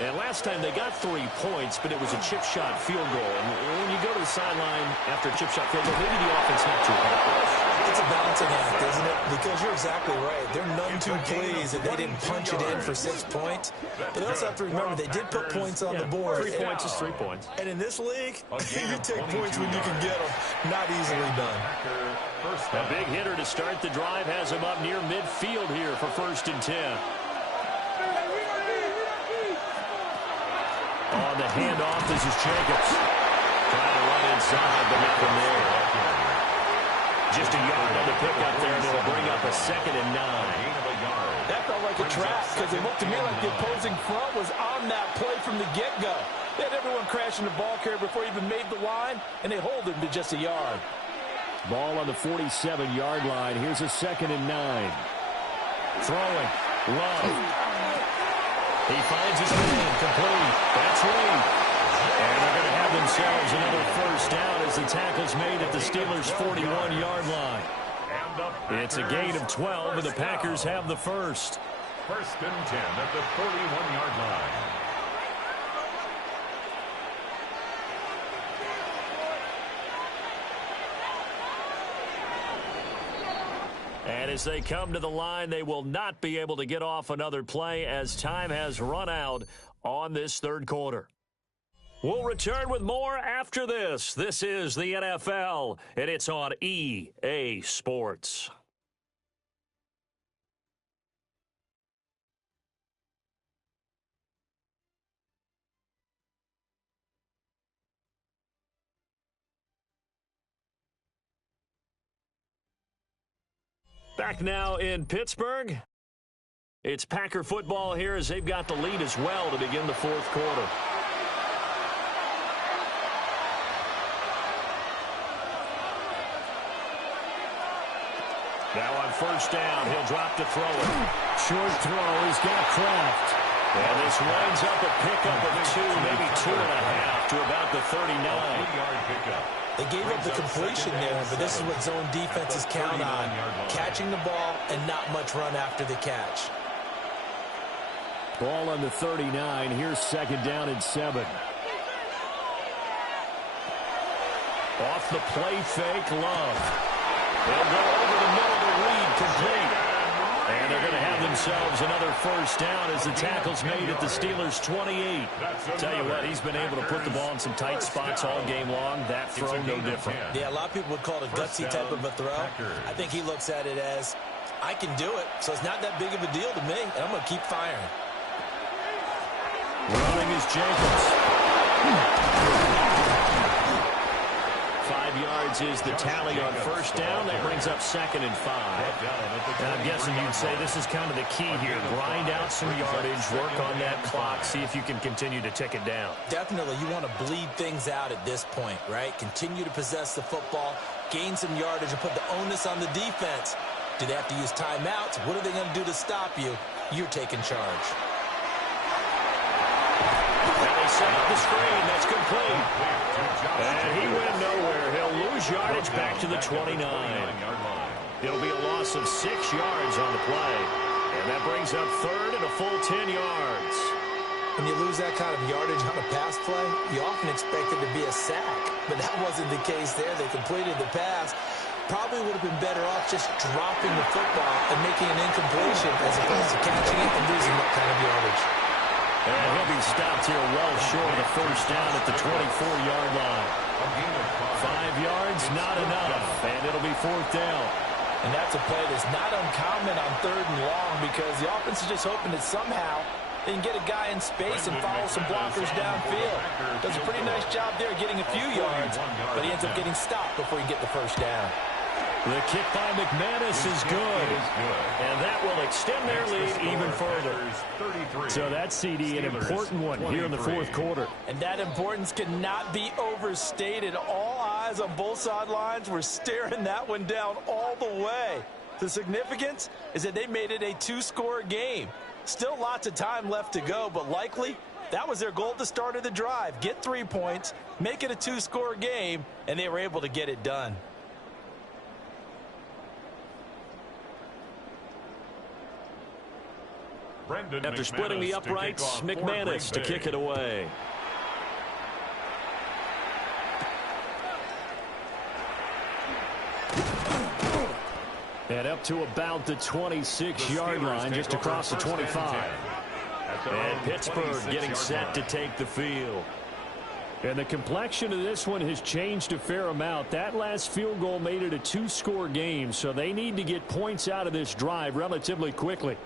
And last time they got 3 points, but it was a chip shot field goal. And when you go to the sideline after a chip shot field goal, maybe the offense not too happy. It's a balancing act, isn't it? Because you're exactly right. They're none too pleased that they didn't punch it in for 6 points. But they also have to remember they did put points on the board. 3 points is 3 points. And in this league, you take points when you can get them. Not easily done. A big hitter to start the drive has him up near midfield here for 1st and 10. On the handoff, this is Jacobs. Trying to run inside, but nothing there. Just a yard on the pickup there, and it'll bring up a 2nd and 9. That felt like a trap because it looked to me like the opposing front was on that play from the get-go. They had everyone crashing the ball carrier before he even made the line, and they hold him to just a yard. Ball on the 47-yard line. Here's a 2nd and 9. Throwing. Love. He finds his man. Complete. That's Reed. And they're going to have themselves another 1st down as the tackle's made at the Steelers' 41-yard line. It's a gain of 12, and the Packers have the 1st. 1st and 10 at the 41-yard line. And as they come to the line, they will not be able to get off another play as time has run out on this 3rd quarter. We'll return with more after this. This is the NFL, and it's on EA Sports. Back now in Pittsburgh. It's Packer football here as they've got the lead as well to begin the 4th quarter. Now on 1st down, he'll drop to throw it. Short throw, he's got Kraft. And this winds up a pickup of 2, maybe 2.5 to about the 39. They gave up the completion there, but this is what zone defenses count on. Catching the ball and not much run after the catch. Ball on the 39. Here's 2nd down and 7. Off the play fake, Love. They'll go over the middle to Reed, complete. And they're going to have themselves another 1st down as the tackle's made at the Steelers' 28. Tell you what, he's been able to put the ball in some tight spots all game long. That throw, no different. Yeah, a lot of people would call it a gutsy type of a throw. I think he looks at it as, I can do it, so it's not that big of a deal to me, and I'm going to keep firing. Running is Jacobs. 5 yards is the tally on 1st down. That brings up 2nd and 5. And I'm guessing you'd say this is kind of the key here. Grind out some yardage, work on that clock, see if you can continue to tick it down. Definitely, you want to bleed things out at this point, right? Continue to possess the football, gain some yardage, and put the onus on the defense. Do they have to use timeouts? What are they going to do to stop you? You're taking charge. And they set up the screen. That's complete. And he went nowhere. He'll lose yardage back to the 29. It'll be a loss of 6 yards on the play. And that brings up 3rd and a full 10 yards. When you lose that kind of yardage on a pass play, you often expect it to be a sack. But that wasn't the case there. They completed the pass. Probably would have been better off just dropping the football and making an incompletion as opposed to catching it and losing that kind of yardage. And he'll be stopped here well short of the 1st down at the 24-yard line. 5 yards, not enough, and it'll be 4th down. And that's a play that's not uncommon on 3rd and long because the offense is just hoping that somehow they can get a guy in space and follow some blockers downfield. Does a pretty nice job there getting a few yards, but he ends up getting stopped before he can get the 1st down. The kick by McManus is good, and that will extend their lead even further. So that CD, an important one here in the 4th quarter. And that importance cannot be overstated. All eyes guys on both sidelines were staring that one down all the way. The significance is that they made it a 2-score game. Still lots of time left to go, but likely that was their goal at the start of the drive. Get 3 points, make it a 2-score game, and they were able to get it done. After splitting the uprights, McManus to kick it away. And up to about the 26-yard line, just across the 25. And Pittsburgh getting set to take the field. And the complexion of this one has changed a fair amount. That last field goal made it a 2-score game, so they need to get points out of this drive relatively quickly.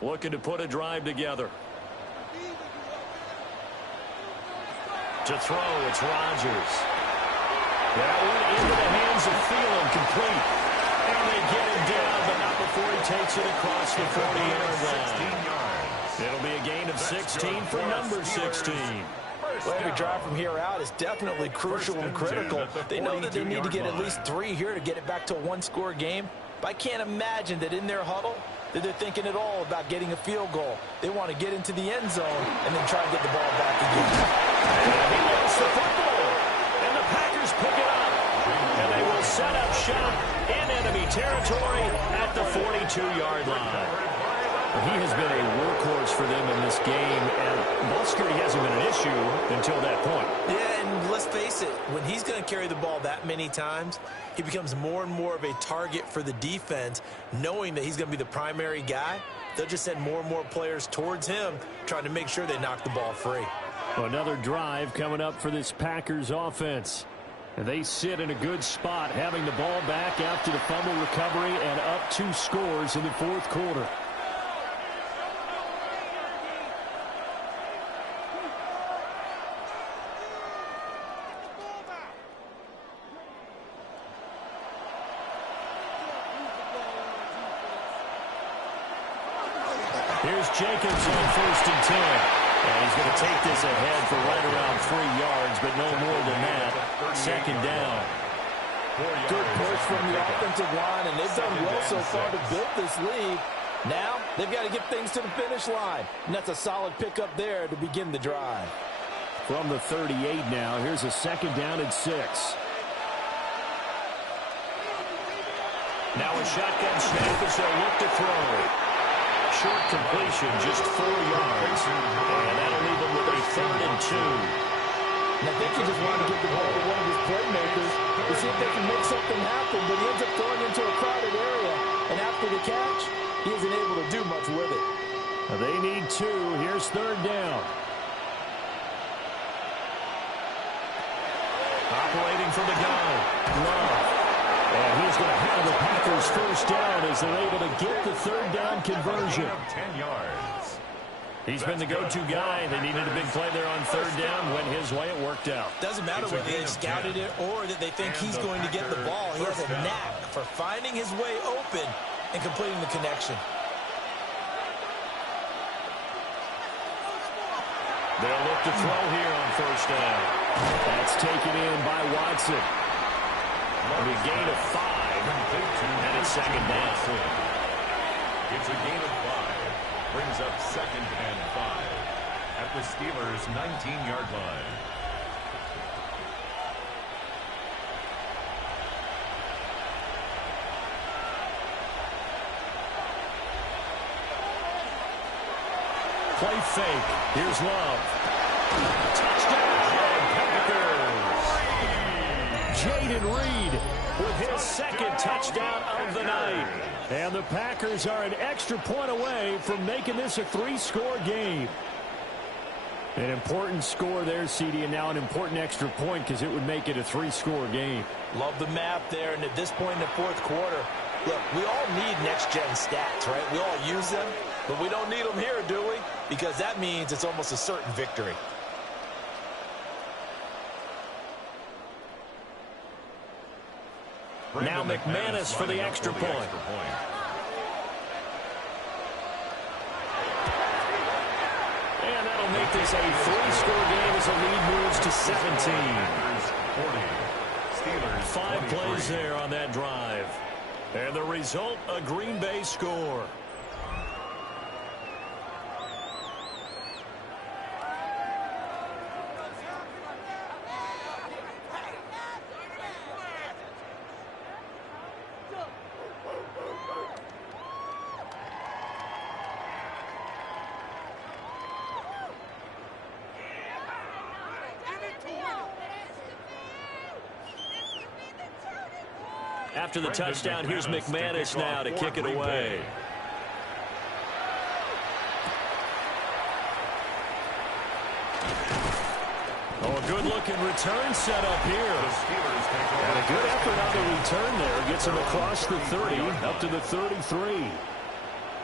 Looking to put a drive together. To throw, it's Rodgers. That one into the hands of Thielen, complete. And they get him down, but not before he takes it across the 40-yard line. It'll be a gain of 16 for number 16. Well, every drive from here out is definitely crucial and critical. They know that they need to get at least 3 here to get it back to a 1-score game. But I can't imagine that in their huddle that they're thinking at all about getting a field goal. They want to get into the end zone and then try to get the ball back again. And he lost the football. And the Packers pick it up. And they will set up shop in enemy territory at the 42-yard line. He has been a workhorse for them in this game, and ball security hasn't been an issue until that point. Yeah, and let's face it, when he's going to carry the ball that many times, he becomes more and more of a target for the defense, knowing that he's going to be the primary guy. They'll just send more and more players towards him, trying to make sure they knock the ball free. Another drive coming up for this Packers offense. And they sit in a good spot, having the ball back after the fumble recovery and up 2 scores in the 4th quarter. Here's Jacobs on 1st and 10. And he's going to take this ahead for right around 3 yards, but no more than that. 2nd down. Good push from the offensive line, and they've done well so far to build this lead. Now they've got to get things to the finish line, and that's a solid pickup there to begin the drive. From the 38 now, here's a 2nd down and 6. Now a shotgun snap as they look to throw. Short completion, just 4 yards. And that'll leave him with a 3rd and 2. And I think he just wanted to get the ball to one of his playmakers to see if they can make something happen, but he ends up throwing into a crowded area. And after the catch, he isn't able to do much with it. Now they need 2. Here's 3rd down. Operating from the gun. Love. And he's going to have the Packers 1st down as they're able to get the 3rd down conversion. 10 yards. He's been the go-to guy. They needed a big play there on 3rd down. Went his way. It worked out. Doesn't matter whether they scouted it or that they think he's going to get the ball. He has a knack for finding his way open and completing the connection. They'll look to throw here on 1st down. That's taken in by Watson. A gain of 5, and it's 2nd down. It's a gain of 5. Brings up 2nd and 5 at the Steelers' 19-yard line. Play fake. Here's Love. Touchdown, Packers. Jaden Reed with his 2nd touchdown of the night. And the Packers are an extra point away from making this a 3-score game. An important score there, CD, and now an important extra point because it would make it a 3-score game. Love the map there, and at this point in the 4th quarter, look, we all need next-gen stats, right? We all use them, but we don't need them here, do we? Because that means it's almost a certain victory. Now McManus for the extra point. And that'll make this a 3-score game as the lead moves to 17. 5 plays there on that drive. And the result, a Green Bay score. After the touchdown, here's McManus now to kick it away. Oh, a good-looking return set up here. And a good effort on the return there. Gets him across the 30, up to the 33.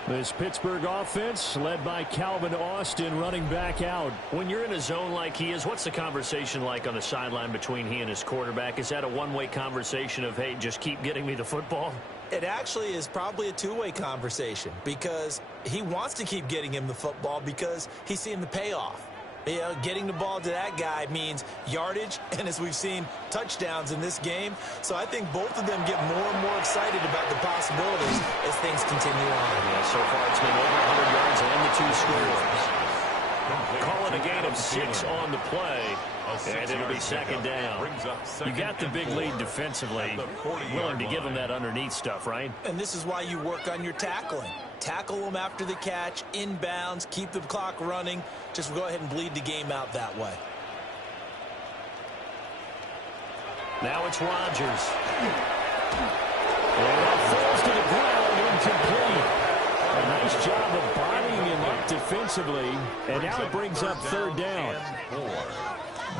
This Pittsburgh offense led by Calvin Austin running back out. When you're in a zone like he is, what's the conversation like on the sideline between he and his quarterback? Is that a one-way conversation of, hey, just keep getting me the football? It actually is probably a two-way conversation because he wants to keep getting him the football because he's seeing the payoff. You know, getting the ball to that guy means yardage, and as we've seen, touchdowns in this game. So I think both of them get more and more excited about the possibilities as things continue on. Yeah, so far it's been over 100 yards and the 2 scores. Calling a gain of 6 on the play, and it'll be second down. You got the big lead defensively. Willing to give them that underneath stuff, right? And this is why you work on your tackling. Tackle them after the catch, inbounds, keep the clock running. Just go ahead and bleed the game out that way. Now it's Rodgers. And that falls to the ground, incomplete. A nice job of bodying him up defensively, and now it brings up third down.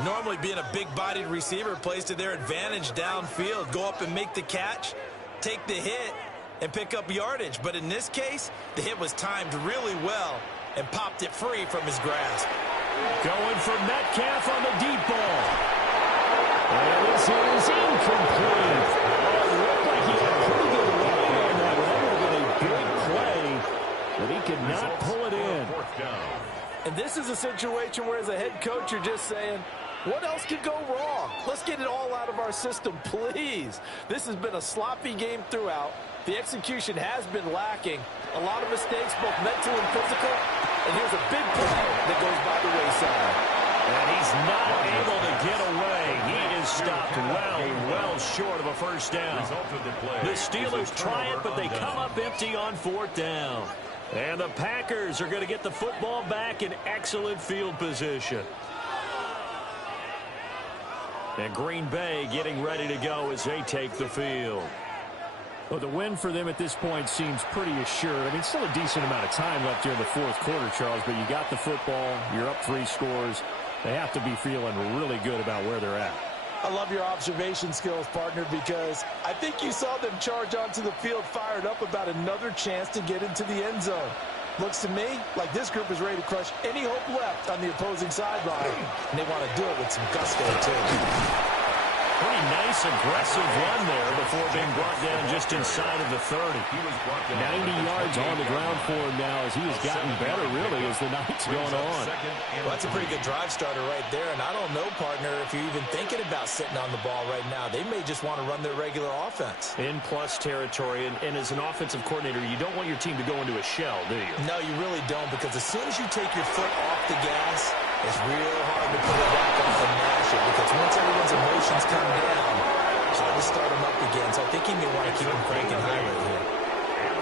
Normally being a big-bodied receiver plays to their advantage downfield. Go up and make the catch, take the hit, and pick up yardage. But in this case, the hit was timed really well and popped it free from his grasp. Going for Metcalf on the deep ball. And this is incomplete. It looked like he had a pretty good line on that. That would have been a big play, but he could not pull it in. And this is a situation where as a head coach you're just saying, what else could go wrong? Let's get it all out of our system, please. This has been a sloppy game throughout. The execution has been lacking. A lot of mistakes, both mental and physical. And here's a big play that goes by the wayside. And he's not able to get away. He is stopped well short of a first down. The Steelers try it, but they come up empty on 4th down. And the Packers are going to get the football back in excellent field position. And Green Bay getting ready to go as they take the field. Well, the win for them at this point seems pretty assured. I mean, still a decent amount of time left here in the 4th quarter, Charles, but you got the football. You're up 3 scores. They have to be feeling really good about where they're at. I love your observation skills, partner, because I think you saw them charge onto the field fired up about another chance to get into the end zone. Looks to me like this group is ready to crush any hope left on the opposing sideline, and they want to do it with some gusto, too. Pretty nice, aggressive run there before being brought down just inside of the 30. 90 yards on the ground for him now as he has gotten better, really, as the night's going on. Well, that's a pretty good drive starter right there, and I don't know, partner, if you're even thinking about sitting on the ball right now. They may just want to run their regular offense. In plus territory, and as an offensive coordinator, you don't want your team to go into a shell, do you? No, you really don't, because as soon as you take your foot off the gas, it's real hard to put it back off and mash it, because once everyone's emotions come down, it's hard to start them up again. So I think he may want to keep him cranking high right here.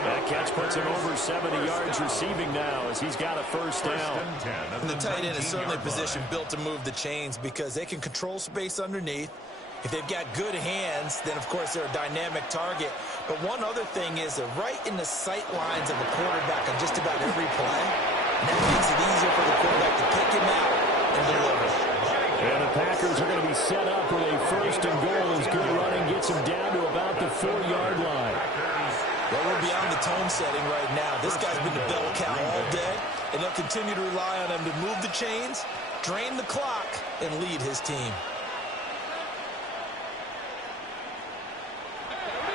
That catch puts him over 70 yards receiving now as he's got a first down. And the tight end is certainly a position built to move the chains because they can control space underneath. If they've got good hands, then, of course, they're a dynamic target. But one other thing is they're right in the sight lines of a quarterback on just about every play. And that makes it easier for the quarterback to pick him out and deliver. And the Packers are going to be set up with a 1st and goal as good running gets them down to about the 4-yard line. Well, we're beyond the tone setting right now. This guy's been the bell cow all day, and they'll continue to rely on him to move the chains, drain the clock, and lead his team.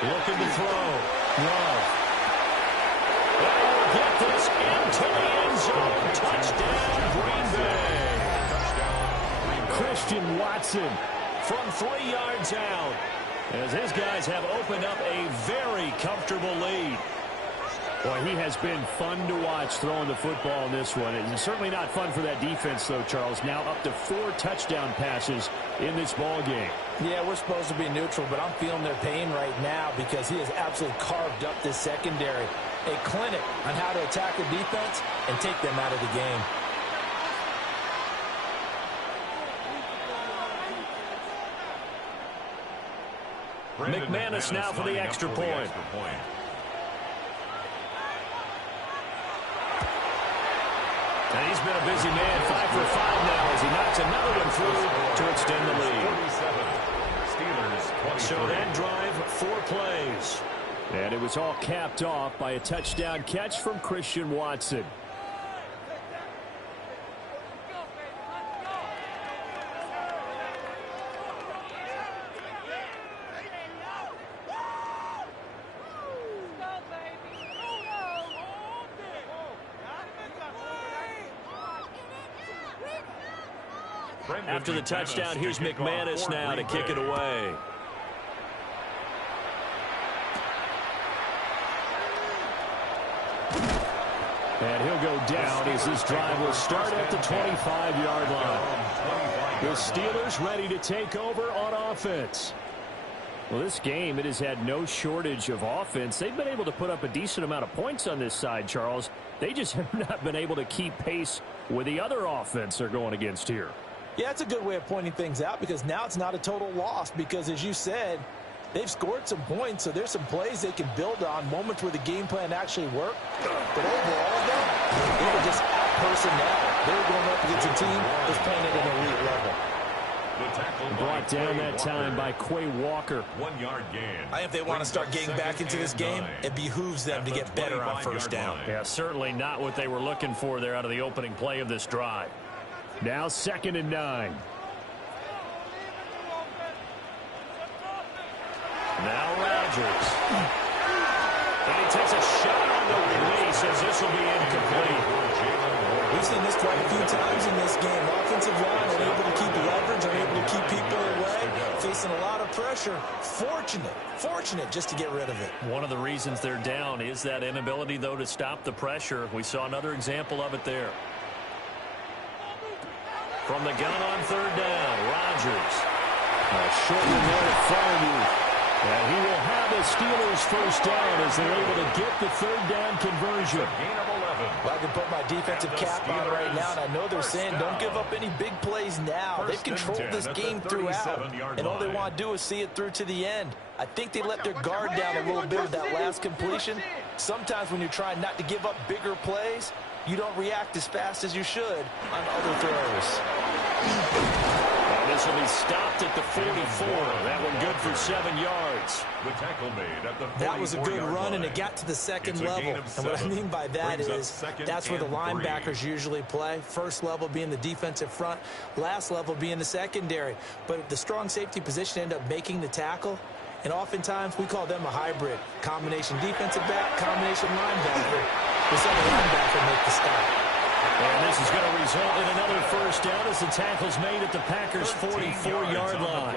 Looking to throw. Love. And will get this into the end zone. Touchdown, Green Bay. Watson from 3 yards out, as his guys have opened up a very comfortable lead. Boy, he has been fun to watch throwing the football in this one. It's certainly not fun for that defense, though, Charles. Now up to 4 touchdown passes in this ball game. Yeah, we're supposed to be neutral, but I'm feeling their pain right now because he has absolutely carved up this secondary. A clinic on how to attack the defense and take them out of the game. McManus now for the extra point. And he's been a busy man, 5 for 5 now as he knocks another one through to extend the lead. So that drive, 4 plays. And it was all capped off by a touchdown catch from Christian Watson. After the touchdown, here's McManus now to kick it away. And he'll go down as this drive will start at the 25-yard line. The Steelers ready to take over on offense. Well, this game, it has had no shortage of offense. They've been able to put up a decent amount of points on this side, Charles. They just have not been able to keep pace with the other offense they're going against here. Yeah, it's a good way of pointing things out because now it's not a total loss because, as you said, they've scored some points, so there's some plays they can build on, moments where the game plan actually worked. But overall, though, they were just out personnel. They were going up against a team that's playing at an elite level. Brought down that time by Quay Walker. 1 yard gain. I think if they want to start getting back into this game, it behooves them to get better on first down. Yeah, certainly not what they were looking for there out of the opening play of this drive. Now 2nd and 9. Now Rodgers. And he takes a shot on the release as this will be incomplete. We've seen this quite a few times in this game. Offensive line unable to keep leverage, unable to keep people away, facing a lot of pressure. Fortunate just to get rid of it. One of the reasons they're down is that inability, though, to stop the pressure. We saw another example of it there. From the gun on 3rd down, Rodgers. Short and there to Fairview. And he will have the Steelers first down as they're able to get the 3rd down conversion. Well, I can put my defensive cap on right now, and I know they're saying don't give up any big plays now. They've controlled this game throughout, and all they want to do is see it through to the end. I think they let their guard down a little bit with that last completion. Sometimes when you're trying not to give up bigger plays, you don't react as fast as you should on other throws. And this will be stopped at the 44. That one good for 7 yards. The tackle made at the 44-yard That was a good run, and it got to the second level. And what I mean by that is that's where the linebackers usually play. First level being the defensive front, last level being the secondary. But the strong safety position ended up making the tackle. And oftentimes we call them a hybrid. Combination defensive back, combination linebacker. This other linebacker make the stop. And this is going to result in another first down as the tackle's made at the Packers' 44-yard line.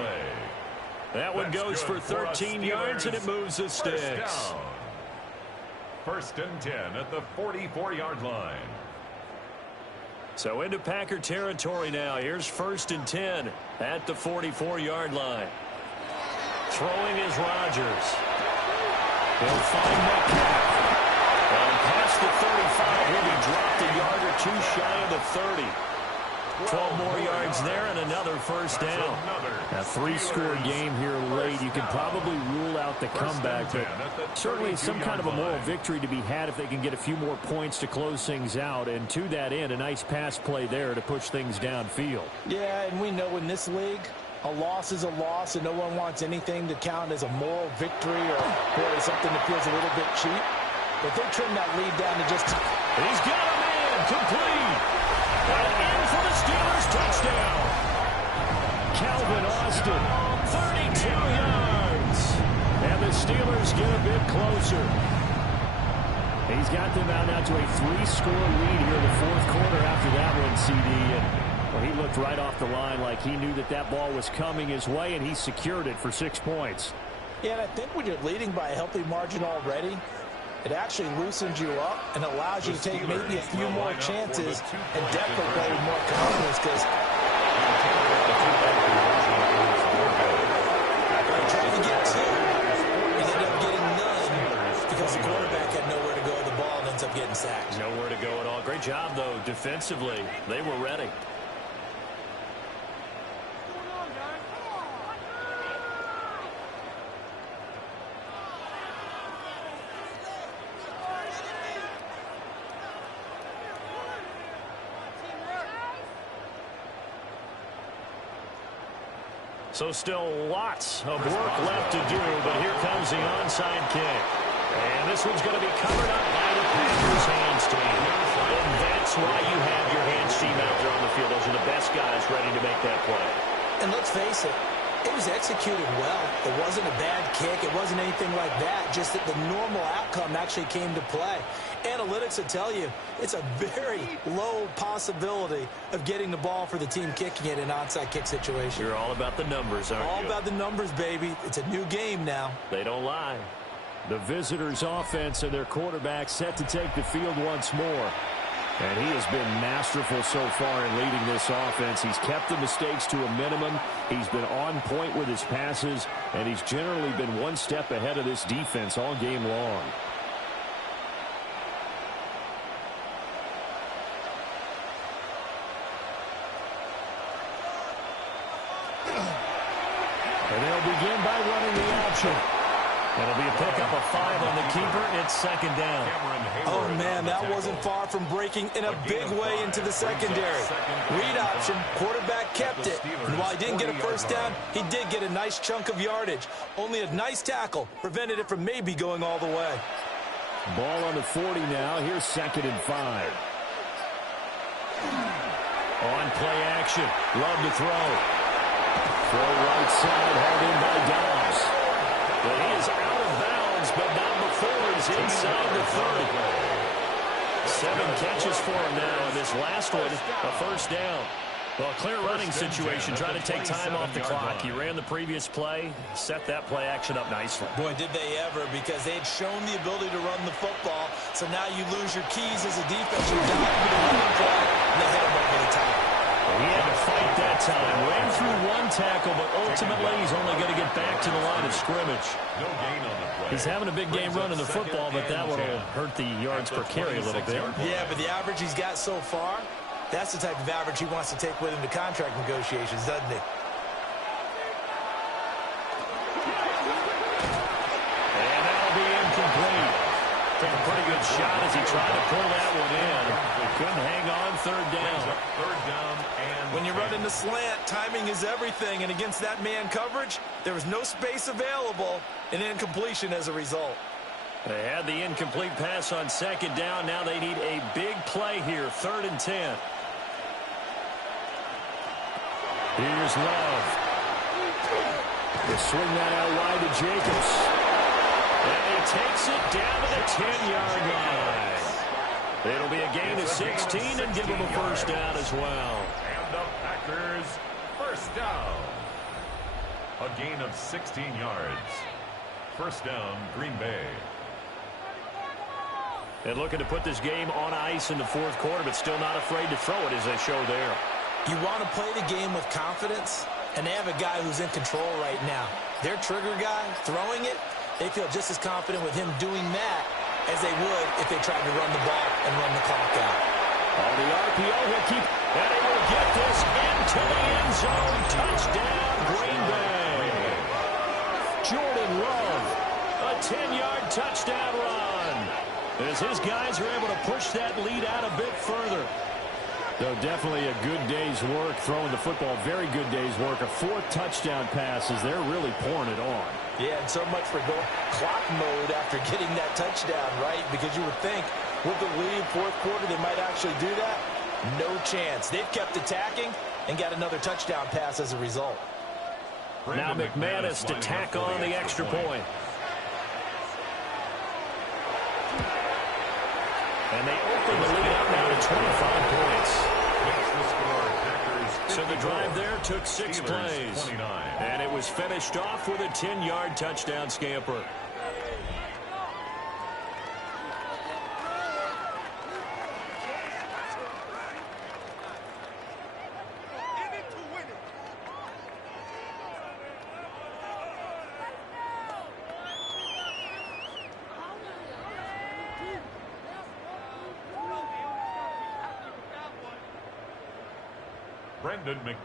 That one goes for 13 yards, and it moves the sticks. 1st and 10 at the 44-yard line. So into Packer territory now. Here's 1st and 10 at the 44-yard line. Throwing is Rodgers. He'll find Metcalf. And past the 35, he'll be dropped a yard or 2 shy of the 30. 12 more yards there and another first down. A 3-score game here late. You can probably rule out the comeback, but certainly some kind of a moral victory to be had if they can get a few more points to close things out. And to that end, a nice pass play there to push things downfield. Yeah, and we know in this league, a loss is a loss, and no one wants anything to count as a moral victory or something that feels a little bit cheap. But they trim that lead down to just... He's got a man complete. And in for the Steelers touchdown. Calvin Austin, 32 yards. And the Steelers get a bit closer. He's got them out now to a 3-score lead here in the 4th quarter after that one, CD. And Well, he looked right off the line like he knew that that ball was coming his way, and he secured it for 6 points. Yeah, and I think when you're leading by a healthy margin already, it actually loosens you up and allows you to take maybe a few more chances and definitely play with more confidence because trying to get two and end up getting none because the quarterback had nowhere to go with the ball and ends up getting sacked. Nowhere to go at all. Great job, though, defensively. They were ready. So still lots of work left to do, but here comes the onside kick. And this one's going to be covered up by the Packers hands team. And that's why you have your hands team out there on the field. Those are the best guys ready to make that play. And let's face it, it was executed well. It wasn't a bad kick. It wasn't anything like that. Just that the normal outcome actually came to play. Analytics will tell you it's a very low possibility of getting the ball for the team kicking it in an onside kick situation. You're all about the numbers, aren't you? All about the numbers, baby. It's a new game now. They don't lie. The visitors' offense and their quarterback set to take the field once more. And he has been masterful so far in leading this offense. He's kept the mistakes to a minimum. He's been on point with his passes, and he's generally been one step ahead of this defense all game long. And they'll begin by running the option. It'll be a pickup of 5 on the keeper. It's second down. Oh, man, that wasn't far from breaking in a big way into the secondary. Read option, quarterback kept it. And while he didn't get a first down, he did get a nice chunk of yardage. Only a nice tackle prevented it from maybe going all the way. Ball on the 40 now. Here's 2nd and 5. On play action. Love to throw. Throw right side, held in by Dobbs. But he is out of bounds, but not before he's inside the 30. 7 catches for him now, and this last one, a first down. Well, a clear running situation, trying to take time off the clock. He ran the previous play, set that play action up nicely. Boy, did they ever, because they had shown the ability to run the football, so now you lose your keys as a defense. You're down for the running play, and they hit him over the top. He had to fight that time. Ran through 1 tackle, but ultimately he's only going to get back to the line of scrimmage. No gain on the play. He's having a big game running the football, but that one will hurt the yards per carry a little bit. Yeah, but the average he's got so far, that's the type of average he wants to take with him to contract negotiations, doesn't he? And that'll be incomplete. Took a pretty good shot as he tried to pull that one in. Couldn't hang on, 3rd down. When you're running the slant, timing is everything, and against that man coverage, there was no space available, and incompletion as a result. They had the incomplete pass on 2nd down. Now they need a big play here, 3rd and 10. Here's Love. They swing that out wide to Jacobs. And he takes it down to the 10-yard line. It'll be a gain of 16 and give him a first down as well. And the Packers first down. A gain of 16 yards. First down, Green Bay. And looking to put this game on ice in the 4th quarter, but still not afraid to throw it as they show there. You want to play the game with confidence, and they have a guy who's in control right now. Their trigger guy, throwing it, they feel just as confident with him doing that as they would if they tried to run the ball and run the clock out. On the RPO, he'll keep, and he will get this into the end zone. Touchdown, Green Bay. Jordan Love, a 10-yard touchdown run. As his guys are able to push that lead out a bit further. So definitely a good day's work throwing the football. Very good day's work. A 4th touchdown pass as they're really pouring it on. Yeah, and so much for going clock mode after getting that touchdown, right? Because you would think with the lead, 4th quarter, they might actually do that. No chance. They've kept attacking and got another touchdown pass as a result. Now McManus to tack on the extra point. And they open the lead up now to 25 points. Makes the score Packers So the drive there took 6 plays. 29. And it was finished off with a 10-yard touchdown scamper.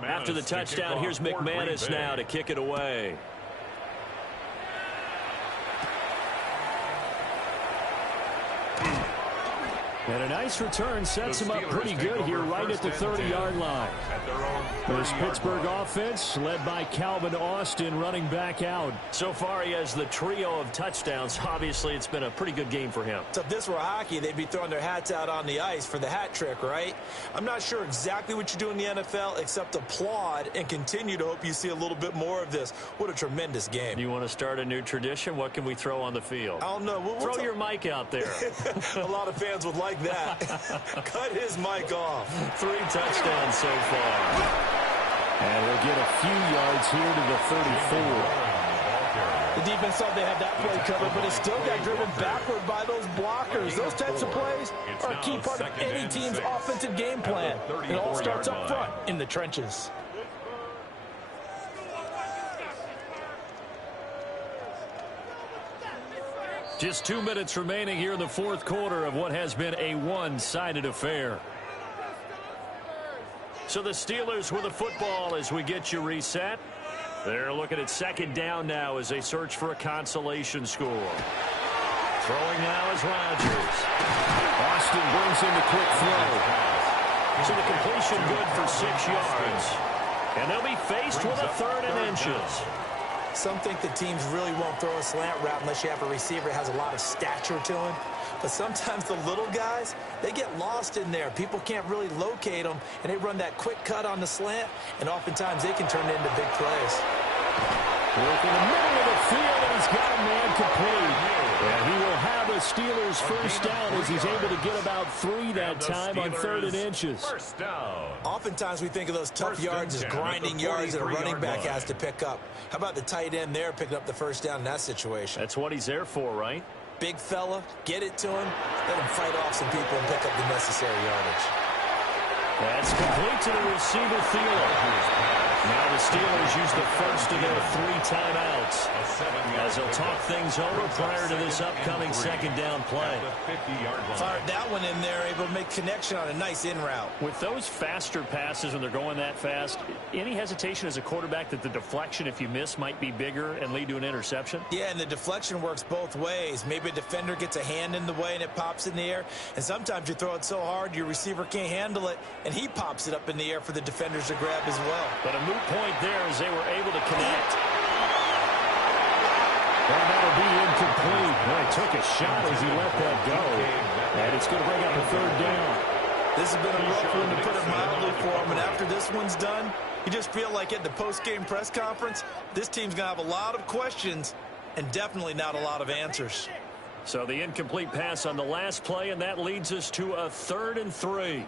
After the touchdown, here's McManus now to kick it away. And a nice return sets him up pretty good here right at the 30-yard line. This Pittsburgh offense led by Calvin Austin running back out. So far he has the trio of touchdowns. Obviously it's been a pretty good game for him. So if this were hockey, they'd be throwing their hats out on the ice for the hat trick, right? I'm not sure exactly what you do in the NFL except applaud and continue to hope you see a little bit more of this. What a tremendous game. You want to start a new tradition? What can we throw on the field? I don't know. Throw your mic out there. A lot of fans would like that. Cut his mic off. 3 touchdowns so far. And we'll get a few yards here to the 34. The defense thought they had that play covered, but it still got driven backward by those blockers. Those types of plays are a key part of any team's offensive game plan. It all starts up front in the trenches. Just 2 minutes remaining here in the fourth quarter of what has been a one-sided affair. So the Steelers with the football as we get you reset. They're looking at second down now as they search for a consolation score. Throwing now is Rodgers. Austin brings in the quick throw. So the completion good for 6 yards. And they'll be faced with a 3rd and inches. Some think the teams really won't throw a slant route unless you have a receiver that has a lot of stature to him. But sometimes the little guys, they get lost in there. People can't really locate them, and they run that quick cut on the slant, and oftentimes they can turn it into big plays. Work in the middle of the field, and he's got a man complete. And he will have a Steelers first down as he's able to get about 3 that time on 3rd and inches. First down. Oftentimes we think of those tough yards as grinding yards that a running back has to pick up. How about the tight end there picking up the first down in that situation? That's what he's there for, right? Big fella, get it to him, let him fight off some people and pick up the necessary yardage. That's complete to the receiver, Thielen. Now the Steelers use the first of their 3 timeouts as they'll talk things over prior to this upcoming second down play. Fired that one in there, able to make connection on a nice in route. With those faster passes when they're going that fast, any hesitation as a quarterback that the deflection, if you miss, might be bigger and lead to an interception? Yeah, and the deflection works both ways. Maybe a defender gets a hand in the way and it pops in the air, and sometimes you throw it so hard your receiver can't handle it, and he pops it up in the air for the defenders to grab as well. But a moot point there as they were able to connect. And that'll be incomplete. Well, he took a shot as he let that go. And it's going to bring up a 3rd down. This has been a rough one, to put it mildly, for him. And after this one's done, you just feel like at the post-game press conference, this team's going to have a lot of questions and definitely not a lot of answers. So the incomplete pass on the last play, and that leads us to a 3rd and 3.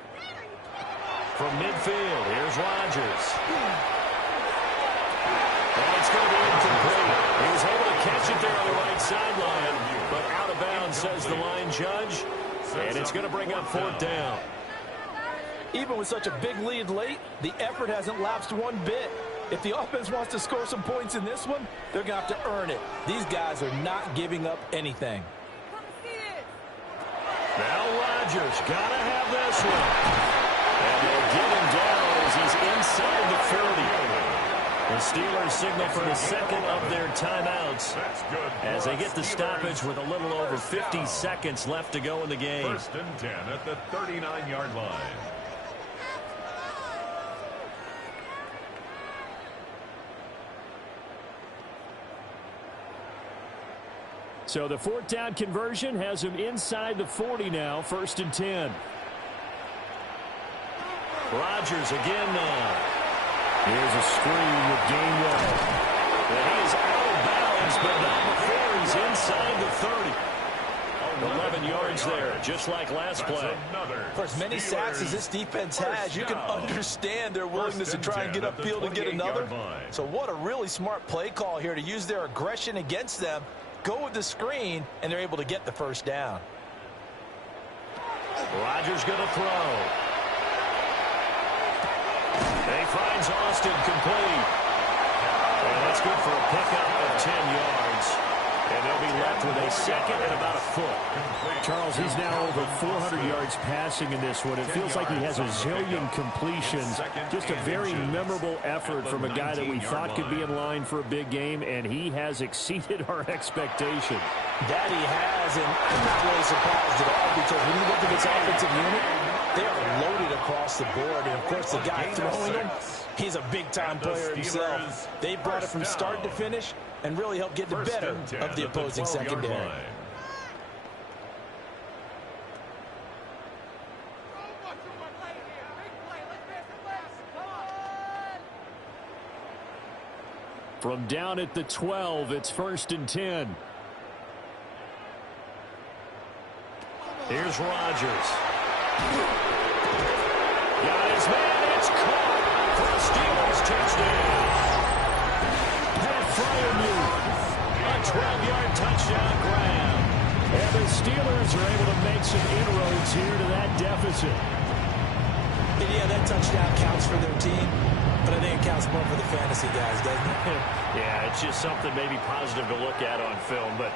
From midfield, here's Rodgers. And it's going to be incomplete. He was able to catch it there on the right sideline, but out of bounds, says the line judge. And it's going to bring up 4th down. Even with such a big lead late, the effort hasn't lapsed one bit. If the offense wants to score some points in this one, they're going to have to earn it. These guys are not giving up anything. Now Rodgers got to have this one. And they'll get him down as he's inside the 30. The Steelers signal for the second of their timeouts as they get the stoppage with a little over 50 seconds left to go in the game. 1st and 10 at the 39-yard line. So the 4th down conversion has him inside the 40 now, 1st and 10. Rodgers again now. Here's a screen with Gainwell. And he is out of bounds, but not before he's inside the 30. A 11 yards there, just like last play. For as many sacks as this defense has, you can understand their willingness to try and get upfield and get another. So what a really smart play call here to use their aggression against them, go with the screen, and they're able to get the first down. Rodgers going to throw. He finds Austin complete. And that's good for a pickup of 10 yards. And they'll be left with a second and about a foot. Charles, he's now over 400 yards passing in this one. It feels like he has a zillion completions. Just a very memorable effort from a guy that we thought could be in line for a big game, and he has exceeded our expectation. That he has, and I'm not really surprised at all, because when you look at this offensive unit, they are loaded across the board. And, of course, the guy throwing them, he's a big-time player himself. They brought it from start to finish and really helped get the better of the opposing secondary. From down at the 12, it's 1st and 10. Here's Rodgers. Got his man. It's caught for a Steelers touchdown. Pat Fryermuth. A 12-yard touchdown grab. And the Steelers are able to make some inroads here to that deficit. And yeah, that touchdown counts for their team, but I think it counts more for the fantasy guys, doesn't it? Yeah, it's just something maybe positive to look at on film, but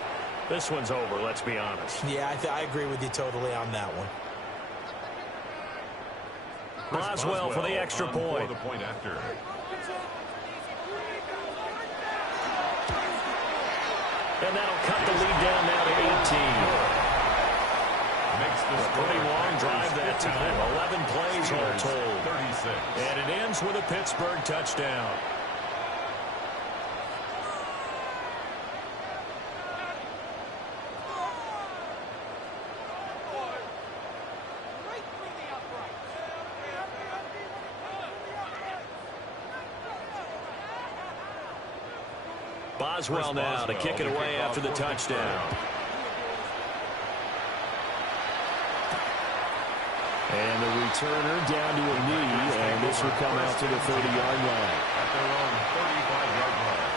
this one's over, let's be honest. Yeah, I agree with you totally on that one. Boswell for the extra point. The point after. And that'll cut the lead down now to 18. Makes this a pretty long drive that time. 11 plays all told. 36. And it ends with a Pittsburgh touchdown. Boswell now to kick it away after the touchdown. And the returner down to a knee, and this will come out to the 30-yard line. At their own 35-yard line.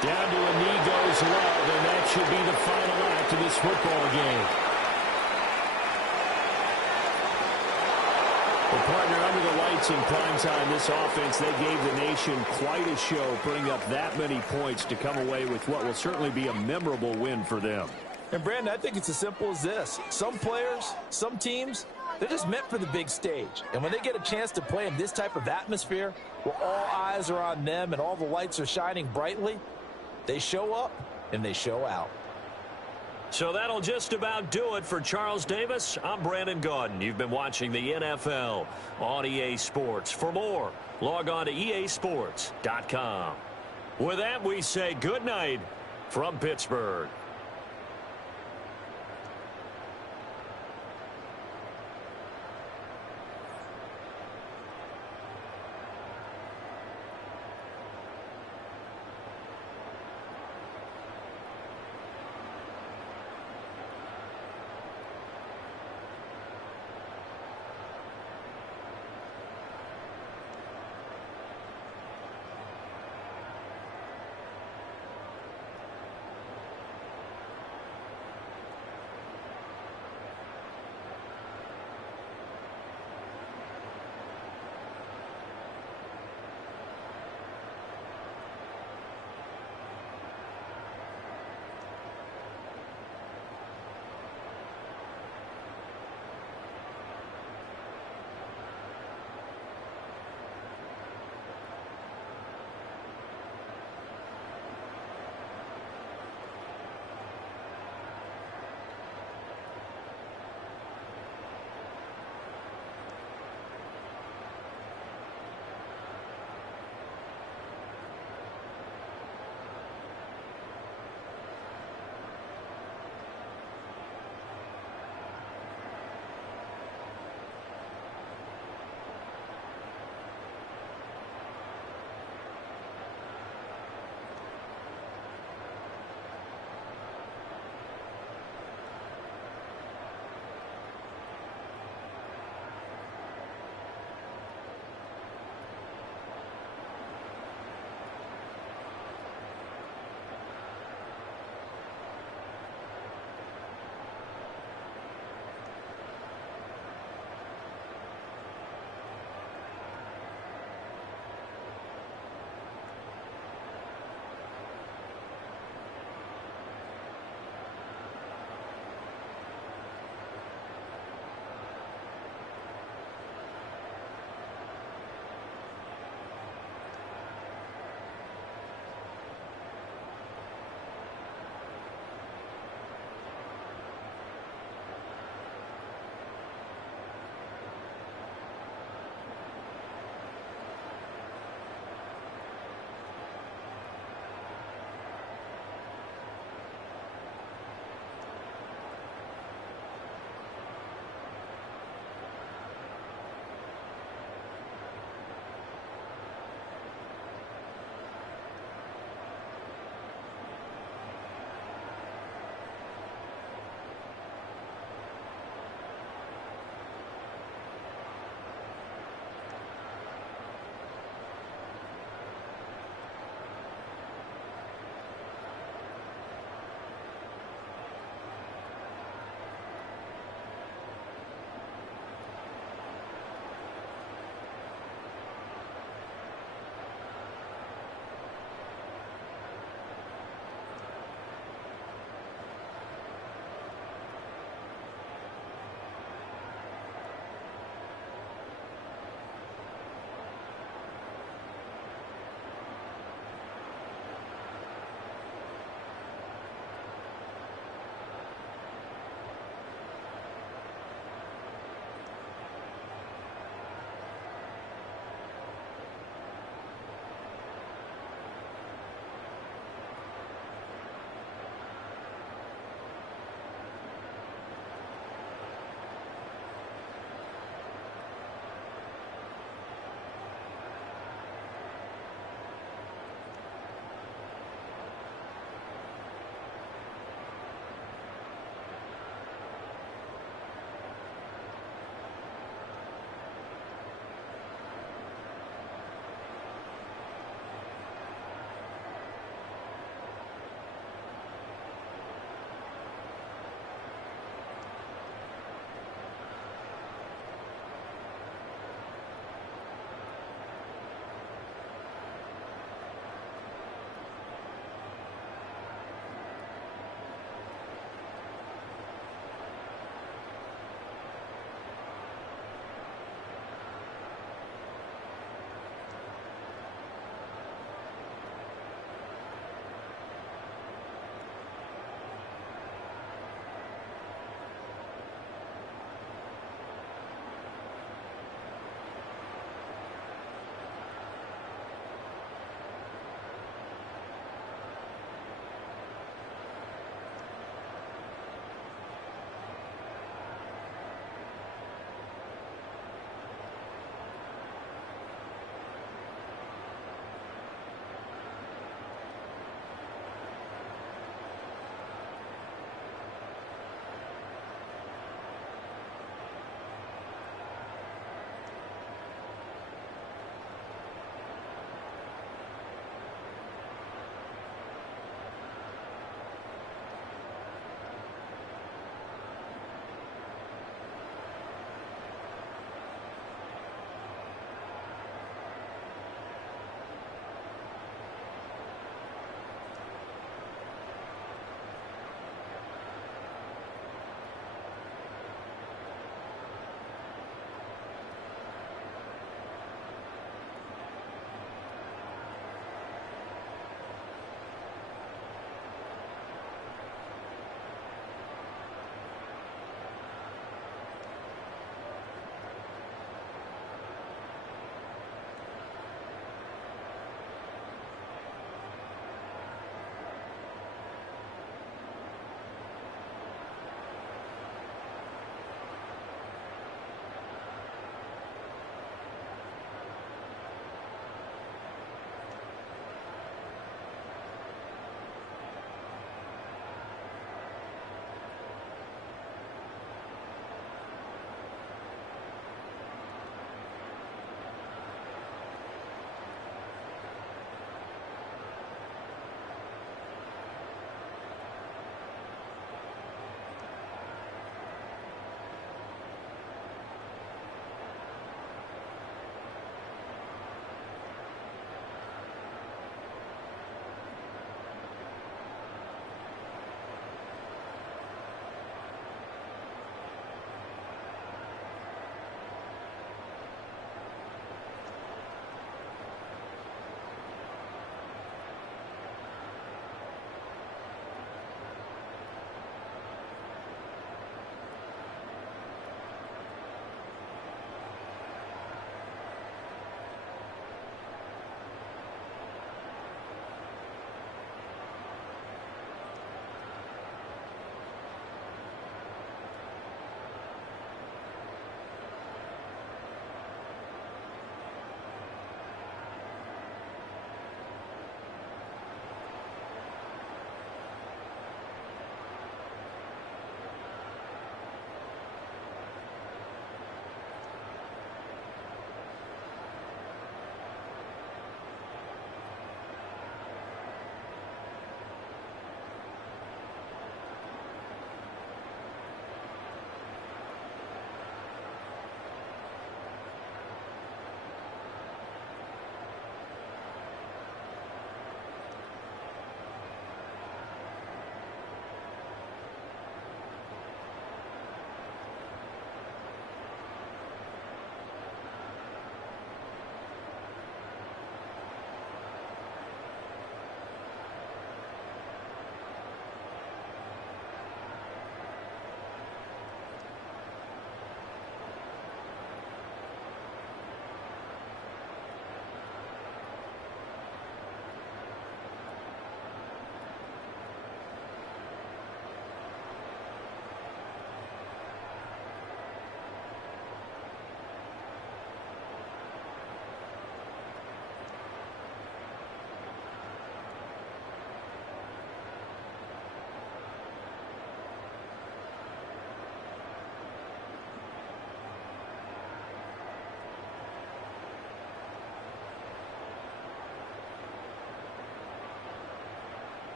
Down to a knee goes Love, and that should be the final act of this football game. Well, partner, under the lights in prime time, this offense, they gave the nation quite a show, putting up that many points to come away with what will certainly be a memorable win for them. And, Brandon, I think it's as simple as this. Some players, some teams, they're just meant for the big stage. And when they get a chance to play in this type of atmosphere, where all eyes are on them and all the lights are shining brightly, they show up and they show out. So that'll just about do it for Charles Davis. I'm Brandon Gaudin. You've been watching the NFL on EA Sports. For more, log on to easports.com. With that, we say good night from Pittsburgh.